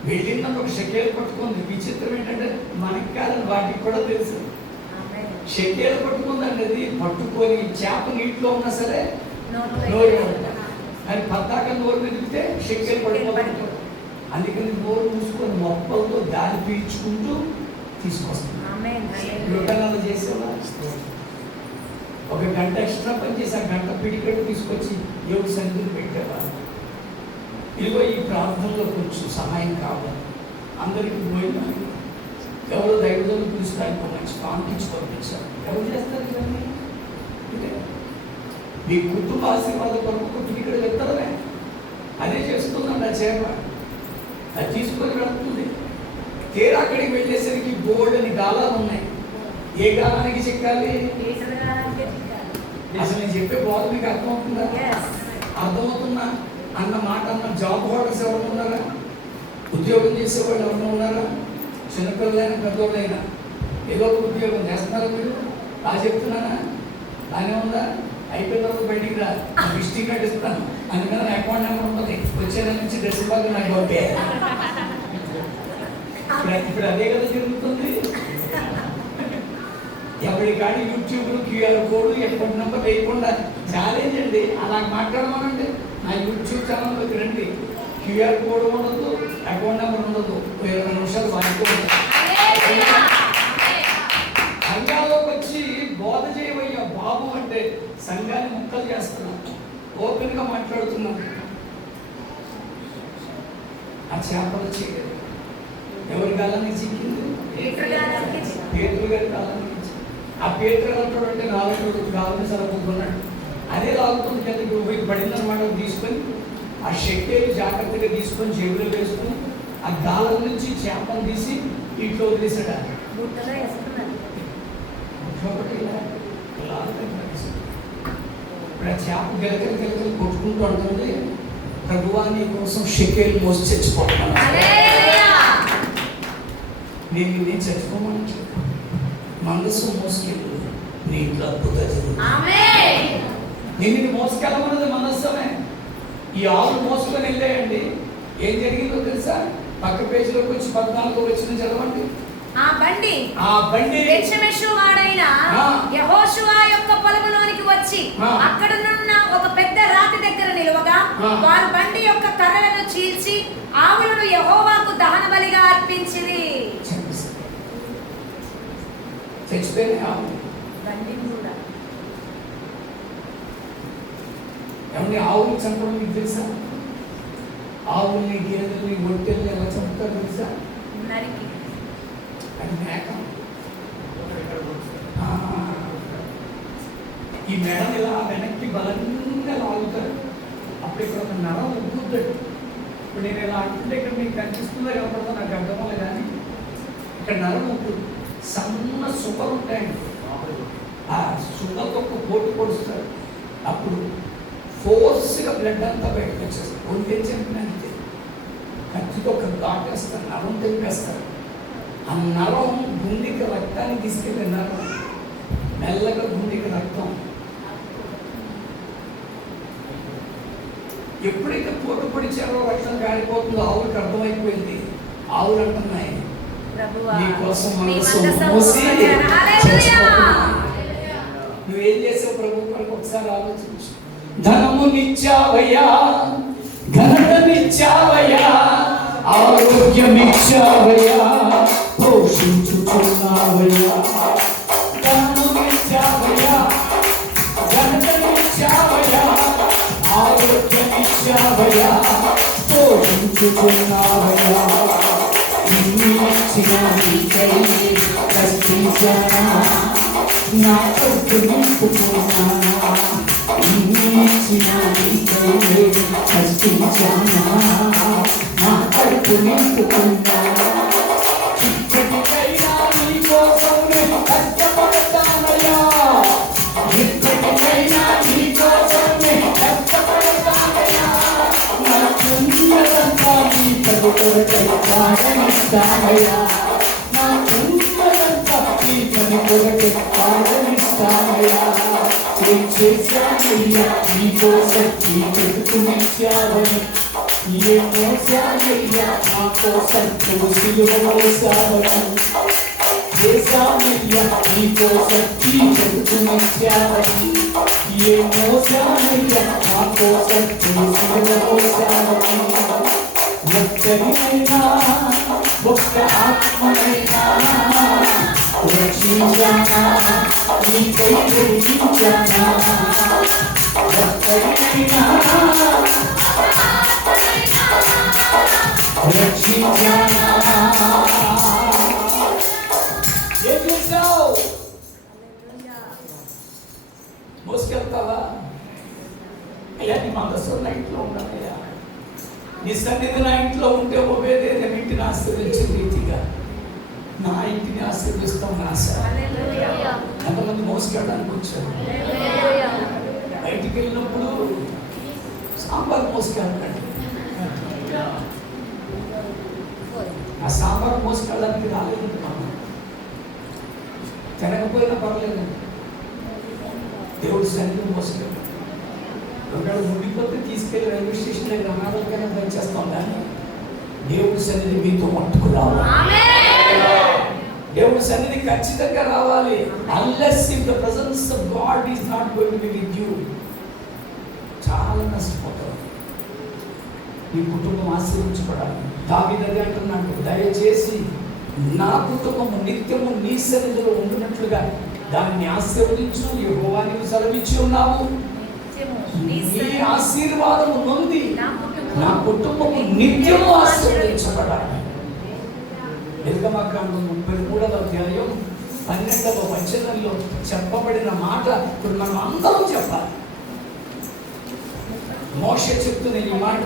వెళ్ళిందని ఒక షెకేలు పట్టుకుంది. విచిత్రం ఏంటంటే మనకి కాదని వాటికి కూడా తెలుసు. షెకేలు పట్టుకుందండి. అది పట్టుకొని చేప నీటిలో ఉన్నా సరే నోరు అది పద్దాక నోరు మెదిపితే షెకేలు పడిపోతుంది. అందుకని నోరు మూసుకొని మొక్కలతో గాలి పీల్చుకుంటూ తీసుకొస్తుంది. యోగాలు చేసేవా? ఒక గంట ఎక్స్ట్రా పని చేసి ఆ గంట పిడికట్టు తీసుకొచ్చి యోగ సన్నిధిని పెట్టేవారు. ఇదిగో ఈ ప్రార్థనలో కొంచెం సహాయం కావాలి అందరికీ. పోయినా ఎవరో దైవజనులు పిలుస్తానికి మంచి కాంపించి పంపించారు. ఎవరు చేస్తారు ఇవన్నీ? మీ కుటుంబ ఆశీర్వాద కొరకు ఇక్కడ వెళ్తారే అదే చేస్తుందండి. ఆ చేప అది తీసుకొని వెళ్తుంది. తీరా అక్కడికి వెళ్ళేసరికి బోల్డ్ అని గాలాలు ఉన్నాయి. ఏ గాలానికి చిక్కాలి? అసలు నేను చెప్పే బోధ మీకు అర్థమవుతుందా? అర్థమవుతున్నా అన్న మాట అన్న. జాబ్ హోల్డర్స్ ఎవరు ఉన్నారా? ఉద్యోగం చేసేవాళ్ళు ఎవరు ఉన్నారా? చిన్నపిల్లలైనా పెద్దోళ్ళైనా ఏదో ఒక ఉద్యోగం చేస్తున్నారా మీరు? బాగా చెప్తున్నానా? బాగానే ఉందా? అయిపోయిన తర్వాత బయటికి రా, విజిటింగ్ కార్డు ఇస్తాను, అందుకని నా అకౌంట్ నెంబర్ ఉంటుంది, వచ్చే నెల నుంచి డ్రెస్ బాగా నాకు ఓకే. ఇప్పుడు అదే కదా జరుగుతుంది. ఎవరికాడి యూట్యూబ్లో QR కోడ్ అకౌంట్ నెంబర్ వేయకుండా ఛాలెంజ్ అండి. అలా మాట్లాడమనండి. నా యూట్యూబ్ ఛానల్లోకి రండి. QR కోడ్ ఉండదు, అకౌంట్ నెంబర్ ఉండదు. 20 నిమిషాలు వాడుకోండి. సంఘాల్లోకి వచ్చి బోధ చేయవయ్యా బాబు అంటే సంఘాన్ని ముక్కలు చేస్తున్నాను, ఓపెన్గా మాట్లాడుతున్నాను. ఆ చేపలు చేయలేదు. ఎవరి కాలానికి చిక్కింది? పేతురు గారి కాలానికి. ఆ పేతురు అంటాడు అంటే నాలుగు కాలని సరపుకున్నాడు. అదే లాగుతుంది కిందకి పోయి పడిందన్నమాట. తీసుకొని ఆ షెక్కేలు జాగ్రత్తగా తీసుకొని జేబులో వేసుకొని ఆ గాలం నుంచి చేపను తీసి ఇంట్లో వదిలేసాడు. ఇప్పుడు ఆ చేప గిలకలు కొట్టుకుంటూ ఉంటుంది, ప్రభువా నీ కోసం షెకేలు మోసి చచ్చిపోతున్నాను. నేను చచ్చిపోమని మనసు మోసుకెళ్ళు, నీ ఇంట్లో అద్భుత జరుగుతుంది. నేను మోసుకెళ్ళమన్నది మనస్సమే. ఈ ఆవులు మోసుకొని వెళ్ళాయండి. ఏం జరిగిందో తెలుసా? పక్క పేజీలోకి వచ్చి 14వ వచనం చదవండి. ఆ బండి బెత్షెమెషు వాడైన యెహోషువ యొక్క పొలములోనికి వచ్చి అక్కడనున్న ఒక పెద్ద రాతి దగ్గర నిలువగా వారు బండి యొక్క కర్రలను చీల్చి ఆవులను యెహోవాకు దహన బలిగా అర్పించిరి. ఆవులు చంపడం మీకు తెలుసా? ఆవుల్ని, గేదెల్ని, ఒట్టెల్ని ఎలా చంపుతారు తెలుసా? అది మేక. ఈ మెడని ఇలా వెనక్కి బలంగా లాగుతారు. అప్పుడు ఇక్కడ ఒక నరం ఉగ్గుతాడు. ఇప్పుడు నేను ఇలా అంటుంటే ఇక్కడ మీకు కనిపిస్తుందో కనపడతా నాకు అర్థం వల్ల, కానీ ఇక్కడ నరం ఉగ్గుడు. సన్న సుఖలు ఉంటాయండి. ఆ సుఖతో ఒక పోటు పొడుస్తారు. అప్పుడు ఫోర్స్గా బ్లడ్ అంతా బయటకు వచ్చేస్తారు. ఒంటి చంపినంతే కత్తితో ఒక దాటేస్తారు, నరం తెంపేస్తారు. ఆ నరం గుండెకి రక్తాన్ని తీసుకెళ్ళి నరం మెల్లగా గుండెకి రక్తం. ఎప్పుడైతే పోటు పొడిచారో రక్తం కారిపోతుందో ఆవులకు అర్థమైపోయింది. ఆవులు అంటున్నాయి, నీకోసం మనసు మోసి నువ్వేం చేసావు ప్రభు కొరకు ఒకసారి ఆలోచించు. ధనమునిచ్చావయ్యా, ఘనతనిచ్చావయ్యా, ఆరోగ్యమిచ్చావయ్యా, పోషించుకున్నావయ్యా. ధనమునిచ్చావయ్యా, ఘనతనిచ్చావయ్యా, ఆరోగ్యమిచ్చావయ్యా, పోషించుకున్నావయ్యా. ఇచ్చిన నీకై కష్టించానా, నా కొరకు నింపుకున్నానా. ఇచ్చిన నీకై కష్టించానా, నా కొరకు నింపుకున్నానా. ఇప్పటికైనా నీకోసం నేను కష్టపడతానయ్యా, ఇప్పటికైనా నీకోసం నేను కష్టపడతానయ్యా. నాకున్నదంతా నీ ప్రభు కొరకై పాడనిస్తానయ్యా, నాకున్నదంతా నీ పని కొరకై పాడనిస్తానయ్యా. ఏం చేశానయ్యా నీకోసం, నీ చెప్పుకునిచ్చావని, ఏం మోసానయ్యా నా కోసం నువ్వు సిలువ మోసావని. చేశానయ్యా నీకోసం, నీ చెప్పుకునిచ్చావని, ఏం మోసానయ్యా నా కోసం నువ్వు సిలువ మోసావని. ఒక్కరినైనా ఒక్క ఆత్మనైనా రక్షించానా, నీకై వెలిగించానా. ఒక్కరినైనా రక్షించానా. ఏం చేశావు? మోసుకెళ్తావా? అయ్యా నీ మనసు నా ఇంట్లో ఉండాలయ్యా, నీ సన్నిధి నా ఇంట్లో ఉంటే ఒబేదే నేను ఇంటిని ఆశీర్వదించిన రీతిగా నా ఇంటిని ఆశీర్వదిస్తాం నా ఆశ. ఎంతమంది మోసుకెళ్ళడానికి వచ్చారు? బయటికి వెళ్ళినప్పుడు సాంబార్ మోసుకెళ్ళండి. ఆ సాంబార్ మోసుకెళ్ళడానికి రాలేదు, తినకపోయినా పర్లేదు, దేవుడి సన్నిధిని మోసుకెళ్ళి ఒకవేళ ఉండిపోతే తీసుకెళ్ళి రైల్వే స్టేషన్ దగ్గర అనాథలకైనా పనిచేస్తాం, కానీ దేవుడి సన్నిధి మీతో మట్టుకు రావాలి. దేవుడి సన్నిధి ఖచ్చితంగా రావాలి. Unless if the presence of God is not going to be with you, చాలా నష్టపోతావు. నీ కుటుంబం ఆశీర్వించబడాలి. దావీదు అదే అంటున్నాడు, దయచేసి నా కుటుంబము నిత్యము నీ సన్నిధిలో ఉంటున్నట్లుగా దాన్ని ఆశీర్వదించు. యెహోవా నీవు సెలవిచ్చి ఉన్నావు, నీ ఆశీర్వాదము నొంది నా కుటుంబము నిత్యము ఆశీర్వదించబడాలి. నిర్గమకాండం 33వ అధ్యాయం 12వ వచనంలో చెప్పబడిన మాట ఇప్పుడు మనం అందరం చెప్పాలి. మోషే చెప్తున్న ఈ మాట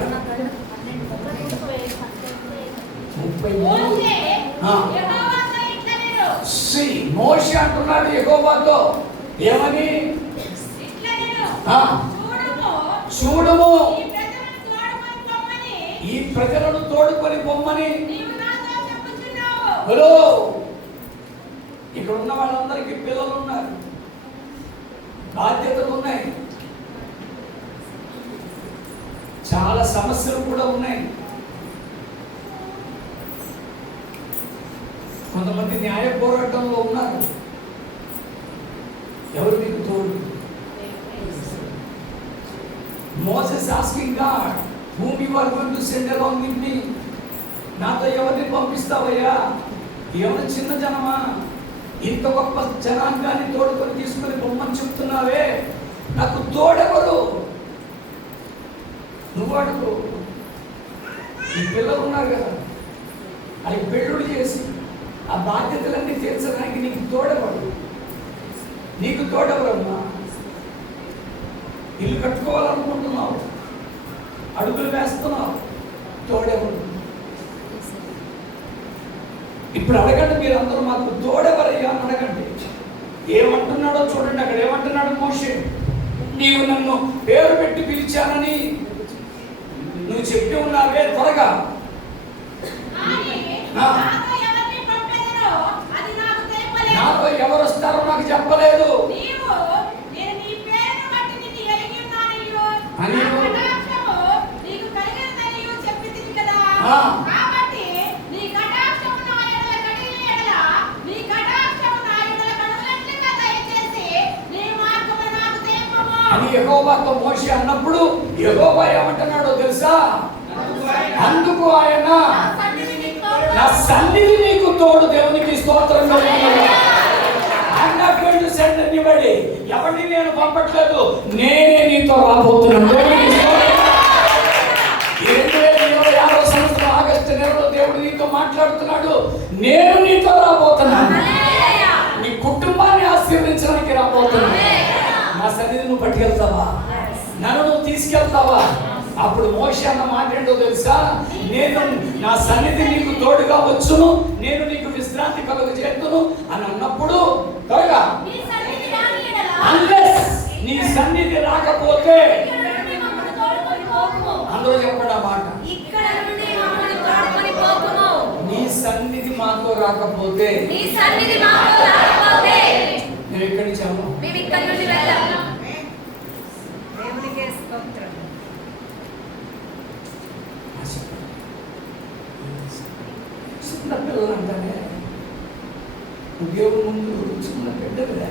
33. మోషే అంటున్నాడు యెహోవాతో ఏమని? చూడము, ఈ ప్రజలను తోడుకొని పొమ్మని. హలో, ఇక్కడ ఉన్న వాళ్ళందరికీ పిల్లలు ఉన్నారు, బాధ్యతలు ఉన్నాయి, చాలా సమస్యలు కూడా ఉన్నాయి. కొంతమంది న్యాయ పోరాటంలో ఉన్నారు. ఎవరు మీకు తోడు? Moses asking God, whom you are going to send along with me? నాతో ఎవరిని పంపిస్తావయ్యా? ఎవరు చిన్న జనమా? ఇంత గొప్ప జనాంగాన్ని తోడుకొని తీసుకుని బొమ్మని చెప్తున్నావే, నాకు తోడెవరు? నువ్వు అడుగు. ఈ పిల్లలు ఉన్నారు కదా, అది పెళ్ళుడు చేసి ఆ బాధ్యతలన్నీ తీర్చడానికి నీకు తోడెవరు? నీకు తోడెవరమ్మా? ఇల్లు కట్టుకోవాలనుకుంటున్నావు, అడుగులు వేస్తున్నావు, తోడెవరు? ఇప్పుడు అడగండి, మీరు అందరూ మాకు తోడెవరయ్యా అని అడగండి. ఏమంటున్నాడో చూడండి. అక్కడ ఏమంటున్నాడు మోషే? నీవు నన్ను పేరు పెట్టి పిలిచానని నువ్వు చెప్పి ఉన్నావే, త్వరగా నాతో ఎవరు వస్తారో నాకు చెప్పలేదు నీవు నేను నీ పేరును బట్టి నిన్ను ఎరిగి ఉన్నానయ్యో అని నా కటాక్షము నీకు కలిగినదనియు చెప్పితివి కదా ఆ. కాబట్టి నీ కటాక్షము నా ఎడల కడిగిన ఎడల నీ కటాక్షము నా ఎడల కనులట్లుగా దయచేసి నీ మార్గము నాకు తెలుపము అని యెహోవాతో మోషే అన్నప్పుడు యెహోవా ఏమంటున్నాడో తెలుసా? అందుకు ఆయన నా సన్నిధి నీకు తోడు. దేవునికి స్తోత్రం కలుగును. I'm not going to send anybody. ఎవరిని నేను పంపట్లేదు, నేనే నీతో రాబోతున్నాను. దేవునికి స్తోత్రం. 2026 సంవత్సరం ఆగస్టు నెలలో దేవుడు నీతో మాట్లాడుతున్నాడు. నేను నీతో రాబోతున్నాను. నీ కుటుంబాన్ని ఆశీర్వదించడానికి రాబోతున్నాను. నా సన్నిధి నువ్వు పట్టుకెళ్తావా? నన్ను నువ్వు తీసుకెళ్తావా? అప్పుడు మోషే అన్న మాట ఏంటో తెలుసా? నేను నా సన్నిధి నీకు తోడుగా వచ్చును, నేను నీకు విశ్రాంతి కలుగజేస్తును అని అన్నప్పుడు త్వరగా అన్లెస్ నీ సన్నిధి రాకపోతే అందరూ చెప్పండి ఆ మాట. ఇక్కడ నుండి మమ్మల్ని తోడుకొని పోకుము. నీ సన్నిధి మాతో రాకపోతే నీ సన్నిధి మాతో రాకపోతే నేను ఇక్కడి నుంచి అమ్మ మేము ఇక్కడ నుండి వెళ్ళాం. దేవునికే స్తోత్రం. చిన్న పిల్లలు అంటానే ఉద్యోగం ముందు చిన్న బిడ్డలే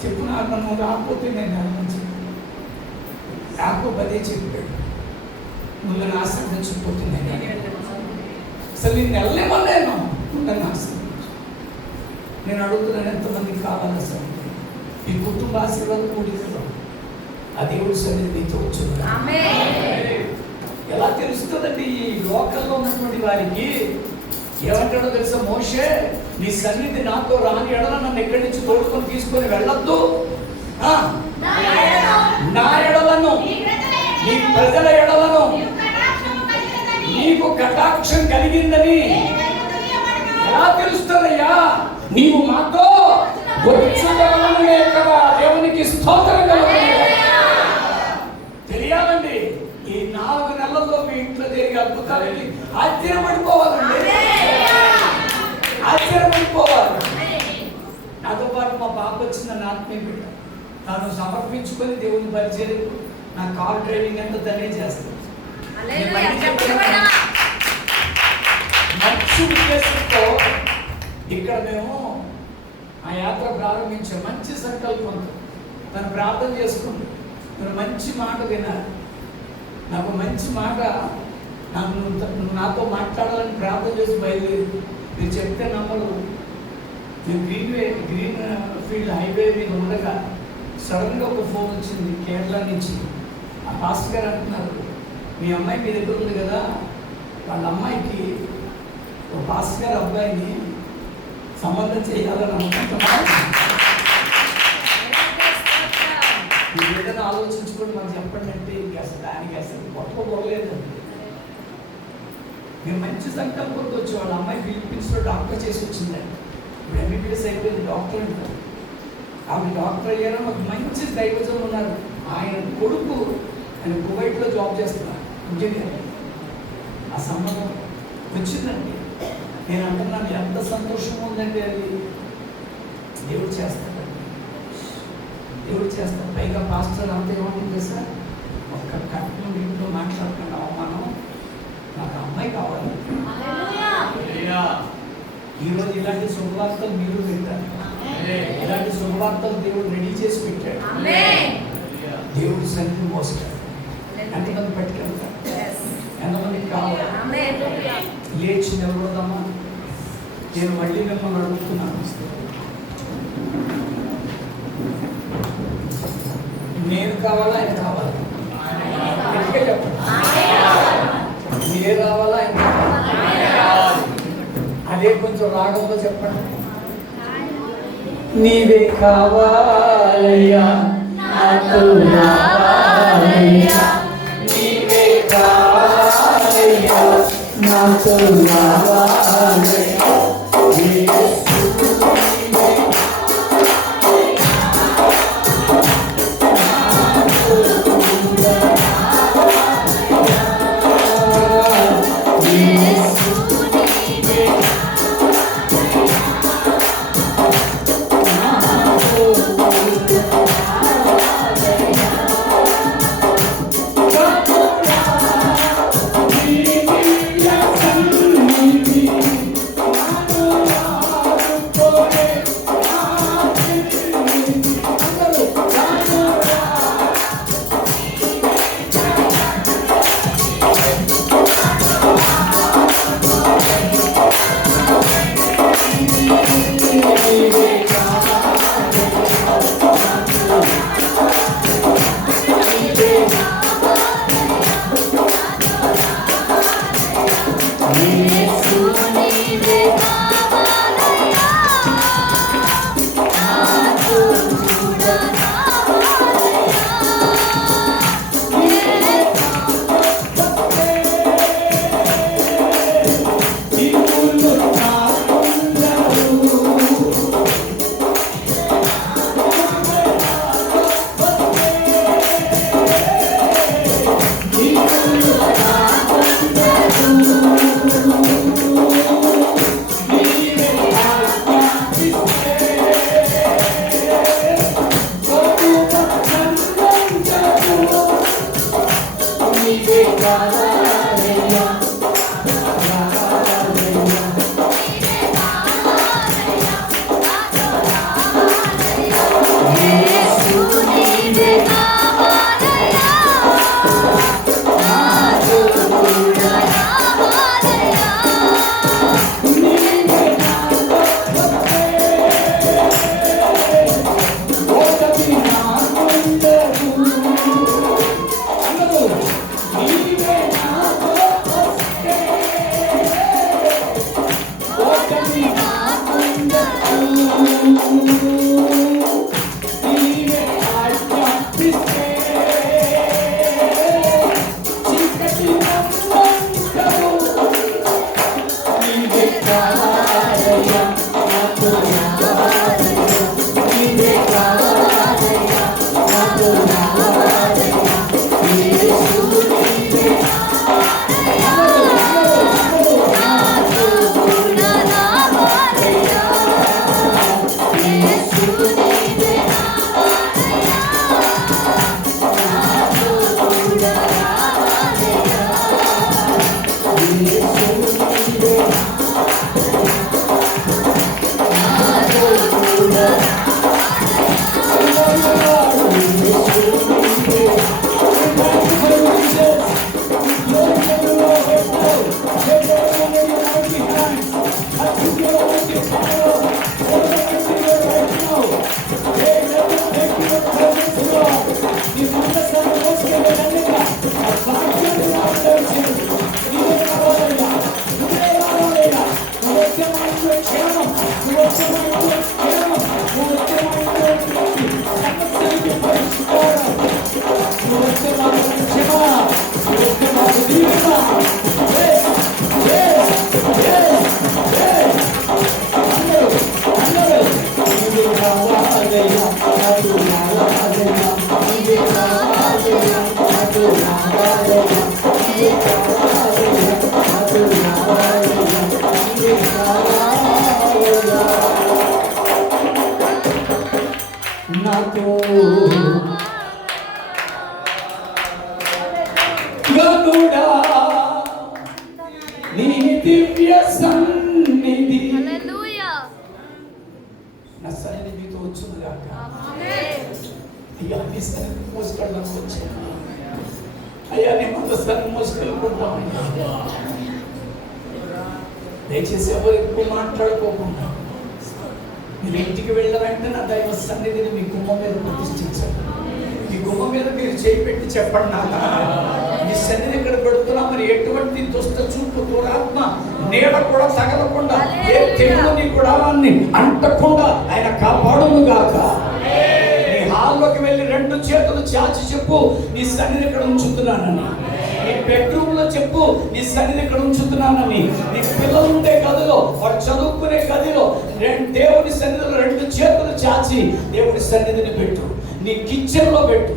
చెప్పు, నాకు నువ్వు రాకపోతే నేను గమనించి నాకు పదే చెప్పాడు, నువ్వు నన్ను ఆశ్రయించకపోతే నేను అసలు నేను వెళ్ళలేమన్నాను. నువ్వు నన్ను ఆశ్రయించు. నేను అడుగుతున్నాను, ఎంతమందికి కావాలి అసలు ఈ కుటుంబ ఆశీర్వాదం కూడికలో ఆ దేవుడి సన్నిధి నీతో వచ్చును. ఎలా తెలుస్తుందండి? ఈ లోకల్లో ఉన్నటువంటి వారికి ఏమంటాడో తెలుసా? మోషే నీ సన్నిధి నాతో రాని ఎడల నన్ను ఎక్కడి నుంచి తోడుకొని తీసుకొని వెళ్ళొద్దు. నా ఎడలను నీ ప్రజల ఎడలను నీకు కటాక్షం కలిగిందని ఎలా తెలుస్తుందయ్యా? నీవు మాతో వచ్చుదలనే కదా. దేవునికి స్తోత్రం కలుగును. తెలియాలండి. ఈ 4 నెలల్లో మీ ఇంట్లో జరిగే అద్భుతాలకి ఆశ్చర్యపడిపోవాలండి, ఆశ్చర్యపడిపోవాలి. నాతో పాటు మా బాబు వచ్చింది, నా ఆత్మీయ బిడ్డ. తాను సమర్పించుకొని దేవుని పరిచయం, నా కార్ డ్రైవింగ్ అంతా తనే చేస్తాను. మంచి ఉద్దేశంతో ఇక్కడ మేము ఆ యాత్ర ప్రారంభించాం. మంచి సంకల్పంతో తను ప్రార్థన చేసుకుంది. తను మంచి మాట వినాలి, నాకు మంచి మాట, నువ్వు నాతో మాట్లాడాలని ప్రార్థన చేసి బయలుదేరి. మీరు చెప్తే నమ్మరు. నేను గ్రీన్ ఫీల్డ్ హైవే మీద ఉండగా సడన్గా ఒక ఫోన్ వచ్చింది కేరళ నుంచి. ఆ పాస్టర్ గారు అంటున్నారు, మీ అమ్మాయి మీ దగ్గర ఉంది కదా, వాళ్ళ అమ్మాయికి ఒక పాస్టర్ గారు అబ్బాయిని సంబంధం చేయాలని అనుకుంటున్నారు. మీరు ఏదైనా ఆలోచించుకొని మాకు చెప్పండి అంటే అసలు దానికి అసలు కొట్టకపోలేదు. మేము మంచి సంకల్పంతో వచ్చి వాళ్ళ అమ్మాయి ఫిలిప్పీన్స్లో డాక్టర్ చేసి వచ్చిందండి. ఇప్పుడు ఎంబీబీఎస్ అయిపోయింది, డాక్టర్ అంటారు. ఆవిడ డాక్టర్ అయ్యారో మాకు మంచి దైవజం ఉన్నారు. ఆయన కొడుకు ఆయన కువైట్లో జాబ్ చేస్తున్నారు, ఇంజనీర్. ఆ సంబంధం వచ్చిందండి. నేను అంటున్నాను, ఎంత సంతోషం ఉందండి. అది దేవుడు చేస్తాడండి, దేవుడు చేస్తాడు. పైగా పాస్టర్ అంతా ఏమంటుంది సార్, ఒక్క కట్నం ఇంట్లో మాట్లాడుకున్న అవమానం, నాకు అమ్మాయి కావాలి. ఈరోజు ఇలాంటి శుభవార్తలు మీరు వింటారు. ఇలాంటి శుభవార్తలు దేవుడు రెడీ చేసి పెట్టాడు. దేవుడు సన్నిధి మోస్తాడు. ఎంతమంది పట్టుకెళ్తారు? ఎంతమందికి కావాలి? లేచి నిలబడదామా? నేను మళ్ళీ మిమ్మల్ని అడుగుతున్నాను, నేను కావాలా ఆయన కావాలా? గట్టిగా చెప్పండి. మీరు రావాలా ఆయన కావాలా? అదే కొంచెం రాగంలో చెప్పండి. నీవే కావాలయ్యా, నాకు రావాలయ్యా, నీవే కావాలయ్యా, నాకు రావాలయ్యా. గనుడా నీ దివ్య సన్నిధి నా సన్నిధి మీతో వచ్చును గాక. అయ్యా నీ సన్నిధి మోసుకెళ్ళడానికి వచ్చాను. అయ్యా నీ మంద సన్నిధి మోసుకెళ్ళుకుంటాం. దయచేసి ఎవరు ఎక్కువ మాట్లాడుకోకుండా మీరు ఇంటికి వెళ్ళిన వెంటనే నా దైవ సన్నిధిని మీ గుమ్మ మీద ప్రతిష్ఠించండి. మీ గుమ్మ మీద మీరు చేయి పెట్టి చెప్పండి, నాన్న మీ సన్నిధి ఇక్కడ పెడుతున్నా, మరి ఎటువంటి దుష్ట చూపు దురాత్మ నీడ కూడా తగలకుండా, ఏ తెగులుని కూడా అంటకుండా ఆయన కాపాడును గాక. నీ హాల్లోకి వెళ్ళి రెండు చేతులు చాచి చెప్పు, నీ సన్నిధి ఇక్కడ ఉంచుతున్నానని. నీ బెడ్రూమ్ లో చెప్పు, నీ సన్నిధి ఇక్కడ ఉంచుతున్నానని. నీ పిల్లలు ఉండే గదిలో, వాడు చదువుకునే గదిలో దేవుని సన్నిధిలో రెండు చేతులు చాచి దేవుని సన్నిధిని పెట్టు. నీ కిచెన్ లో పెట్టు,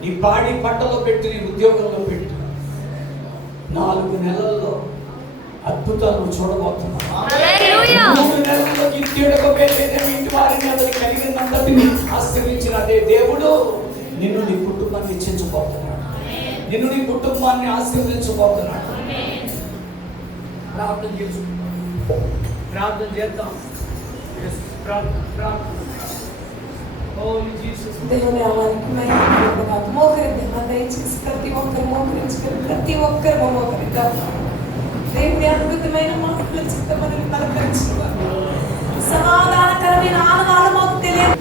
నీ పాడి పంటలో పెట్టు, నీ ఉద్యోగంలో పెట్టు. 4 నెలల్లో అద్భుతాలు చూడబోతున్నావు. 3 నెలల్లో ఇంటి వారిని అతని కలిగినంతటిని ఆశ్రయించిన అదే దేవుడు నిన్ను నీ కుటుంబాన్ని హెచ్చించబోతున్నాడు. నిన్ను నీ కుటుంబాన్ని ఆశీర్వదించబోతున్నాడు. ప్రార్థన చేద్దాం. దేవుని నామానికి మహిమ కలుగును గాక. మోకరిద్దాం. దయచేసి ప్రతి ఒక్కరు మోకరించుకొని ప్రతి ఒక్కరు మోకరిద్దాం. దేవుని అద్భుతమైన మాటలు చిత్తమని పలకరించుగా సమాధానకరమైన ఆనవాలు మాకు తెలియదు.